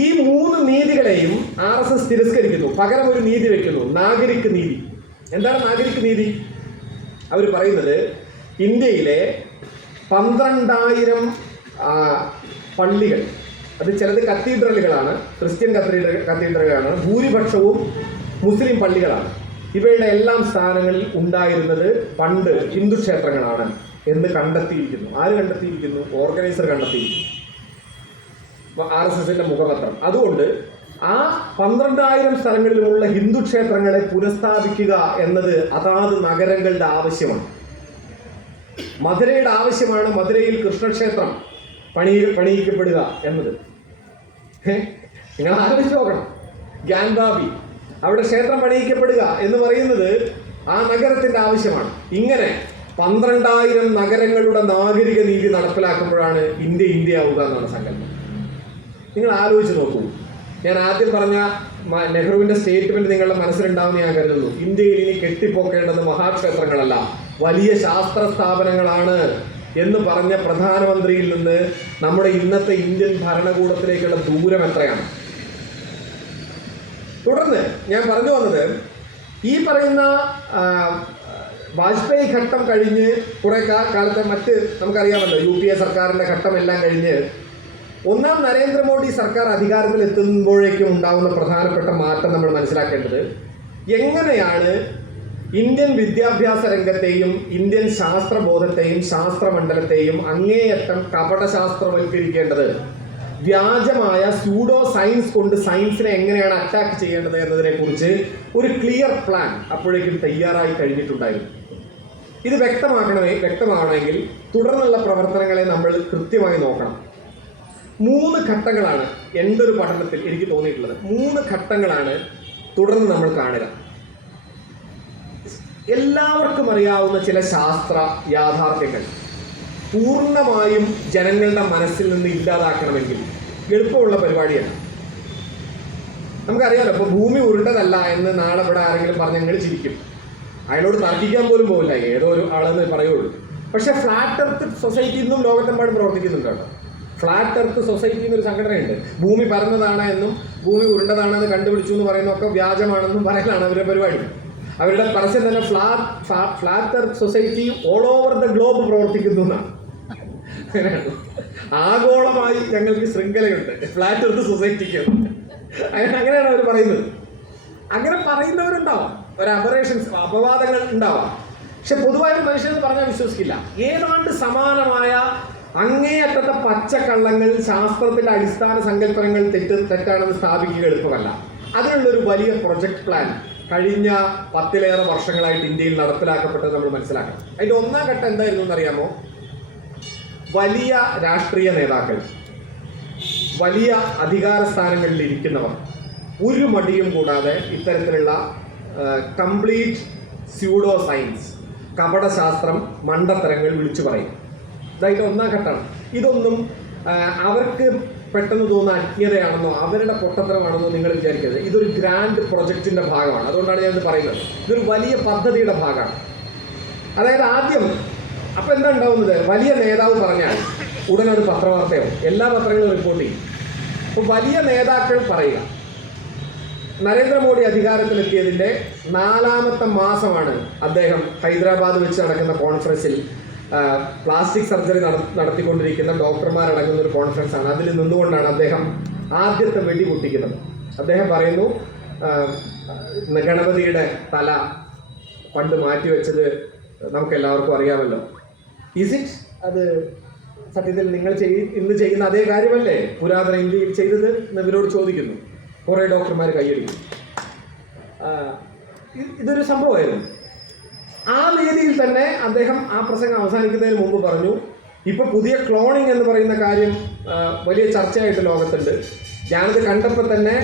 ഈ 3 നീതികളെയും RSS തിരസ്കരിക്കുന്നു, പകരം ഒരു നീതി വെക്കുന്നു, നാഗരിക് നീതി. എന്താണ് നാഗരിക് നീതി? അവർ പറയുന്നത് ഇന്ത്യയിലെ 12,000 പള്ളികൾ, അത് ചിലത് കത്തീഡ്രലുകളാണ്, ക്രിസ്ത്യൻ കത്തീഡ്രലുകളാണ്, ഭൂരിപക്ഷവും മുസ്ലിം പള്ളികളാണ്. ഇവയുടെ എല്ലാം സ്ഥാനങ്ങളിൽ ഉണ്ടായിരുന്നത് പണ്ട് ഹിന്ദു ക്ഷേത്രങ്ങളാണ് എന്ന് കണ്ടെത്തിയിരിക്കുന്നു. ആര് കണ്ടെത്തിയിരിക്കുന്നു? ഓർഗനൈസർ കണ്ടെത്തിയിരിക്കുന്നു, RSSന്റെ മുഖപത്രം. അതുകൊണ്ട് ആ 12,000 സ്ഥലങ്ങളിലുമുള്ള ഹിന്ദു ക്ഷേത്രങ്ങളെ പുനഃസ്ഥാപിക്കുക എന്നത് അതാത് നഗരങ്ങളുടെ ആവശ്യമാണ്. മധുരയുടെ ആവശ്യമാണ് മധുരയിൽ കൃഷ്ണക്ഷേത്രം പണിയിക്കപ്പെടുക എന്നത്. നിങ്ങൾ ആലോചിച്ച് നോക്കണം, ഗ്യാൻബാബി അവിടെ ക്ഷേത്രം പണിയിക്കപ്പെടുക എന്ന് പറയുന്നത് ആ നഗരത്തിന്റെ ആവശ്യമാണ്. ഇങ്ങനെ 12,000 നഗരങ്ങളുടെ നാഗരിക നീതി നടപ്പിലാക്കുമ്പോഴാണ് ഇന്ത്യ ആവുക എന്നാണ് സങ്കല്പം. നിങ്ങൾ ആലോചിച്ച് നോക്കൂ. ഞാൻ ആദ്യം പറഞ്ഞ നെഹ്റുവിന്റെ സ്റ്റേറ്റ്മെന്റ് നിങ്ങളുടെ മനസ്സിലുണ്ടാവുമെന്ന് ഞാൻ കരുതുന്നു. ഇന്ത്യയിൽ ഇനി കെട്ടിപ്പോക്കേണ്ടത് മഹാക്ഷേത്രങ്ങളല്ല, വലിയ ശാസ്ത്ര സ്ഥാപനങ്ങളാണ് എന്ന് പറഞ്ഞ പ്രധാനമന്ത്രിയിൽ നിന്ന് നമ്മുടെ ഇന്നത്തെ ഇന്ത്യൻ ഭരണകൂടത്തിലേക്കുള്ള ദൂരം എത്രയാണ്? തുടർന്ന് ഞാൻ പറഞ്ഞു വന്നത്, ഈ പറയുന്ന വാജ്പേയി ഘട്ടം കഴിഞ്ഞ് കുറെ കാലത്തെ നമുക്കറിയാമല്ലോ, UPA സർക്കാരിന്റെ ഘട്ടം എല്ലാം കഴിഞ്ഞ് 1ാം നരേന്ദ്രമോദി സർക്കാർ അധികാരത്തിൽ എത്തുമ്പോഴേക്കും ഉണ്ടാകുന്ന പ്രധാനപ്പെട്ട മാറ്റം നമ്മൾ മനസ്സിലാക്കേണ്ടത്, എങ്ങനെയാണ് ഇന്ത്യൻ വിദ്യാഭ്യാസ രംഗത്തെയും ഇന്ത്യൻ ശാസ്ത്രബോധത്തെയും ശാസ്ത്രമണ്ഡലത്തെയും അങ്ങേയറ്റം കപടശാസ്ത്രവൽക്കരിക്കേണ്ടത്, വ്യാജമായ സ്യൂഡോ സയൻസ് കൊണ്ട് സയൻസിനെ എങ്ങനെയാണ് അറ്റാക്ക് ചെയ്യേണ്ടത് എന്നതിനെ കുറിച്ച് ഒരു ക്ലിയർ പ്ലാൻ അപ്പോഴേക്കും തയ്യാറായി കഴിഞ്ഞിട്ടുണ്ടായിരുന്നു. ഇത് വ്യക്തമാവണമെങ്കിൽ തുടർന്നുള്ള പ്രവർത്തനങ്ങളെ നമ്മൾ കൃത്യമായി നോക്കണം. 3 ഘട്ടങ്ങളാണ് എൻ്റെ ഒരു പഠനത്തിൽ എനിക്ക് തോന്നിയിട്ടുള്ളത്. 3 ഘട്ടങ്ങളാണ് തുടർന്ന് നമ്മൾ കാണുക. എല്ലാവർക്കും അറിയാവുന്ന ചില ശാസ്ത്ര യാഥാർത്ഥ്യങ്ങൾ പൂർണ്ണമായും ജനങ്ങളുടെ മനസ്സിൽ നിന്ന് ഇല്ലാതാക്കണമെങ്കിൽ എളുപ്പമുള്ള പരിപാടിയല്ല. നമുക്കറിയാലോ, ഇപ്പോൾ ഭൂമി ഉരുണ്ടതല്ല എന്ന് നാളെ ഇവിടെ ആരെങ്കിലും പറഞ്ഞ് ഞങ്ങൾ ചിരിക്കും. അയാളോട് തർക്കിക്കാൻ പോലും പോകില്ല, ഏതോ ഒരു ആളെന്ന് പറയുള്ളൂ. പക്ഷെ ഫ്ലാറ്റ് എർത്ത് സൊസൈറ്റി ഇന്നും ലോകത്തെമ്പാടും പ്രവർത്തിക്കുന്നുണ്ട് കേട്ടോ. ഫ്ലാറ്റ് എർത്ത് സൊസൈറ്റി എന്നൊരു സംഘടനയുണ്ട്. ഭൂമി പരന്നതാണ് എന്നും ഭൂമി ഉരുണ്ടതാണെന്ന് കണ്ടുപിടിച്ചു എന്ന് പറയുന്നതൊക്കെ വ്യാജമാണെന്നും പറയലാണ് അവരുടെ പരിപാടി. അവരുടെ പരസ്യം തന്നെ flat earth society all over the globe പ്രവർത്തിക്കുന്നു എന്നാണ്. അങ്ങനെയാണ്, ആഗോളമായി ഞങ്ങൾക്ക് ശൃംഖലയുണ്ട് ഫ്ലാറ്റ് എർത്ത് സൊസൈറ്റിക്ക്. അങ്ങനെയാണ് അവർ പറയുന്നത്. അങ്ങനെ പറയുന്നവരുണ്ടാവാം, ഒരു അബറേഷൻസ്, അപവാദങ്ങൾ ഉണ്ടാവാം. പക്ഷെ പൊതുവായിട്ട് മനുഷ്യരെന്ന് പറഞ്ഞാൽ വിശ്വസിക്കില്ല. ഏതാണ്ട് സമാനമായ അങ്ങേയറ്റത്തെ പച്ചക്കള്ളങ്ങൾ, ശാസ്ത്രത്തിൻ്റെ അടിസ്ഥാന സങ്കല്പനങ്ങൾ തെറ്റാണെന്ന് സ്ഥാപിക്കുക എളുപ്പമല്ല. അതിനുള്ളൊരു വലിയ പ്രൊജക്ട് പ്ലാൻ കഴിഞ്ഞ 10ലേറെ വർഷങ്ങളായിട്ട് ഇന്ത്യയിൽ നടപ്പിലാക്കപ്പെട്ടത് നമ്മൾ മനസ്സിലാക്കണം. അതിൻ്റെ 1ാം ഘട്ടം എന്തായിരുന്നു എന്നറിയാമോ? വലിയ രാഷ്ട്രീയ നേതാക്കൾ, വലിയ അധികാര സ്ഥാനങ്ങളിൽ ഇരിക്കുന്നവർ ഒരു മടിയും കൂടാതെ ഇത്തരത്തിലുള്ള കംപ്ലീറ്റ് സ്യൂഡോ സയൻസ്, കപടശാസ്ത്രം, മണ്ടത്തരങ്ങൾ വിളിച്ചു പറയും. ഇതായിട്ട് ഒന്നാം ഘട്ടമാണ്. ഇതൊന്നും അവർക്ക് പെട്ടെന്ന് തോന്നുന്ന അജ്ഞതയാണെന്നോ അവരുടെ പൊട്ടത്തരമാണെന്നോ നിങ്ങൾ വിചാരിക്കരുത്. ഇതൊരു ഗ്രാൻഡ് പ്രൊജക്റ്റിന്റെ ഭാഗമാണ്. അതുകൊണ്ടാണ് ഞാനിത് പറയുന്നത്. ഇതൊരു വലിയ പദ്ധതിയുടെ ഭാഗമാണ്. അതായത് ആദ്യം അപ്പം എന്താ ഉണ്ടാവുന്നത്? വലിയ നേതാവ് പറഞ്ഞാൽ ഉടനെ അത് പത്രവാർത്തയോ എല്ലാ പത്രങ്ങളും റിപ്പോർട്ട് ചെയ്യും. അപ്പോൾ വലിയ നേതാക്കൾ പറയുക, നരേന്ദ്രമോദി അധികാരത്തിലെത്തിയതിൻ്റെ 4ാമത്തെ മാസമാണ് അദ്ദേഹം ഹൈദരാബാദ് വെച്ച് നടക്കുന്ന കോൺഫറൻസിൽ പ്ലാസ്റ്റിക് സർജറി നടത്തിക്കൊണ്ടിരിക്കുന്ന ഡോക്ടർമാരടങ്ങുന്ന ഒരു കോൺഫറൻസാണ്. അതിൽ നിന്നുകൊണ്ടാണ് അദ്ദേഹം ആദ്യത്തെ വെടി പൊട്ടിക്കുന്നത്. അദ്ദേഹം പറയുന്നു, ഗണപതിയുടെ തല പണ്ട് മാറ്റിവെച്ചത് നമുക്കെല്ലാവർക്കും അറിയാമല്ലോ. Is it? അത് സത്യത്തിൽ നിങ്ങൾ ഇന്ന് ചെയ്യുന്ന അതേ കാര്യമല്ലേ പുരാതന ഇന്ത്യയിൽ ചെയ്തത് എന്ന് ഇവരോട് ചോദിക്കുന്നു. കുറേ ഡോക്ടർമാർ കൈയടിക്കും. ഇതൊരു സംഭവമായിരുന്നു. ആ രീതിയിൽ തന്നെ അദ്ദേഹം ആ പ്രസംഗം അവസാനിക്കുന്നതിന് മുമ്പ് പറഞ്ഞു, ഇപ്പോൾ പുതിയ ക്ലോണിംഗ് എന്ന് പറയുന്ന കാര്യം വലിയ ചർച്ചയായിട്ട് ലോകത്തുണ്ട്. ഞാനത് കണ്ടപ്പോൾ തന്നെ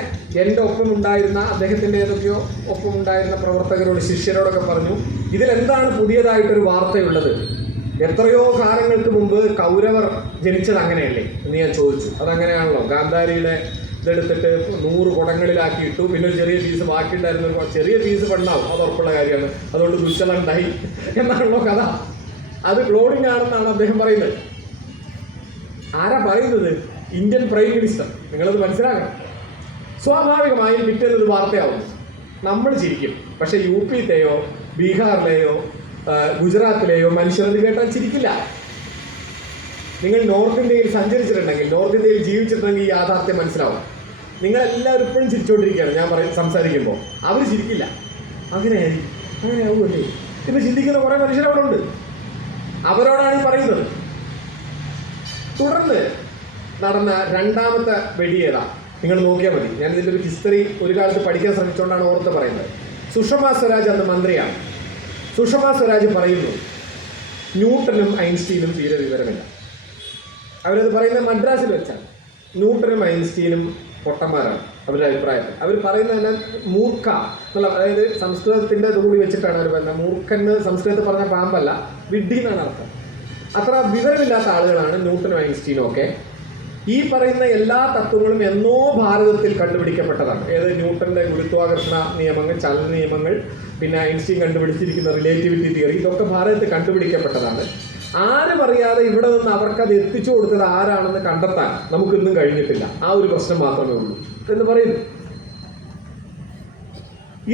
എൻ്റെ ഒപ്പമുണ്ടായിരുന്ന അദ്ദേഹത്തിൻ്റെ ഏതൊക്കെയോ ഒപ്പമുണ്ടായിരുന്ന പ്രവർത്തകരോട്, ശിഷ്യരോടൊക്കെ പറഞ്ഞു, ഇതിലെന്താണ് പുതിയതായിട്ടൊരു വാർത്തയുള്ളത്? എത്രയോ കാലങ്ങൾക്ക് മുമ്പ് കൗരവർ ജനിച്ചത് അങ്ങനെയല്ലേ എന്ന് ഞാൻ ചോദിച്ചു. അതങ്ങനെയാണല്ലോ. ഗാന്ധാരിയുടെ ഇതെടുത്തിട്ട് 100 കുടങ്ങളിലാക്കിയിട്ടു. പിന്നെ ഒരു ചെറിയ പീസ് ബാക്കിയുണ്ടായിരുന്നു. ചെറിയ പീസ് പണ്ടാവും, അത് ഉറപ്പുള്ള കാര്യമാണ്. അതുകൊണ്ട് ദുശ്ശലുണ്ടായി എന്നാണല്ലോ കഥ. അത് ക്ലോണിംഗ് ആണെന്നാണ് അദ്ദേഹം പറയുന്നത്. ആരാ പറയുന്നത്? Indian prime minister. നിങ്ങളത് മനസ്സിലാക്കണം. സ്വാഭാവികമായും പിറ്റേന്നത് വാർത്തയാവും. നമ്മൾ ചിരിക്കും. പക്ഷെ UP-ത്തെയോ ബീഹാറിലെയോ ഗുജറാത്തിലെയോ മനുഷ്യരത് കേട്ടാൽ ചിരിക്കില്ല. നിങ്ങൾ നോർത്ത് ഇന്ത്യയിൽ സഞ്ചരിച്ചിട്ടുണ്ടെങ്കിൽ, നോർത്ത് ഇന്ത്യയിൽ ജീവിച്ചിട്ടുണ്ടെങ്കിൽ ഈ യാഥാർത്ഥ്യം മനസ്സിലാവും. നിങ്ങളെല്ലാവരും ഇപ്പോഴും ചിരിച്ചുകൊണ്ടിരിക്കുകയാണ് ഞാൻ സംസാരിക്കുമ്പോൾ. അവർ ചിരിക്കില്ല. അങ്ങനെയാവുമല്ലേ എന്ന് ചിന്തിക്കുന്ന കുറേ മനുഷ്യരവിടെ ഉണ്ട്. അവരോടാണ് ഈ പറയുന്നത്. തുടർന്ന് നടന്ന 2ാമത്തെ വെടിയേതാ നിങ്ങൾ നോക്കിയാൽ മതി. ഞാൻ ഇതിൻ്റെ ഒരു ഹിസ്റ്ററി ഒരു കാലത്ത് പഠിക്കാൻ ശ്രമിച്ചുകൊണ്ടാണ് ഓർത്ത് പറയുന്നത്. സുഷമ സ്വരാജ് അന്ന് മന്ത്രിയാണ്. സുഷമ സ്വരാജ് പറയുന്നു, ന്യൂട്ടനും ഐൻസ്റ്റീനും തീരെ വിവരമില്ല. അവരത് പറയുന്നത് മദ്രാസിൽ വെച്ചാണ്. ന്യൂട്ടനും ഐൻസ്റ്റീനും പൊട്ടന്മാരാണ് അവരുടെ അഭിപ്രായത്തിൽ. അവർ പറയുന്നത് തന്നെ മൂർഖ എന്നുള്ള, അതായത് സംസ്കൃതത്തിൻ്റെ കൂടി വെച്ചിട്ടാണ് അവർ പറയുന്നത്. മൂർഖന് സംസ്കൃതത്തിൽ പറഞ്ഞ പാമ്പല്ല, വിഡ്ഢി എന്നാണ് അർത്ഥം. അത്ര വിവരമില്ലാത്ത ആളുകളാണ് ന്യൂട്ടനും ഐൻസ്റ്റീനും ഒക്കെ. ഈ പറയുന്ന എല്ലാ തത്വങ്ങളും എന്നോ ഭാരതത്തിൽ കണ്ടുപിടിക്കപ്പെട്ടതാണ്. ന്യൂട്ടന്റെ ഗുരുത്വാകർഷണ നിയമങ്ങൾ, ചലന നിയമങ്ങൾ, പിന്നെ ഐൻസ്റ്റീൻ കണ്ടുപിടിച്ചിരിക്കുന്ന റിലേറ്റിവിറ്റി തിയറി, ഇതൊക്കെ ഭാരതത്തിൽ കണ്ടുപിടിക്കപ്പെട്ടതാണ്. ആരും അറിയാതെ ഇവിടെ നിന്ന് അവർക്കത് എത്തിച്ചു കൊടുത്തത് ആരാണെന്ന് കണ്ടെത്താൻ നമുക്കിന്നും കഴിഞ്ഞിട്ടില്ല. ആ ഒരു പ്രശ്നം മാത്രമേ ഉള്ളൂ എന്ന് പറയുന്നു.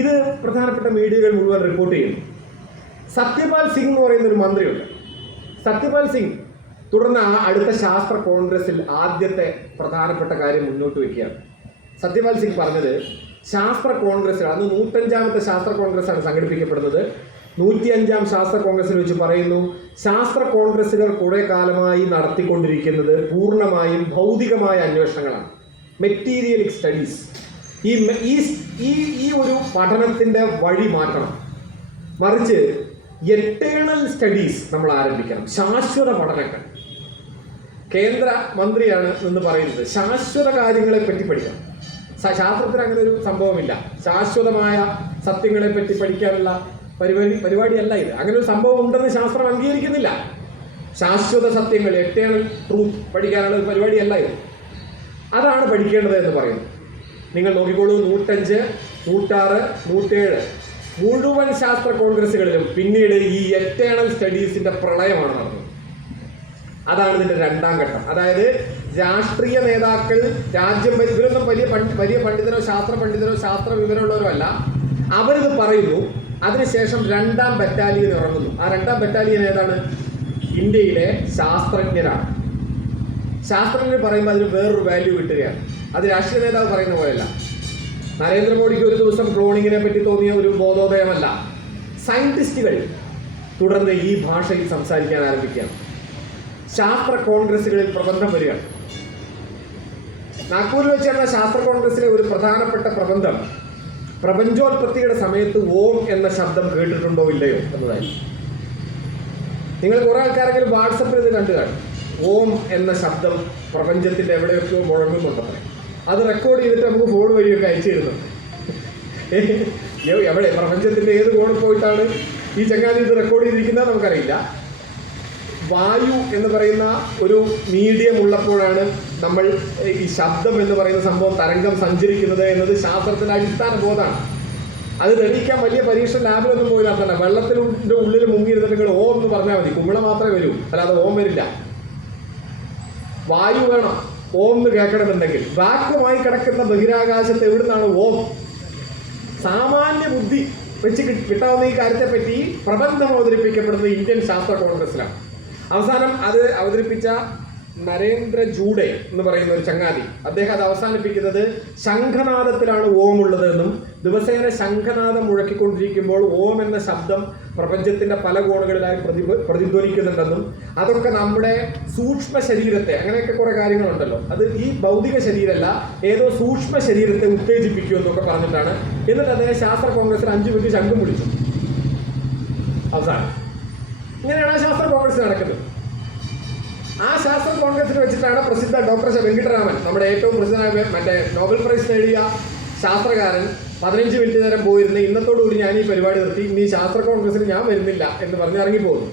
ഇത് പ്രധാനപ്പെട്ട മീഡിയകൾ മുഴുവൻ റിപ്പോർട്ട് ചെയ്യുന്നു. സത്യപാൽ സിംഗ് എന്ന് പറയുന്ന ഒരു മന്ത്രിയുണ്ട്. സത്യപാൽ സിംഗ് തുടർന്ന് അടുത്ത ശാസ്ത്ര കോൺഗ്രസിൽ ആദ്യത്തെ പ്രധാനപ്പെട്ട കാര്യം മുന്നോട്ട് വയ്ക്കുകയാണ്. സത്യപാൽ സിംഗ് പറഞ്ഞത്, ശാസ്ത്ര കോൺഗ്രസ്സുകൾ, അന്ന് 105ാമത്തെ ശാസ്ത്ര കോൺഗ്രസ്സാണ് സംഘടിപ്പിക്കപ്പെടുന്നത്. 105ാം ശാസ്ത്ര കോൺഗ്രസ്സിൽ വെച്ച് പറയുന്നു, ശാസ്ത്ര കോൺഗ്രസ്സുകൾ കുറേ കാലമായി നടത്തിക്കൊണ്ടിരിക്കുന്നത് പൂർണ്ണമായും ഭൗതികമായ അന്വേഷണങ്ങളാണ്, മെറ്റീരിയലിക് സ്റ്റഡീസ്. ഈ ഒരു പഠനത്തിൻ്റെ വഴി മാറ്റണം. മറിച്ച് എറ്റേണൽ സ്റ്റഡീസ് നമ്മൾ ആരംഭിക്കണം, ശാശ്വത പഠനങ്ങൾ. കേന്ദ്ര മന്ത്രിയാണ് എന്ന് പറയുന്നത് ശാശ്വത കാര്യങ്ങളെ പറ്റി പഠിക്കണം. ശാസ്ത്രത്തിന് അങ്ങനെ ഒരു സംഭവമില്ല. ശാശ്വതമായ സത്യങ്ങളെ പറ്റി പഠിക്കാനുള്ള പരിപാടിയല്ല ഇത്. അങ്ങനെ ഒരു സംഭവം ഉണ്ടെന്ന് ശാസ്ത്രം അംഗീകരിക്കുന്നില്ല. ശാശ്വത സത്യങ്ങൾ, എറ്റേണൽ ട്രൂത്ത് പഠിക്കാനുള്ള ഒരു പരിപാടിയല്ല ഇത്. അതാണ് പഠിക്കേണ്ടത് എന്ന് പറയുന്നു. നിങ്ങൾ നോക്കിക്കോളൂ, 105, 106, 107 മുഴുവൻ ശാസ്ത്ര കോൺഗ്രസ്സുകളിലും പിന്നീട് ഈ എറ്റേണൽ സ്റ്റഡീസിന്റെ പ്രളയമാണ് നടന്നത്. അതാണ് ഇതിന്റെ 2ാം ഘട്ടം. അതായത് രാഷ്ട്രീയ നേതാക്കൾ, ഇവരൊന്നും വലിയ പണ്ഡിതരോ ശാസ്ത്ര പണ്ഡിതരോ ശാസ്ത്ര വിവരമുള്ളവരോ അല്ല. അവരിത് പറയുന്നു. അതിനുശേഷം 2ാം ബറ്റാലിയൻ ഇറങ്ങുന്നു. ആ 2ാം ബറ്റാലിയൻ ഏതാണ്? ഇന്ത്യയിലെ ശാസ്ത്രജ്ഞരാണ്. ശാസ്ത്രജ്ഞർ പറയുമ്പോൾ അതിന് വേറൊരു വാല്യൂ കിട്ടുകയാണ്. അത് രാഷ്ട്രീയ നേതാവ് പറയുന്ന പോലെയല്ല. നരേന്ദ്രമോദിക്ക് ഒരു ദിവസം ക്ലോണിങ്ങിനെ പറ്റി തോന്നിയ ഒരു ബോധോദയമല്ല. സയന്റിസ്റ്റുകൾ തുടർന്ന് ഈ ഭാഷയിൽ സംസാരിക്കാൻ ആരംഭിക്കുകയാണ്. ശാസ്ത്ര കോൺഗ്രസ്സുകളിൽ പ്രബന്ധം വരികയാണ്. നാഗ്പൂരിൽ വെച്ച് നടന്ന ശാസ്ത്ര കോൺഗ്രസ്സിലെ ഒരു പ്രധാനപ്പെട്ട പ്രബന്ധം പ്രപഞ്ചോത്പത്തിയുടെ സമയത്ത് ഓം എന്ന ശബ്ദം കേട്ടിട്ടുണ്ടോ ഇല്ലയോ എന്നതായി. നിങ്ങൾ കുറെ ആൾക്കാരെങ്കിലും വാട്സപ്പിൽ ഇത് കണ്ടു കാണും. ഓം എന്ന ശബ്ദം പ്രപഞ്ചത്തിൻ്റെ എവിടെയൊക്കെയോ മുഴങ്ങുന്നുണ്ടെന്ന്. അത് റെക്കോർഡ് ചെയ്തിട്ട് നമുക്ക് ഫോൺ വഴിയൊക്കെ അയച്ചു തരുന്നുണ്ട്. എവിടെ പ്രപഞ്ചത്തിൻ്റെ ഏത് കോണിൽ പോയിട്ടാണ് ഈ ചങ്ങാതി ഇത് റെക്കോർഡ് ചെയ്തിരിക്കുന്നത് നമുക്കറിയില്ല. വായു എന്ന് പറയുന്ന ഒരു മീഡിയം ഉള്ളപ്പോഴാണ് നമ്മൾ ഈ ശബ്ദം എന്ന് പറയുന്ന സംഭവം തരംഗം സഞ്ചരിക്കുന്നത് എന്നത് ശാസ്ത്രത്തിൻ്റെ അടിസ്ഥാന ബോധമാണ്. അത് തെളിയിക്കാൻ വലിയ പരീക്ഷ ലാബിലൊന്നും പോയി നടത്തണ്ട. വെള്ളത്തിൻ്റെ ഉള്ളിൽ മുങ്ങിയിരുന്നിട്ട് നിങ്ങൾ ഓം എന്ന് പറഞ്ഞാൽ മതി, കുമിള മാത്രമേ വരൂ, അല്ലാതെ ഓം വരില്ല. വായു വേണം ഓം എന്ന് കേൾക്കണമെന്നുണ്ടെങ്കിൽ. വാക്വമായി കിടക്കുന്ന ബഹിരാകാശത്ത് എവിടുന്നാണ് ഓം? സാമാന്യ ബുദ്ധി വെച്ച് കിട്ടാവുന്ന ഈ കാര്യത്തെപ്പറ്റി പ്രബന്ധം അവതരിപ്പിക്കപ്പെടുന്നത് ഇന്ത്യൻ ശാസ്ത്ര കോൺഗ്രസിലാണ്. അവസാനം അത് അവതരിപ്പിച്ച നരേന്ദ്ര ജൂഡെ എന്ന് പറയുന്ന ഒരു ചങ്ങാതി, അദ്ദേഹം അത് അവസാനിപ്പിക്കുന്നത് ശംഖനാദത്തിലാണ് ഓം ഉള്ളതെന്നും ദിവസേന ശംഖനാദം മുഴക്കിക്കൊണ്ടിരിക്കുമ്പോൾ ഓം എന്ന ശബ്ദം പ്രപഞ്ചത്തിന്റെ പല കോണുകളിലായി പ്രതിധ്വനിക്കുന്നുണ്ടെന്നും അതൊക്കെ നമ്മുടെ സൂക്ഷ്മ ശരീരത്തെ, അങ്ങനെയൊക്കെ കുറെ കാര്യങ്ങളുണ്ടല്ലോ, അത് ഈ ഭൗതിക ശരീരമല്ല ഏതോ സൂക്ഷ്മ ശരീരത്തെ ഉത്തേജിപ്പിക്കുമെന്നൊക്കെ പറഞ്ഞിട്ടാണ്. എന്നിട്ട് അദ്ദേഹം ശാസ്ത്ര കോൺഗ്രസിൽ 5 മിനിറ്റ് ശംഖും വിളിച്ചു. അവസാനം ഇങ്ങനെയാണ് ആ ശാസ്ത്ര കോൺഗ്രസ് നടക്കുന്നത്. ആ ശാസ്ത്ര കോൺഗ്രസിൽ വെച്ചിട്ടാണ് പ്രസിദ്ധ ഡോക്ടർ വെങ്കിട്ടരാമൻ, നമ്മുടെ ഏറ്റവും പ്രസിദ്ധനായ മറ്റേ നോബൽ പ്രൈസ് നേടിയ ശാസ്ത്രകാരൻ, 15 മിനിറ്റ് നേരം പോയിരുന്ന ഇന്നത്തോടുകൂടി ഞാൻ ഈ പരിപാടി നിർത്തി, ഇനി ശാസ്ത്ര കോൺഗ്രസിൽ ഞാൻ വരുന്നില്ല എന്ന് പറഞ്ഞ് ഇറങ്ങിപ്പോകുന്നു.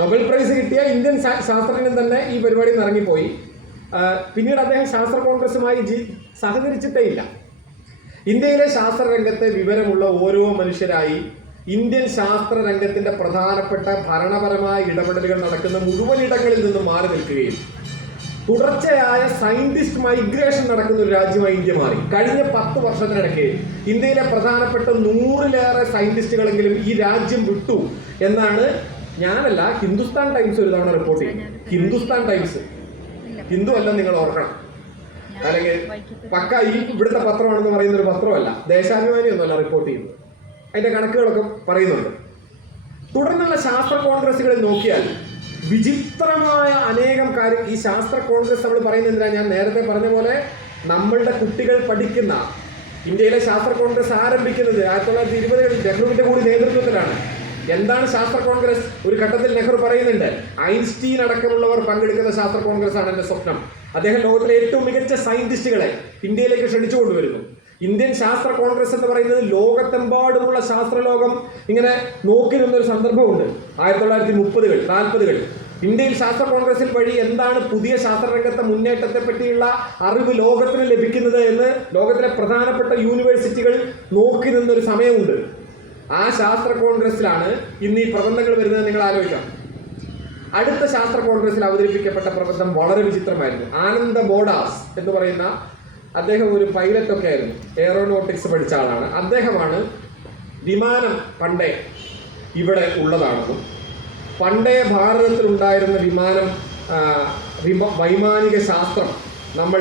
നൊബൽ പ്രൈസ് കിട്ടിയ ഇന്ത്യൻ ശാസ്ത്രജ്ഞൻ തന്നെ ഈ പരിപാടിയിൽ നിന്ന് ഇറങ്ങിപ്പോയി. പിന്നീട് അദ്ദേഹം ശാസ്ത്ര കോൺഗ്രസുമായി സഹകരിച്ചിട്ടേ ഇല്ല. ഇന്ത്യയിലെ ശാസ്ത്രരംഗത്തെ വിവരമുള്ള ഓരോ മനുഷ്യരായി ഇന്ത്യൻ ശാസ്ത്ര രംഗത്തിന്റെ പ്രധാനപ്പെട്ട ഭരണപരമായ ഇടപെടലുകൾ നടക്കുന്ന മുഴുവൻ ഇടങ്ങളിൽ നിന്നും മാറി നിൽക്കുകയും തുടർച്ചയായ സയന്റിസ്റ്റ് മൈഗ്രേഷൻ നടക്കുന്ന ഒരു രാജ്യമായി ഇന്ത്യ മാറി. കഴിഞ്ഞ 10 വർഷത്തിനിടയ്ക്ക് ഇന്ത്യയിലെ പ്രധാനപ്പെട്ട 100-ലേറെ സയന്റിസ്റ്റുകളെങ്കിലും ഈ രാജ്യം വിട്ടു എന്നാണ്, ഞാനല്ല, ഹിന്ദുസ്ഥാൻ ടൈംസ് ഒരു തവണ റിപ്പോർട്ട് ചെയ്തു. ഹിന്ദുസ്ഥാൻ ടൈംസ്, ഹിന്ദു അല്ല നിങ്ങൾ ഓർക്കണം, അല്ലെങ്കിൽ പക്ക ഈ ഇവിടുത്തെ പത്രമാണെന്ന് പറയുന്ന ഒരു പത്രമല്ല, ദേശാഭിമാനി ഒന്നുമല്ല റിപ്പോർട്ട് ചെയ്യുന്നത്. അതിന്റെ കണക്കുകളൊക്കെ പറയുന്നുണ്ട്. തുടർന്നുള്ള ശാസ്ത്ര കോൺഗ്രസുകളിൽ നോക്കിയാൽ വിചിത്രമായ അനേകം കാര്യം. ഈ ശാസ്ത്ര കോൺഗ്രസ് നമ്മൾ പറയുന്നത് എന്തിനാ? ഞാൻ നേരത്തെ പറഞ്ഞ പോലെ നമ്മളുടെ കുട്ടികൾ പഠിക്കുന്ന ഇന്ത്യയിലെ ശാസ്ത്ര കോൺഗ്രസ് ആരംഭിക്കുന്നത് 1920-കളിൽ നെഹ്റുവിന്റെ കൂടി നേതൃത്വത്തിലാണ്. എന്താണ് ശാസ്ത്ര കോൺഗ്രസ്? ഒരു ഘട്ടത്തിൽ നെഹ്റു പറയുന്നുണ്ട്, ഐൻസ്റ്റീൻ അടക്കമുള്ളവർ പങ്കെടുക്കുന്ന ശാസ്ത്ര കോൺഗ്രസ് ആണ് എന്റെ സ്വപ്നം. അദ്ദേഹം ലോകത്തിലെ ഏറ്റവും മികച്ച സയന്റിസ്റ്റുകളെ ഇന്ത്യയിലേക്ക് ക്ഷണിച്ചു കൊണ്ടുവരുന്നു. ഇന്ത്യൻ ശാസ്ത്ര കോൺഗ്രസ് എന്ന് പറയുന്നത് ലോകത്തെമ്പാടുമുള്ള ശാസ്ത്രലോകം ഇങ്ങനെ നോക്കി നിന്നൊരു സന്ദർഭമുണ്ട്. 1930-കൾ 40-കൾ ഇന്ത്യയിൽ ശാസ്ത്ര കോൺഗ്രസിൽ വഴി എന്താണ് പുതിയ ശാസ്ത്രരംഗത്തെ മുന്നേറ്റത്തെ പറ്റിയുള്ള അറിവ് ലോകത്തിന് ലഭിക്കുന്നത് എന്ന് ലോകത്തിലെ പ്രധാനപ്പെട്ട യൂണിവേഴ്സിറ്റികൾ നോക്കി നിന്നൊരു സമയമുണ്ട്. ആ ശാസ്ത്ര കോൺഗ്രസിലാണ് ഇന്ന് ഈ പ്രബന്ധങ്ങൾ വരുന്നത്. നിങ്ങൾ ആലോചിക്കാം. അടുത്ത ശാസ്ത്ര കോൺഗ്രസിൽ അവതരിപ്പിക്കപ്പെട്ട പ്രബന്ധം വളരെ വിചിത്രമായിരുന്നു. ആനന്ദ ബോഡാസ് എന്ന് പറയുന്ന അദ്ദേഹം ഒരു പൈലറ്റൊക്കെ ആയിരുന്നു, എയറോനോട്ടിക്സ് പഠിച്ച ആളാണ്. അദ്ദേഹമാണ് വിമാനം പണ്ടേ ഇവിടെ ഉള്ളതാണെന്നും പണ്ടേ ഭാരതത്തിലുണ്ടായിരുന്ന വിമാനം വൈമാനിക ശാസ്ത്രം നമ്മൾ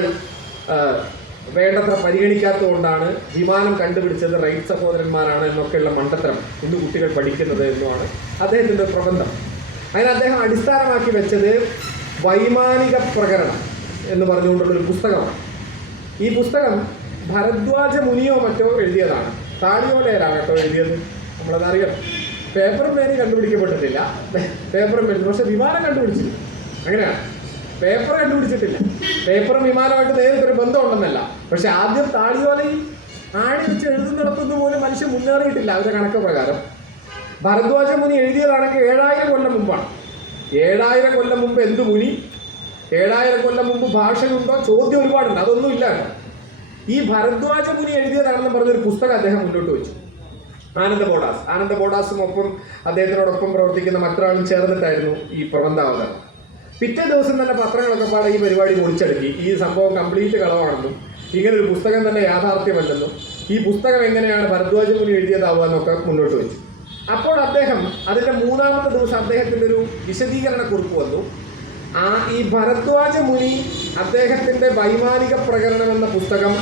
വേണ്ടത്ര പരിഗണിക്കാത്തതുകൊണ്ടാണ് വിമാനം കണ്ടുപിടിച്ചത് റൈറ്റ് സഹോദരന്മാരാണ് എന്നൊക്കെയുള്ള മണ്ടത്തരം ഇന്ന് കുട്ടികൾ പഠിക്കുന്നത് എന്നുമാണ് അദ്ദേഹത്തിൻ്റെ പ്രബന്ധം. അതിന് അദ്ദേഹം അടിസ്ഥാനമാക്കി വെച്ചത് വൈമാനിക പ്രകരണം എന്ന് പറഞ്ഞുകൊണ്ടുള്ളൊരു പുസ്തകമാണ്. ഈ പുസ്തകം ഭരദ്വാജ മുനിയോ മറ്റോ എഴുതിയതാണ്. താടിയോലയിലാണ് കേട്ടോ എഴുതിയത്, നമ്മളതറിയാം. പേപ്പറും പേര് കണ്ടുപിടിക്കപ്പെട്ടിട്ടില്ല, പേപ്പറും പേര്, പക്ഷെ വിമാനം കണ്ടുപിടിച്ചില്ല. അങ്ങനെയാണ്, പേപ്പർ കണ്ടുപിടിച്ചിട്ടില്ല. പേപ്പറും വിമാനമായിട്ട് നേരിട്ടൊരു ബന്ധമുണ്ടെന്നല്ല, പക്ഷെ ആദ്യം താടിയോലയിൽ ആണി വെച്ച് എഴുതുന്നിടത്തുനിന്ന് പോലും മനുഷ്യൻ മുന്നേറിയിട്ടില്ല അവരുടെ കണക്ക് പ്രകാരം. ഭരദ്വാജ മുനി എഴുതിയതാണെങ്കിൽ 7000 കൊല്ലം മുമ്പാണ്. 7000 കൊല്ലം മുമ്പ് എന്ത് മുനി? 7000 കൊല്ലം മുമ്പ് ഭാഷയുണ്ടോ? ചോദ്യം ഒരുപാടുണ്ട്, അതൊന്നും ഇല്ല. ഈ ഭരദ്വാജ മുനി എഴുതിയതാണെന്ന് പറഞ്ഞൊരു പുസ്തകം അദ്ദേഹം മുന്നോട്ട് വെച്ചു. ആനന്ദ ബോഡാസും ഒപ്പം അദ്ദേഹത്തിനോടൊപ്പം പ്രവർത്തിക്കുന്ന മറ്റൊരാളും ചേർന്നിട്ടായിരുന്നു ഈ പ്രബന്ധാവതരണം. പിറ്റേ ദിവസം തന്നെ പത്രങ്ങളൊക്കെ പാടെ ഈ പരിപാടി പൊളിച്ചെടുക്കി. ഈ സംഭവം കംപ്ലീറ്റ് കളവാണെന്നും ഇങ്ങനൊരു പുസ്തകം തന്നെ യാഥാർത്ഥ്യമല്ലെന്നും ഈ പുസ്തകം എങ്ങനെയാണ് ഭരദ്വാജ മുനി എഴുതിയതാവുക എന്നൊക്കെ മുന്നോട്ട് വെച്ചു. അപ്പോൾ അദ്ദേഹം അതിൻ്റെ 3-ാമത്തെ ദിവസം അദ്ദേഹത്തിൻ്റെ ഒരു വിശദീകരണ കുറിപ്പ് വന്നു. ഈ ഭരദ്വാജ മുനി അദ്ദേഹത്തിൻ്റെ വൈമാനിക പ്രകരണം എന്ന പുസ്തകം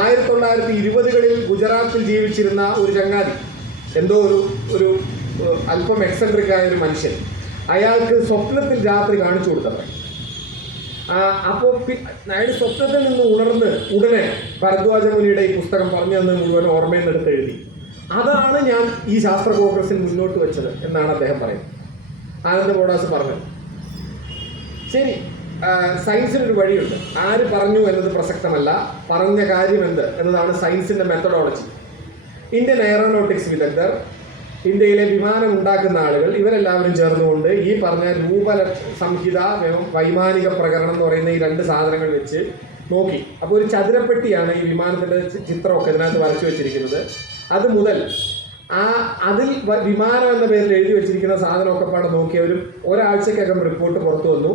1920-കളിൽ ഗുജറാത്തിൽ ജീവിച്ചിരുന്ന ഒരു ചങ്ങാതി, എന്തോ ഒരു അല്പം എക്സെൻട്രിക് ആയ ഒരു മനുഷ്യൻ, അയാൾക്ക് സ്വപ്നത്തിൽ രാത്രി കാണിച്ചു കൊടുത്തത്. അപ്പോൾ അയാൾ സ്വപ്നത്തിൽ നിന്ന് ഉണർന്ന് ഉടനെ ഭരദ്വാജ മുനിയുടെ ഈ പുസ്തകം പറഞ്ഞു തന്ന് മുഴുവൻ ഓർമ്മയിൽ നിന്നെടുത്ത് എഴുതി. അതാണ് ഞാൻ ഈ ശാസ്ത്ര കോൺഗ്രസിൽ മുന്നോട്ട് വെച്ചത് എന്നാണ് അദ്ദേഹം പറയുന്നത്. ആനന്ദ ബോഡാസ് പറഞ്ഞത്. ശരി, സയൻസിനൊരു വഴിയുണ്ട്. ആര് പറഞ്ഞു എന്നത് പ്രസക്തമല്ല, പറഞ്ഞ കാര്യം എന്ത് എന്നതാണ് സയൻസിന്റെ മെത്തഡോളജി. ഇന്ത്യൻ എയറോനോട്ടിക്സ് വിദഗ്ധർ, ഇന്ത്യയിലെ വിമാനം ഉണ്ടാക്കുന്ന ആളുകൾ, ഇവരെല്ലാവരും ചേർന്നുകൊണ്ട് ഈ പറഞ്ഞ സംഹിത, വൈമാനിക പ്രകരണം എന്ന് പറയുന്ന ഈ രണ്ട് സാധനങ്ങൾ വെച്ച് നോക്കി. അപ്പോൾ ഒരു ചതുരപ്പെട്ടിയാണ് ഈ വിമാനത്തിന്റെ ചിത്രമൊക്കെ ഇതിനകത്ത് വരച്ചു വെച്ചിരിക്കുന്നത്. അത് മുതൽ അതിൽ വിമാനം എന്ന പേരിൽ എഴുതി വെച്ചിരിക്കുന്ന സാധനമൊക്കെ പാടെ നോക്കിയ ഒരാഴ്ചക്കകം റിപ്പോർട്ട് പുറത്തു വന്നു.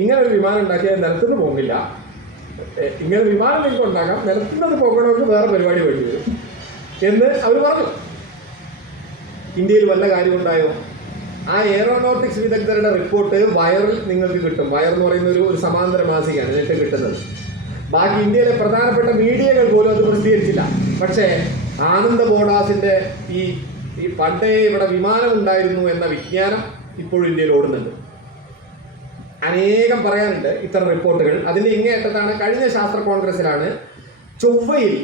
ഇങ്ങനെ ഒരു വിമാനം ഉണ്ടാക്കിയാൽ നിലത്തുനിന്ന് പോകില്ല, ഇങ്ങനെ വിമാനം നിങ്ങൾക്ക് ഉണ്ടാക്കാം, നിലത്തുനിന്ന് പോകണമെങ്കിൽ വേറെ പരിപാടി വേണ്ടി വരും എന്ന് അവർ പറഞ്ഞു. ഇന്ത്യയിൽ വല്ല കാര്യമുണ്ടായോ? ആ എയറോനോട്ടിക്സ് വിദഗ്ധരുടെ റിപ്പോർട്ട് വയറിൽ നിങ്ങൾക്ക് കിട്ടും. വയർ എന്ന് പറയുന്ന ഒരു സമാന്തര മാസികയാണ് നിങ്ങൾക്ക് കിട്ടുന്നത്. ബാക്കി ഇന്ത്യയിലെ പ്രധാനപ്പെട്ട മീഡിയകൾ പോലും അത് പ്രസിദ്ധീകരിച്ചില്ല. പക്ഷേ ആനന്ദ ബോഡാസിന്റെ ഈ പണ്ടേ ഇവിടെ വിമാനം ഉണ്ടായിരുന്നു എന്ന വിജ്ഞാനം ഇപ്പോഴും ഇന്ത്യയിൽ ഓടുന്നുണ്ട്. അനേകം പറയാനുണ്ട് ഇത്തരം റിപ്പോർട്ടുകൾ. അതിൻ്റെ ഇങ്ങേയറ്റത്താണ് കഴിഞ്ഞ ശാസ്ത്ര കോൺഗ്രസിലാണ് ചൊവ്വയിൽ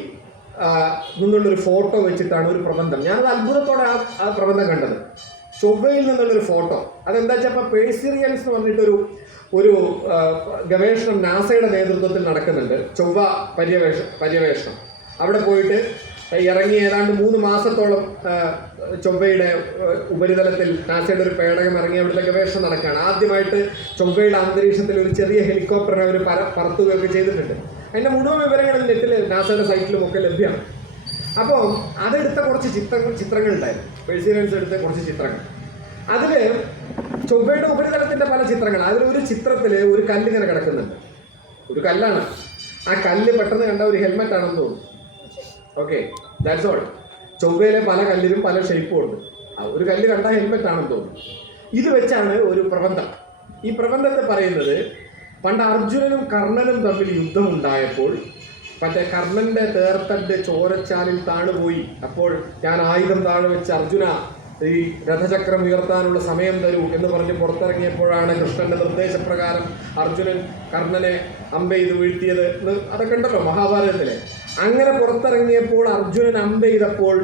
നിന്നുള്ളൊരു ഫോട്ടോ വെച്ചിട്ടാണ് ഒരു പ്രബന്ധം. ഞാനത് അത്ഭുതത്തോടെ ആ പ്രബന്ധം കണ്ടത്. ചൊവ്വയിൽ നിന്നുള്ളൊരു ഫോട്ടോ. അതെന്താ വെച്ചാൽ ഇപ്പോൾ പേഴ്സിറിയൻസ് എന്ന് പറഞ്ഞിട്ടൊരു ഗവേഷണം നാസയുടെ നേതൃത്വത്തിൽ നടക്കുന്നുണ്ട്. ചൊവ്വ പര്യവേഷണം. അവിടെ പോയിട്ട് ഇറങ്ങി ഏതാണ്ട് 3 മാസത്തോളം ചൊവ്വയുടെ ഉപരിതലത്തിൽ നാസയുടെ ഒരു പേടകം ഇറങ്ങി അവിടുത്തെ ഗവേഷണം നടക്കുകയാണ്. ആദ്യമായിട്ട് ചൊവ്വയുടെ അന്തരീക്ഷത്തിൽ ഒരു ചെറിയ ഹെലികോപ്റ്ററിനെ അവർ പറത്തുകയൊക്കെ ചെയ്തിട്ടുണ്ട്. അതിൻ്റെ മുഴുവൻ വിവരങ്ങൾ നെറ്റിൽ നാസയുടെ സൈറ്റിലും ഒക്കെ ലഭ്യമാണ്. അപ്പോൾ അതെടുത്ത കുറച്ച് ചിത്രങ്ങൾ ഉണ്ടായിരുന്നു. പേഴ്സിറിയൻസ് എടുത്ത കുറച്ച് ചിത്രങ്ങൾ. അതിൽ ചൊവ്വയുടെ ഉപരിതലത്തിൻ്റെ പല ചിത്രങ്ങൾ. അതിലൊരു ചിത്രത്തിൽ ഒരു കല്ലിങ്ങനെ കിടക്കുന്നുണ്ട്. ഒരു കല്ലാണ്. ആ കല്ല് പെട്ടെന്ന് കണ്ട ഒരു ഹെൽമെറ്റ് ആണെന്ന് തോന്നുന്നു. Okay, that's all. ചൊവ്വയിലെ പല കല്ലിനും പല ഷേപ്പും ഉണ്ട്. ഒരു കല്ല് കണ്ട ഹെൽമെറ്റ് ആണെന്ന് തോന്നുന്നു. ഇത് വെച്ചാണ് ഒരു പ്രബന്ധം. ഈ പ്രബന്ധത്തെ പറയുന്നത് പണ്ട് അർജുനനും കർണനും തമ്മിൽ യുദ്ധമുണ്ടായപ്പോൾ മറ്റേ കർണന്റെ തേർത്തണ്ട് ചോരച്ചാലിൽ താണുപോയി. അപ്പോൾ ഞാൻ ആയുധം താഴെ വെച്ച് അർജുന ഈ രഥചക്രം ഉയർത്താനുള്ള സമയം തരൂ എന്ന് പറഞ്ഞ് പുറത്തിറങ്ങിയപ്പോഴാണ് കൃഷ്ണന്റെ നിർദ്ദേശപ്രകാരം അർജുനൻ കർണനെ അമ്പെയ്ത് വീഴ്ത്തിയത്. അതൊക്കെ ഉണ്ടല്ലോ മഹാഭാരതത്തിലെ. അങ്ങനെ പുറത്തിറങ്ങിയപ്പോൾ അർജുനൻ അമ്പെയ്തപ്പോൾ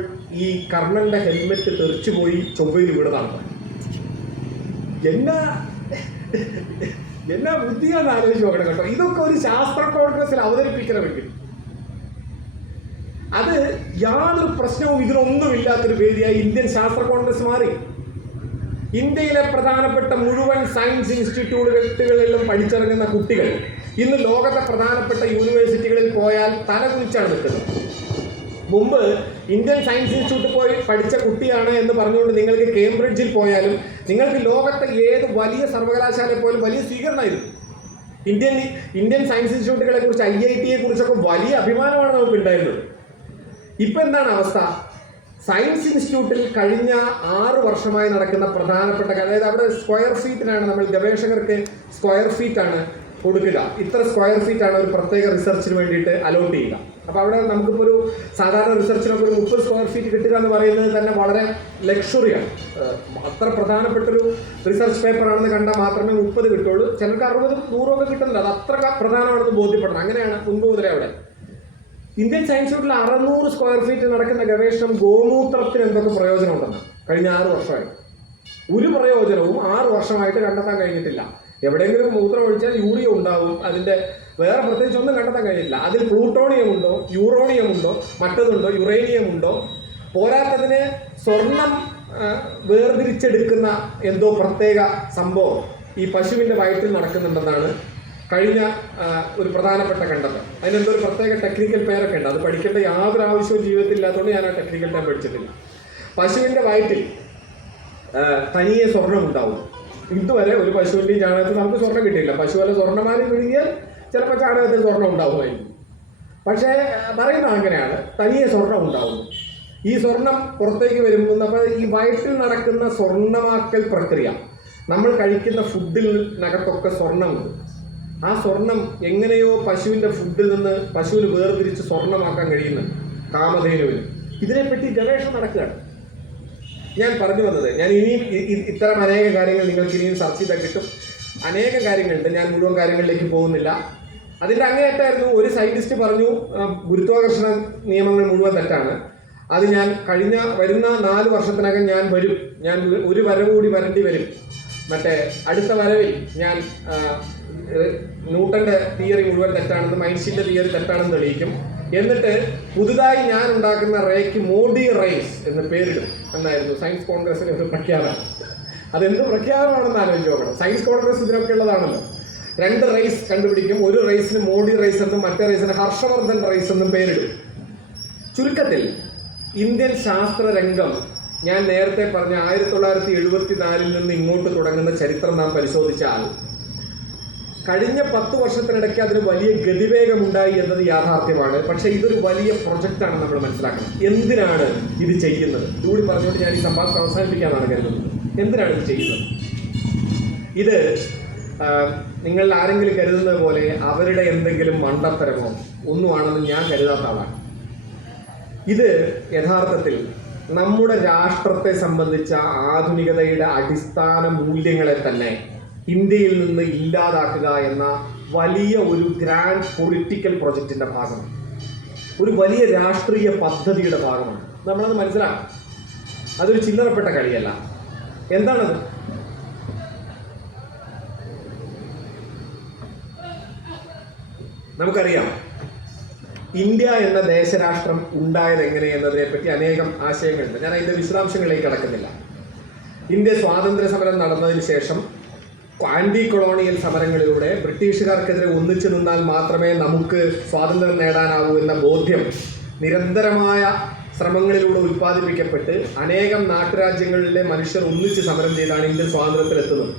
ഈ കർണന്റെ ഹെൽമെറ്റ് തെറിച്ചുപോയി ചൊവ്വയിൽ വീണതാണ്. എന്നാ ബുദ്ധിയാണെന്ന് ആലോചിച്ച് നോക്കണം കേട്ടോ. ഇതൊക്കെ ഒരു ശാസ്ത്ര കോൺഗ്രസിൽ അവതരിപ്പിക്കണമെങ്കിൽ അത് യാതൊരു പ്രശ്നവും ഇതിനൊന്നുമില്ലാത്തൊരു വേദിയായി ഇന്ത്യൻ ശാസ്ത്ര കോൺഗ്രസ് മാറി. ഇന്ത്യയിലെ പ്രധാനപ്പെട്ട മുഴുവൻ സയൻസ് ഇൻസ്റ്റിറ്റ്യൂട്ടുകളിലും പഠിച്ചിറങ്ങുന്ന കുട്ടികൾ ഇന്ന് ലോകത്തെ പ്രധാനപ്പെട്ട യൂണിവേഴ്സിറ്റികളിൽ പോയാൽ തലകുനിച്ചാണ് നിൽക്കുന്നത്. മുമ്പ് ഇന്ത്യൻ സയൻസ് ഇൻസ്റ്റിറ്റ്യൂട്ടിൽ പോയി പഠിച്ച കുട്ടിയാണ് എന്ന് പറഞ്ഞുകൊണ്ട് നിങ്ങൾക്ക് കേംബ്രിഡ്ജിൽ പോയാലും നിങ്ങൾക്ക് ലോകത്തെ ഏത് വലിയ സർവകലാശാലയിൽ പോലും വലിയ സ്വീകരണമായിരുന്നു. ഇന്ത്യൻ സയൻസ് ഇൻസ്റ്റിറ്റ്യൂട്ടുകളെ കുറിച്ച്, IIT കുറിച്ചൊക്കെ വലിയ അഭിമാനമാണ് നമുക്ക് ഉണ്ടായിരുന്നത്. ഇപ്പം എന്താണ് അവസ്ഥ? സയൻസ് ഇൻസ്റ്റിറ്റ്യൂട്ടിൽ കഴിഞ്ഞ 6 വർഷമായി നടക്കുന്ന പ്രധാനപ്പെട്ട, അതായത് അവിടെ സ്ക്വയർ ഫീറ്റിനാണ് നമ്മൾ ഗവേഷകർക്ക് സ്ക്വയർ ഫീറ്റാണ് കൊടുക്കുക. ഇത്ര സ്ക്വയർ ഫീറ്റാണ് ഒരു പ്രത്യേക റിസർച്ചിന് വേണ്ടിയിട്ട് അലോട്ട് ചെയ്യുക. അപ്പോൾ അവിടെ നമുക്കിപ്പോൾ ഒരു സാധാരണ റിസർച്ചിനൊക്കെ ഒരു 30 സ്ക്വയർ ഫീറ്റ് കിട്ടുക എന്ന് പറയുന്നത് തന്നെ വളരെ ലക്ഷറിയാണ്. അത്ര പ്രധാനപ്പെട്ടൊരു റിസർച്ച് പേപ്പറാണെന്ന് കണ്ടാൽ മാത്രമേ 30 കിട്ടുള്ളൂ. ചിലർക്ക് 60, 100 ഒക്കെ കിട്ടുന്നില്ല. അത് അത്ര പ്രധാനമാണെന്ന് ബോധ്യപ്പെടണം. അങ്ങനെയാണ് മുൻപ് മുതലേ അവിടെ. ഇന്ത്യൻ സയൻസ് ഇൻസ്റ്റിറ്റ്യൂട്ടിൽ 600 സ്ക്വയർ ഫീറ്റ് നടക്കുന്ന ഗവേഷണം ഗോമൂത്രത്തിന് എന്തൊക്കെ പ്രയോജനമുണ്ടെന്ന് കഴിഞ്ഞ 6 വർഷമായി ഒരു പ്രയോജനവും 6 വർഷമായിട്ട് കണ്ടെത്താൻ കഴിഞ്ഞിട്ടില്ല. എവിടെയെങ്കിലും മൂത്രം ഒഴിച്ചാൽ യൂറിയ ഉണ്ടാവും. അതിൻ്റെ വേറെ പ്രത്യേകിച്ച് ഒന്നും കണ്ടെത്താൻ കഴിഞ്ഞിട്ടില്ല. അതിൽ പ്ലൂട്ടോണിയം ഉണ്ടോ, യൂറോണിയം ഉണ്ടോ, മറ്റതുണ്ടോ, യുറേനിയം ഉണ്ടോ, പോരാത്തതിന് സ്വർണം വേർതിരിച്ചെടുക്കുന്ന എന്തോ പ്രത്യേക സംഭവം ഈ പശുവിൻ്റെ വയറ്റിൽ നടക്കുന്നുണ്ടെന്നാണ് കഴിഞ്ഞ ഒരു പ്രധാനപ്പെട്ട കണ്ടെത്തൽ. അതിനെന്തോ ഒരു പ്രത്യേക ടെക്നിക്കൽ പേരൊക്കെ ഉണ്ട്. അത് പഠിക്കേണ്ട യാതൊരു ആവശ്യവും ജീവിതത്തിൽ ഇല്ലാത്തതുകൊണ്ട് ഞാൻ ആ ടെക്നിക്കൽ ടൈം പഠിച്ചിട്ടില്ല. പശുവിൻ്റെ വയറ്റിൽ തനിയെ സ്വർണം ഉണ്ടാവും. ഇതുവരെ ഒരു പശുവിൻ്റെയും ചാണകത്തിൽ നമുക്ക് സ്വർണം കിട്ടിയില്ല. പശു വല്ല സ്വർണ്ണമാരി വിഴുങ്ങിയാൽ ചിലപ്പോൾ ചാണകത്തിൽ സ്വർണം ഉണ്ടാവുമായിരിക്കും. പക്ഷേ പറയുന്നത് അങ്ങനെയാണ്, തനിയെ സ്വർണം ഉണ്ടാവുന്നു. ഈ സ്വർണം പുറത്തേക്ക് വരുമ്പോൾ അപ്പോൾ ഈ വയറ്റിൽ നടക്കുന്ന സ്വർണ്ണമാക്കൽ പ്രക്രിയ, നമ്മൾ കഴിക്കുന്ന ഫുഡിനകത്തൊക്കെ സ്വർണ്ണമുണ്ട്. ആ സ്വർണം എങ്ങനെയോ പശുവിൻ്റെ ഫുഡിൽ നിന്ന് പശുവിന് വേർതിരിച്ച് സ്വർണ്ണമാക്കാൻ കഴിയുന്നുണ്ട് കാമധേനുവിന്. ഇതിനെപ്പറ്റി ഗവേഷണം നടക്കുകയാണ്. ഞാൻ പറഞ്ഞു വന്നത്, ഞാൻ ഇനിയും ഇത്തരം അനേക കാര്യങ്ങൾ നിങ്ങൾക്ക് ഇനിയും ചർച്ച ചെയ്താൽ കിട്ടും. അനേക കാര്യങ്ങളുണ്ട്. ഞാൻ മുഴുവൻ കാര്യങ്ങളിലേക്ക് പോകുന്നില്ല. അതിൻ്റെ അങ്ങേയറ്റായിരുന്നു ഒരു സയൻറ്റിസ്റ്റ് പറഞ്ഞു ഗുരുത്വാകർഷണ നിയമങ്ങൾ മുഴുവൻ തെറ്റാണ്. അത് ഞാൻ വരുന്ന 4 വർഷത്തിനകം ഞാൻ ഒരു വരവ് കൂടി വരേണ്ടി വരും. മറ്റേ അടുത്ത വരവിൽ ഞാൻ ന്യൂട്ടന്റെ തിയറി മുഴുവൻ തെറ്റാണെന്നും ഐൻസ്റ്റീന്റെ തിയറി തെറ്റാണെന്ന് തെളിയിക്കും. എന്നിട്ട് പുതുതായി ഞാൻ ഉണ്ടാക്കുന്ന റേക്ക് മോഡി റേസ് എന്ന് പേരിടും എന്നായിരുന്നു സയൻസ് കോൺഗ്രസിന്റെ ഒരു പ്രഖ്യാപനം. അതെന്ത് പ്രഖ്യാപനമാണെന്ന് ആലോചിച്ച് നോക്കണം. സയൻസ് കോൺഗ്രസ് ഇതിനൊക്കെ ഉള്ളതാണല്ലോ. 2 റേസ് കണ്ടുപിടിക്കും. ഒരു റേസിന് മോഡി റേസ് എന്നും മറ്റേ റേസിന് ഹർഷവർദ്ധൻ റേസ് എന്നും പേരിടും. ചുരുക്കത്തിൽ ഇന്ത്യൻ ശാസ്ത്ര രംഗം ഞാൻ നേരത്തെ പറഞ്ഞ 1974 നിന്ന് ഇങ്ങോട്ട് തുടങ്ങുന്ന ചരിത്രം നാം പരിശോധിച്ചാൽ കഴിഞ്ഞ 10 വർഷത്തിനിടയ്ക്ക് അതിന് വലിയ ഗതിവേഗമുണ്ടായി എന്നത് യാഥാർത്ഥ്യമാണ്. പക്ഷെ ഇതൊരു വലിയ പ്രൊജക്റ്റാണ് നമ്മൾ മനസ്സിലാക്കണം. എന്തിനാണ് ഇത് ചെയ്യുന്നത്? ഇതുകൂടി പറഞ്ഞുകൊണ്ട് ഞാൻ ഈ സംഭാഷണം അവസാനിപ്പിക്കാനാണ് കരുതുന്നത്. എന്തിനാണ് ഇത് ചെയ്യുന്നത്? ഇത് നിങ്ങൾ ആരെങ്കിലും കരുതുന്നത് പോലെ അവരുടെ എന്തെങ്കിലും മണ്ടത്തരമോ ഒന്നുമാണെന്ന് ഞാൻ കരുതാത്ത ആളാണ്. ഇത് യഥാർത്ഥത്തിൽ നമ്മുടെ രാഷ്ട്രത്തെ സംബന്ധിച്ച ആധുനികതയുടെ അടിസ്ഥാന മൂല്യങ്ങളെ തന്നെ ഇന്ത്യയിൽ നിന്ന് ഇല്ലാതാക്കുക എന്ന വലിയ ഒരു ഗ്രാൻഡ് പൊളിറ്റിക്കൽ പ്രൊജക്റ്റിന്റെ ഭാഗമാണ്. ഒരു വലിയ രാഷ്ട്രീയ പദ്ധതിയുടെ ഭാഗമാണ്. നമ്മളത് മനസ്സിലാക്കണം. അതൊരു ചില്ലറപ്പെട്ട കളിയല്ല. എന്താണത്? നമുക്കറിയാം ഇന്ത്യ എന്ന ദേശരാഷ്ട്രം ഉണ്ടായത് എങ്ങനെയെന്നതിനെ പറ്റി അനേകം ആശയങ്ങളുണ്ട്. ഞാൻ അതിന്റെ വിശദാംശങ്ങളിലേക്ക് കടക്കുന്നില്ല. ഇന്ത്യ സ്വാതന്ത്ര്യ സമരം നടന്നതിന് ശേഷം ആന്റി കൊളോണിയൽ സമരങ്ങളിലൂടെ ബ്രിട്ടീഷുകാർക്കെതിരെ ഒന്നിച്ചു നിന്നാൽ മാത്രമേ നമുക്ക് സ്വാതന്ത്ര്യം നേടാനാവൂ എന്ന ബോധ്യം നിരന്തരമായ ശ്രമങ്ങളിലൂടെ ഉൽപ്പാദിപ്പിക്കപ്പെട്ട് അനേകം നാട്ടുരാജ്യങ്ങളിലെ മനുഷ്യർ ഒന്നിച്ച് സമരം ചെയ്താണ് ഇന്ത്യൻ സ്വാതന്ത്ര്യത്തിലെത്തുന്നത്.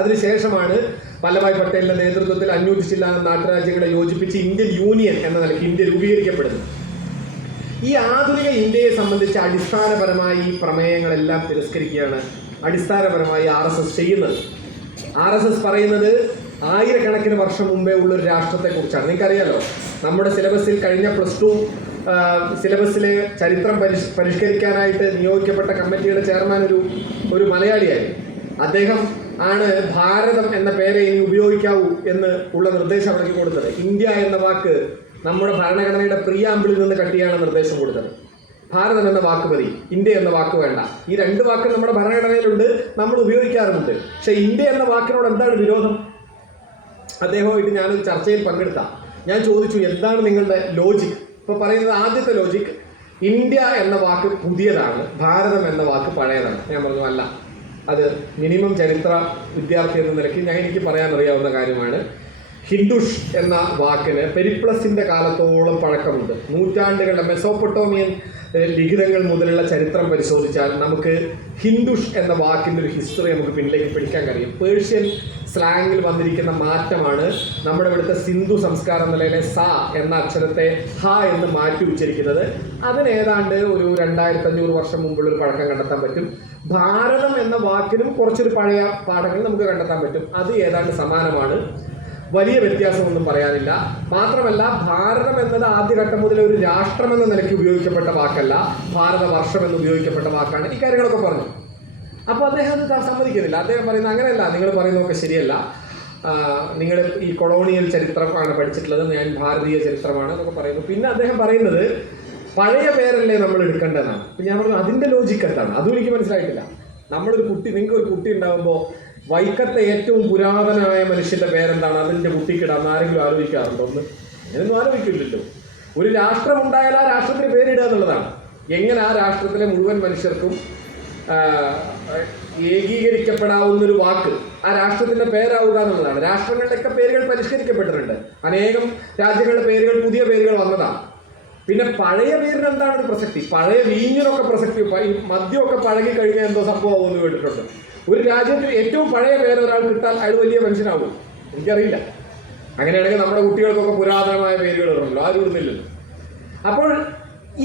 അതിനുശേഷമാണ് വല്ലഭായ് പട്ടേലിന്റെ നേതൃത്വത്തിൽ 500 ചില്ലാനം നാട്ടുരാജ്യങ്ങളെ യോജിപ്പിച്ച് ഇന്ത്യൻ യൂണിയൻ എന്ന നിലയ്ക്ക് ഇന്ത്യ രൂപീകരിക്കപ്പെടുന്നത്. ഈ ആധുനിക ഇന്ത്യയെ സംബന്ധിച്ച് അടിസ്ഥാനപരമായി ഈ പ്രമേയങ്ങളെല്ലാം തിരസ്കരിക്കുകയാണ് അടിസ്ഥാനപരമായി RSS ചെയ്യുന്നത്. RSS പറയുന്നത് ആയിരക്കണക്കിന് വർഷം മുമ്പേ ഉള്ളൊരു രാഷ്ട്രത്തെ കുറിച്ചാണ്. നിങ്ങൾക്കറിയാലോ, നമ്മുടെ സിലബസിൽ കഴിഞ്ഞ +2 സിലബസിലെ ചരിത്രം പരിഷ്കരിക്കാനായിട്ട് നിയോഗിക്കപ്പെട്ട കമ്മിറ്റിയുടെ ചെയർമാൻ ഒരു മലയാളിയായിരുന്നു. അദ്ദേഹം ആണ് ഭാരതം എന്ന പേരെ ഇനി ഉപയോഗിക്കാവൂ എന്ന് ഉള്ള നിർദ്ദേശം അവർക്ക് കൊടുത്തത്. ഇന്ത്യ എന്ന വാക്ക് നമ്മുടെ ഭരണഘടനയുടെ പ്രിയാമ്പിളിൽ നിന്ന് കട്ടിയാണ് നിർദ്ദേശം കൊടുത്തത്. ഭാരതം എന്ന വാക്ക് മതി, ഇന്ത്യ എന്ന വാക്ക് വേണ്ട. ഈ 2 വാക്ക് നമ്മുടെ ഭരണഘടനയിലുണ്ട്, നമ്മൾ ഉപയോഗിക്കാറുമുണ്ട്. പക്ഷെ ഇന്ത്യ എന്ന വാക്കിനോട് എന്താണ് വിരോധം? അദ്ദേഹമായിട്ട് ഞാനൊരു ചർച്ചയിൽ പങ്കെടുത്ത ഞാൻ ചോദിച്ചു, എന്താണ് നിങ്ങളുടെ ലോജിക്? ഇപ്പൊ പറയുന്നത് ആദ്യത്തെ ലോജിക്, ഇന്ത്യ എന്ന വാക്ക് പുതിയതാണ്, ഭാരതം എന്ന വാക്ക് പഴയതാണ്. ഞാൻ പറഞ്ഞു അല്ല, അത് മിനിമം ചരിത്ര വിദ്യാർത്ഥി എന്ന നിലയ്ക്ക് എനിക്ക് പറയാൻ അറിയാവുന്ന കാര്യമാണ്. ഹിന്ദുഷ് എന്ന വാക്കിന് പെരിപ്ലസിന്റെ കാലത്തോളം പഴക്കമുണ്ട്. നൂറ്റാണ്ടുകളുടെ മെസോപ്പൊട്ടോമിയൻ ലിഖിതങ്ങൾ മുതലുള്ള ചരിത്രം പരിശോധിച്ചാൽ നമുക്ക് ഹിന്ദുഷ് എന്ന വാക്കിൻ്റെ ഒരു ഹിസ്റ്ററി നമുക്ക് പിന്നിലേക്ക് പിടിക്കാൻ കഴിയും. പേർഷ്യൻ സ്ലാങ്ങിൽ വന്നിരിക്കുന്ന മാറ്റമാണ് നമ്മുടെ ഇവിടുത്തെ സിന്ധു സംസ്കാര നിലയിലെ സ എന്ന അക്ഷരത്തെ ഹ എന്ന് മാറ്റി ഉച്ചരിക്കുന്നത്. അതിന് ഏതാണ്ട് ഒരു 2500 വർഷം മുമ്പുള്ളൊരു പഴക്കം കണ്ടെത്താൻ പറ്റും. ഭാരതം എന്ന വാക്കിനും കുറച്ചൊരു പഴയ പാഠങ്ങൾ നമുക്ക് കണ്ടെത്താൻ പറ്റും. അത് ഏതാണ്ട് സമാനമാണ്. വലിയ വ്യത്യാസമൊന്നും പറയാനില്ല. മാത്രമല്ല, ഭാരതം എന്നത് ആദ്യഘട്ടം മുതൽ ഒരു രാഷ്ട്രം എന്ന നിലയ്ക്ക് ഉപയോഗിക്കപ്പെട്ട വാക്കല്ല, ഭാരതവർഷം എന്ന് ഉപയോഗിക്കപ്പെട്ട വാക്കാണ്. ഈ കാര്യങ്ങളൊക്കെ പറഞ്ഞു. അപ്പോൾ അദ്ദേഹം അത് സമ്മതിക്കുന്നില്ല. അദ്ദേഹം പറയുന്നത് അങ്ങനെയല്ല, നിങ്ങൾ പറയുന്നതൊക്കെ ശരിയല്ല, നിങ്ങൾ ഈ കൊളോണിയൽ ചരിത്രമാണ് പഠിച്ചിട്ടുള്ളത്, ഞാൻ ഭാരതീയ ചരിത്രമാണ് എന്നൊക്കെ പറയുന്നു. പിന്നെ അദ്ദേഹം പറയുന്നത് പഴയ പേരല്ലേ നമ്മൾ എടുക്കേണ്ടതെന്നാണ്. അപ്പം ഞാൻ പറഞ്ഞു അതിൻ്റെ ലോജിക്ക് എന്താണ്? അതും എനിക്ക് മനസ്സിലായിട്ടില്ല. നിങ്ങൾക്ക് ഒരു കുട്ടി ഉണ്ടാകുമ്പോൾ വൈക്കത്തെ ഏറ്റവും പുരാതനമായ മനുഷ്യന്റെ പേരെന്താണ്? അതിൻ്റെ കുട്ടിക്കിടാന്ന് ആരെങ്കിലും ആലോചിക്കാറുണ്ടോ? അങ്ങനെയൊന്നും ആലോചിക്കില്ലല്ലോ. ഒരു രാഷ്ട്രം ഉണ്ടായാൽ ആ രാഷ്ട്രത്തിന് പേരിടുക എന്നുള്ളതാണ്. എങ്ങനെ ആ രാഷ്ട്രത്തിലെ മുഴുവൻ മനുഷ്യർക്കും ഏകീകരിക്കപ്പെടാവുന്നൊരു വാക്ക് ആ രാഷ്ട്രത്തിന്റെ പേരാവുക എന്നുള്ളതാണ്. രാഷ്ട്രങ്ങളുടെയൊക്കെ പേരുകൾ പരിഷ്കരിക്കപ്പെട്ടിട്ടുണ്ട്. അനേകം രാജ്യങ്ങളുടെ പേരുകൾ, പുതിയ പേരുകൾ വന്നതാണ്. പിന്നെ പഴയ പേരിന് എന്താണ് ഒരു പ്രസക്തി? പഴയ വീഞ്ഞിനൊക്കെ പ്രസക്തി, മദ്യമൊക്കെ പഴകി കഴിഞ്ഞാൽ എന്തോ സംഭവമാവുമെന്ന് കേട്ടിട്ടുണ്ട്. ഒരു രാജ്യത്ത് ഏറ്റവും പഴയ പേര് ഒരാൾ കിട്ടാൻ അയാൾ വലിയ മനുഷ്യനാവും? എനിക്കറിയില്ല. അങ്ങനെയാണെങ്കിൽ നമ്മുടെ കുട്ടികൾക്കൊക്കെ പുരാതനമായ പേരുകൾ ഇടുന്നുള്ളൂ, ആരും ഇടുന്നില്ലല്ലോ. അപ്പോൾ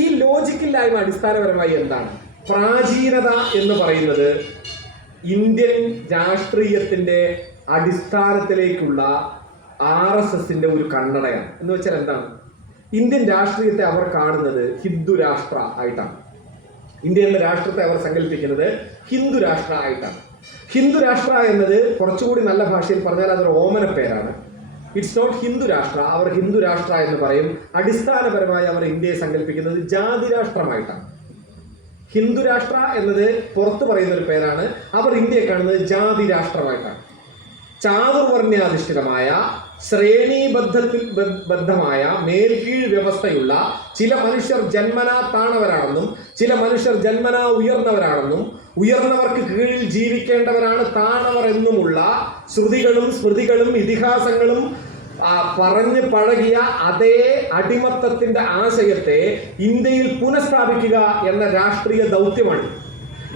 ഈ ലോജിക്കില്ലായ്മ അടിസ്ഥാനപരമായി എന്താണ്? പ്രാചീനത എന്ന് പറയുന്നത് ഇന്ത്യൻ രാഷ്ട്രീയത്തിന്റെ അടിസ്ഥാനത്തിലേക്കുള്ള RSSന്റെ ഒരു കണ്ണടയാണ്. എന്ന് വെച്ചാൽ എന്താണ്? ഇന്ത്യൻ രാഷ്ട്രീയത്തെ അവർ കാണുന്നത് ഹിന്ദു രാഷ്ട്ര ആയിട്ടാണ്. ഇന്ത്യ എന്ന രാഷ്ട്രത്തെ അവർ സങ്കല്പിക്കുന്നത് ഹിന്ദു രാഷ്ട്ര ആയിട്ടാണ്. ഹിന്ദു രാഷ്ട്ര എന്നത് കുറച്ചുകൂടി നല്ല ഭാഷയിൽ പറഞ്ഞാൽ അതൊരു ഓമന പേരാണ്. ഇറ്റ്സ് നോട്ട് ഹിന്ദു രാഷ്ട്ര. അവർ ഹിന്ദു രാഷ്ട്ര എന്ന് പറയും. അടിസ്ഥാനപരമായി അവർ ഇന്ത്യയെ സങ്കല്പിക്കുന്നത് ജാതി രാഷ്ട്രമായിട്ടാണ്. ഹിന്ദു രാഷ്ട്ര എന്നത് പുറത്തു പറയുന്ന ഒരു പേരാണ്. അവർ ഇന്ത്യയെ കാണുന്നത് ജാതി രാഷ്ട്രമായിട്ടാണ്. ചാതുർവർണ്ണ്യാധിഷ്ഠിതമായ ശ്രേണീബദ്ധമായ മേൽകീഴ് വ്യവസ്ഥയുള്ള ചില മനുഷ്യർ ജന്മനാ താണവരാണെന്നും ചില മനുഷ്യർ ജന്മനാ ഉയർന്നവരാണെന്നും ഉയർന്നവർക്ക് കീഴിൽ ജീവിക്കേണ്ടവരാണ് താണവർ എന്നുമുള്ള ശ്രുതികളും സ്മൃതികളും ഇതിഹാസങ്ങളും പറഞ്ഞ് പഴകിയ അതേ അടിമത്തത്തിന്റെ ആശയത്തെ ഇന്ത്യയിൽ പുനഃസ്ഥാപിക്കുക എന്ന രാഷ്ട്രീയ ദൗത്യമാണ്.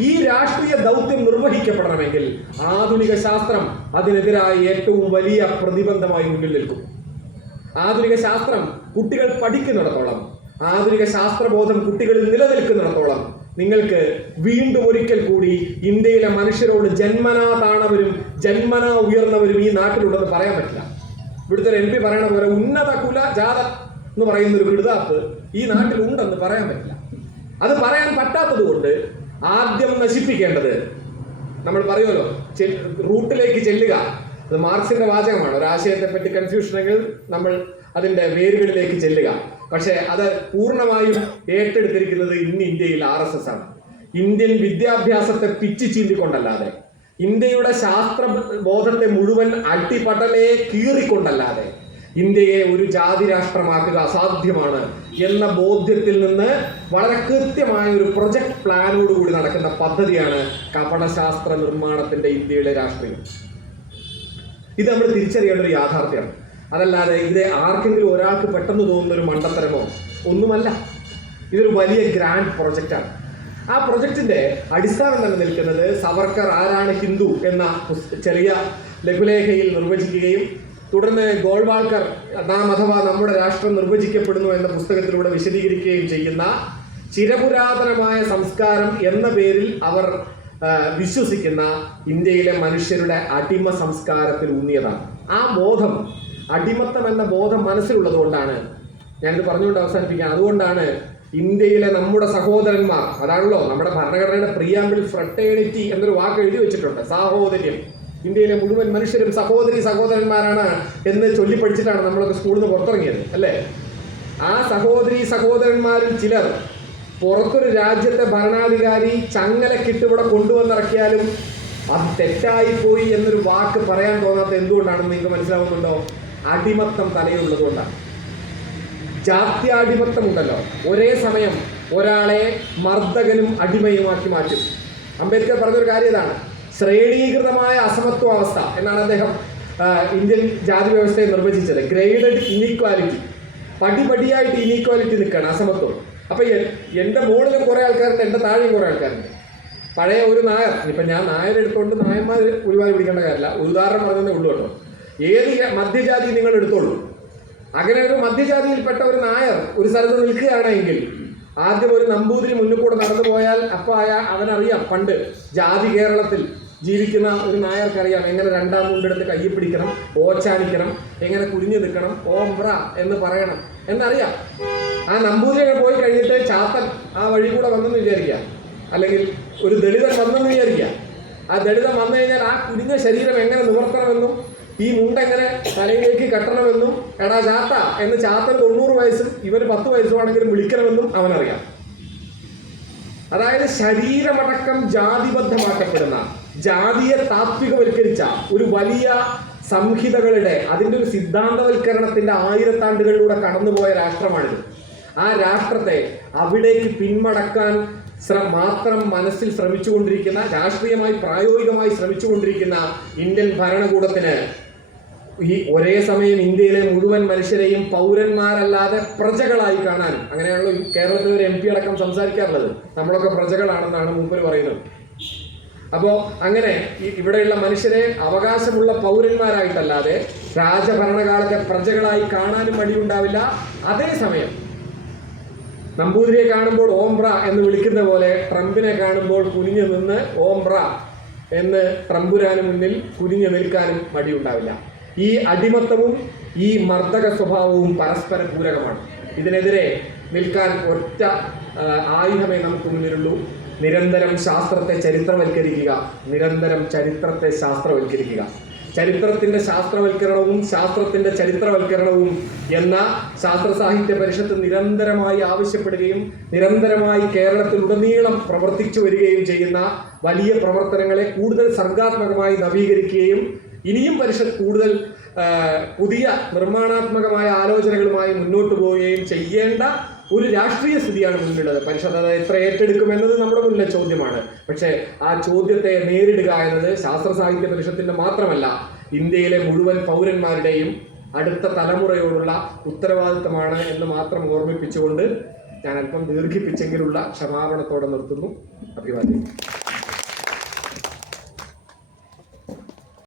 ഈ രാഷ്ട്രീയ ദൗത്യം നിർവഹിക്കപ്പെടണമെങ്കിൽ ആധുനിക ശാസ്ത്രം അതിനെതിരായി ഏറ്റവും വലിയ പ്രതിബന്ധമായി മുന്നിൽ നിൽക്കും. ആധുനിക ശാസ്ത്രം കുട്ടികൾ പഠിക്കുന്നിടത്തോളം, ആധുനിക ശാസ്ത്രബോധം കുട്ടികളിൽ നിലനിൽക്കുന്നിടത്തോളം നിങ്ങൾക്ക് വീണ്ടും ഒരിക്കൽ കൂടി ഇന്ത്യയിലെ മനുഷ്യരോട് ജന്മനാ താണവരും ജന്മനാ ഉയർന്നവരും ഈ നാട്ടിലുണ്ടെന്ന് പറയാൻ പറ്റില്ല. ഇവിടുത്തെ ഒരു MP പറയണ പോലെ ഉന്നത കുല ജാത എന്ന് പറയുന്ന ഒരു പിടുതാപ്പ് ഈ നാട്ടിൽ ഉണ്ടെന്ന് പറയാൻ പറ്റില്ല. അത് പറയാൻ പറ്റാത്തത് കൊണ്ട് ആദ്യം നശിപ്പിക്കേണ്ടത്, നമ്മൾ പറയുമല്ലോ റൂട്ടിലേക്ക് ചെല്ലുക, അത് മാർക്സിന്റെ വാചകമാണ്. ഒരാശയത്തെ പറ്റി കൺഫ്യൂഷനെങ്കിൽ നമ്മൾ അതിന്റെ വേരുകളിലേക്ക് ചെല്ലുക. പക്ഷെ അത് പൂർണ്ണമായും ഏറ്റെടുത്തിരിക്കുന്നത് ഇന്ന് ഇന്ത്യയിൽ RSS ആണ്. ഇന്ത്യൻ വിദ്യാഭ്യാസത്തെ പിച്ചു ചീന്തിക്കൊണ്ടല്ലാതെ, ഇന്ത്യയുടെ ശാസ്ത്രബോധത്തെ മുഴുവൻ അടിപടലെ കീറിക്കൊണ്ടല്ലാതെ ഇന്ത്യയെ ഒരു ജാതി രാഷ്ട്രമാക്കുക അസാധ്യമാണ് എന്ന ബോധ്യത്തിൽ നിന്ന് വളരെ കൃത്യമായ ഒരു പ്രൊജക്ട് പ്ലാനോടുകൂടി നടക്കുന്ന പദ്ധതിയാണ് കപടശാസ്ത്ര നിർമ്മാണത്തിന്റെ ഇന്ത്യയുടെ രാഷ്ട്രീയം. ഇത് നമ്മൾ തിരിച്ചറിയേണ്ട ഒരു യാഥാർത്ഥ്യമാണ്. അതല്ലാതെ ഇത് ആർക്കെങ്കിലും ഒരാൾക്ക് പെട്ടെന്ന് തോന്നുന്ന ഒരു മണ്ടത്തരമോ ഒന്നുമല്ല. ഇതൊരു വലിയ ഗ്രാൻഡ് പ്രൊജക്റ്റാണ്. ആ പ്രൊജക്ടിന്റെ അടിസ്ഥാനം തന്നെ നിൽക്കുന്നത് സവർക്കർ ആരാണ് ഹിന്ദു എന്ന ചെറിയ ലഘുലേഖയിൽ നിർവചിക്കുകയും തുടർന്ന് ഗോൾവാൾക്കർ നാം അഥവാ നമ്മുടെ രാഷ്ട്രം നിർവചിക്കപ്പെടുന്നു എന്ന പുസ്തകത്തിലൂടെ വിശദീകരിക്കുകയും ചെയ്യുന്ന ചിരപുരാതനമായ സംസ്കാരം എന്ന പേരിൽ അവർ വിശ്വസിക്കുന്ന ഇന്ത്യയിലെ മനുഷ്യരുടെ അടിമ സംസ്കാരത്തിൽ ഊന്നിയതാണ്. ആ ബോധം, അടിമത്തം എന്ന ബോധം മനസ്സിലുള്ളത് കൊണ്ടാണ് ഞാനിത് പറഞ്ഞുകൊണ്ട് അവസാനിപ്പിക്കാം. അതുകൊണ്ടാണ് ഇന്ത്യയിലെ നമ്മുടെ സഹോദരന്മാർ, അതാണല്ലോ നമ്മുടെ ഭരണഘടനയുടെ പ്രിയാമ്പിൾ ഫ്രട്ടേണിറ്റി എന്നൊരു വാക്ക് എഴുതി വെച്ചിട്ടുണ്ട്, സാഹോദര്യം. ഇന്ത്യയിലെ മുഴുവൻ മനുഷ്യരും സഹോദരന്മാരാണ് എന്ന് ചൊല്ലിപ്പഠിച്ചിട്ടാണ് നമ്മളൊക്കെ സ്കൂളിൽ നിന്ന് പുറത്തിറങ്ങിയത്, അല്ലേ? ആ സഹോദരന്മാരിൽ ചിലർ പുറത്തൊരു രാജ്യത്തെ ഭരണാധികാരി ചങ്ങലക്കിട്ട് ഇവിടെ കൊണ്ടുവന്നിറക്കിയാലും അത് തെറ്റായിപ്പോയി എന്നൊരു വാക്ക് പറയാൻ തോന്നാത്ത എന്തുകൊണ്ടാണെന്ന് നിങ്ങൾക്ക് മനസ്സിലാവുന്നുണ്ടോ? അടിമത്തം തലയിലുള്ളത് കൊണ്ടാണ്. ജാത്യാടിമത്തം ഉണ്ടല്ലോ, ഒരേ സമയം ഒരാളെ മർദ്ദകനും അടിമയുമാക്കി മാറ്റും. അംബേദ്കർ പറഞ്ഞൊരു കാര്യം ഇതാണ്, ശ്രേണീകൃതമായ അസമത്വാവസ്ഥ എന്നാണ് അദ്ദേഹം ഇന്ത്യൻ ജാതി വ്യവസ്ഥയെ നിർവചിച്ചത്. ഗ്രേഡഡ് ഇനീക്വാലിറ്റി, പടിപടിയായിട്ട് ഇനീക്വാലിറ്റി നിൽക്കുകയാണ്, അസമത്വം. അപ്പൊ എൻ്റെ മുകളിലും കുറെ ആൾക്കാരുണ്ട്, എൻ്റെ താഴെയും കുറെ ആൾക്കാരുണ്ട്. പഴയ ഒരു നായർ, ഇപ്പം ഞാൻ നായരെടുത്തുകൊണ്ട് നായന്മാർ ഒരുപാട് പിടിക്കേണ്ട കാര്യമില്ല, ഒരു ഉദാഹരണം പറഞ്ഞതേ ഉള്ളൂ കേട്ടോ. ഏത് മധ്യജാതി നിങ്ങൾ എടുത്തോളൂ, അങ്ങനെ ഒരു മധ്യജാതിയിൽപ്പെട്ട ഒരു നായർ ഒരു സ്ഥലത്ത് നിൽക്കുകയാണെങ്കിൽ ആദ്യം ഒരു നമ്പൂതിരി മുന്നിൽ കൂടെ നടന്നു പോയാൽ അപ്പോൾ അവനറിയാം, പണ്ട് ജാതി കേരളത്തിൽ ജീവിക്കുന്ന ഒരു നായർക്കറിയാം എങ്ങനെ രണ്ടാം മുണ്ടെടുത്ത് കയ്യിൽ പിടിക്കണം, ഓച്ചാനിക്കണം, എങ്ങനെ കുനിഞ്ഞു നിൽക്കണം, ഓംബ്ര എന്ന് പറയണം എന്നറിയാം. ആ നമ്പൂതിരിയൊക്കെ പോയി കഴിഞ്ഞിട്ട് ചാത്തൻ ആ വഴി കൂടെ വന്നെന്ന് വിചാരിക്കുക, അല്ലെങ്കിൽ ഒരു ദളിതൻ വന്നെന്ന് വിചാരിക്കുക. ആ ദളിതൻ വന്നു കഴിഞ്ഞാൽ ആ കുനിഞ്ഞ ശരീരം എങ്ങനെ നിവർത്തണമെന്നും ഈ മുണ്ടെങ്ങനെ തലയിലേക്ക് കെട്ടണമെന്നും എടാ ചാത്ത എന്ന് ചാത്തന് 90 വയസ്സും ഇവന് 10 വയസ്സുമാണെങ്കിലും വിളിക്കണമെന്നും അവനറിയാം. അതായത് ശരീരമടക്കം ജാതിബദ്ധമാക്കപ്പെടുന്ന, ജാതിയെ താത്വികവൽക്കരിച്ച ഒരു വലിയ സംഹിതകളുടെ, അതിൻ്റെ ഒരു സിദ്ധാന്തവൽക്കരണത്തിന്റെ 1000 ആണ്ടുകളിലൂടെ കടന്നുപോയ രാഷ്ട്രമാണിത്. ആ രാഷ്ട്രത്തെ അവിടേക്ക് പിന്മടക്കാൻ മാത്രം മനസ്സിൽ ശ്രമിച്ചുകൊണ്ടിരിക്കുന്ന, രാഷ്ട്രീയമായി പ്രായോഗികമായി ശ്രമിച്ചുകൊണ്ടിരിക്കുന്ന ഇന്ത്യൻ ഭരണകൂടത്തിന് ഈ ഒരേ സമയം ഇന്ത്യയിലെ മുഴുവൻ മനുഷ്യരെയും പൗരന്മാരല്ലാതെ പ്രജകളായി കാണാൻ, അങ്ങനെയാണല്ലോ കേരളത്തിൽ ഒരു MP അടക്കം സംസാരിക്കാറുള്ളത്, നമ്മളൊക്കെ പ്രജകളാണെന്നാണ് മൂപ്പര് പറയുന്നത്. അപ്പോൾ അങ്ങനെ ഇവിടെയുള്ള മനുഷ്യരെ അവകാശമുള്ള പൗരന്മാരായിട്ടല്ലാതെ രാജഭരണകാലത്തെ പ്രജകളായി കാണാനും മടിയുണ്ടാവില്ല. അതേസമയം നമ്പൂതിരിയെ കാണുമ്പോൾ ഓംബ്ര എന്ന് വിളിക്കുന്ന പോലെ ട്രംപിനെ കാണുമ്പോൾ കുനിഞ്ഞു നിന്ന് ഓംബ്ര എന്ന് ട്രംപുരാന് മുന്നിൽ കുനിഞ്ഞു നിൽക്കാനും മടിയുണ്ടാവില്ല. ഈ അടിമത്തവും ഈ മർദ്ദക സ്വഭാവവും പരസ്പര പൂരകമാണ്. ഇതിനെതിരെ നിൽക്കാൻ ഒറ്റ ആയുധമേ നമുക്ക് മുന്നിലുള്ളൂ: നിരന്തരം ശാസ്ത്രത്തെ ചരിത്രവൽക്കരിക്കുക, നിരന്തരം ചരിത്രത്തെ ശാസ്ത്രവൽക്കരിക്കുക. ചരിത്രത്തിന്റെ ശാസ്ത്രവൽക്കരണവും ശാസ്ത്രത്തിന്റെ ചരിത്രവൽക്കരണവും എന്ന ശാസ്ത്ര സാഹിത്യ പരിഷത്ത് നിരന്തരമായി ആവശ്യപ്പെടുകയും നിരന്തരമായി കേരളത്തിലുടനീളം പ്രവർത്തിച്ചു വരികയും ചെയ്യുന്ന വലിയ പ്രവർത്തനങ്ങളെ കൂടുതൽ സർഗാത്മകമായി നവീകരിക്കുകയും ഇനിയും പരിഷത്ത് കൂടുതൽ പുതിയ നിർമ്മാണാത്മകമായ ആലോചനകളുമായി മുന്നോട്ട് പോവുകയും ചെയ്യേണ്ട ഒരു രാഷ്ട്രീയ സ്ഥിതിയാണ് മുന്നിലുള്ളത്. പരിഷത്ത് അത് എത്ര ഏറ്റെടുക്കുമെന്നത് നമ്മുടെ മുന്നിലെ ചോദ്യമാണ്. പക്ഷേ ആ ചോദ്യത്തെ നേരിടുക എന്നത് ശാസ്ത്ര സാഹിത്യ പരിഷത്തിന്റെ മാത്രമല്ല, ഇന്ത്യയിലെ മുഴുവൻ പൗരന്മാരുടെയും അടുത്ത തലമുറയോടുള്ള ഉത്തരവാദിത്തമാണ് എന്ന് മാത്രം ഓർമ്മിപ്പിച്ചുകൊണ്ട് ഞാൻ അല്പം ദീർഘിപ്പിച്ചെങ്കിലുള്ള ക്ഷമാപണത്തോടെ നിർത്തുന്നു. അഭിവാദ്യം.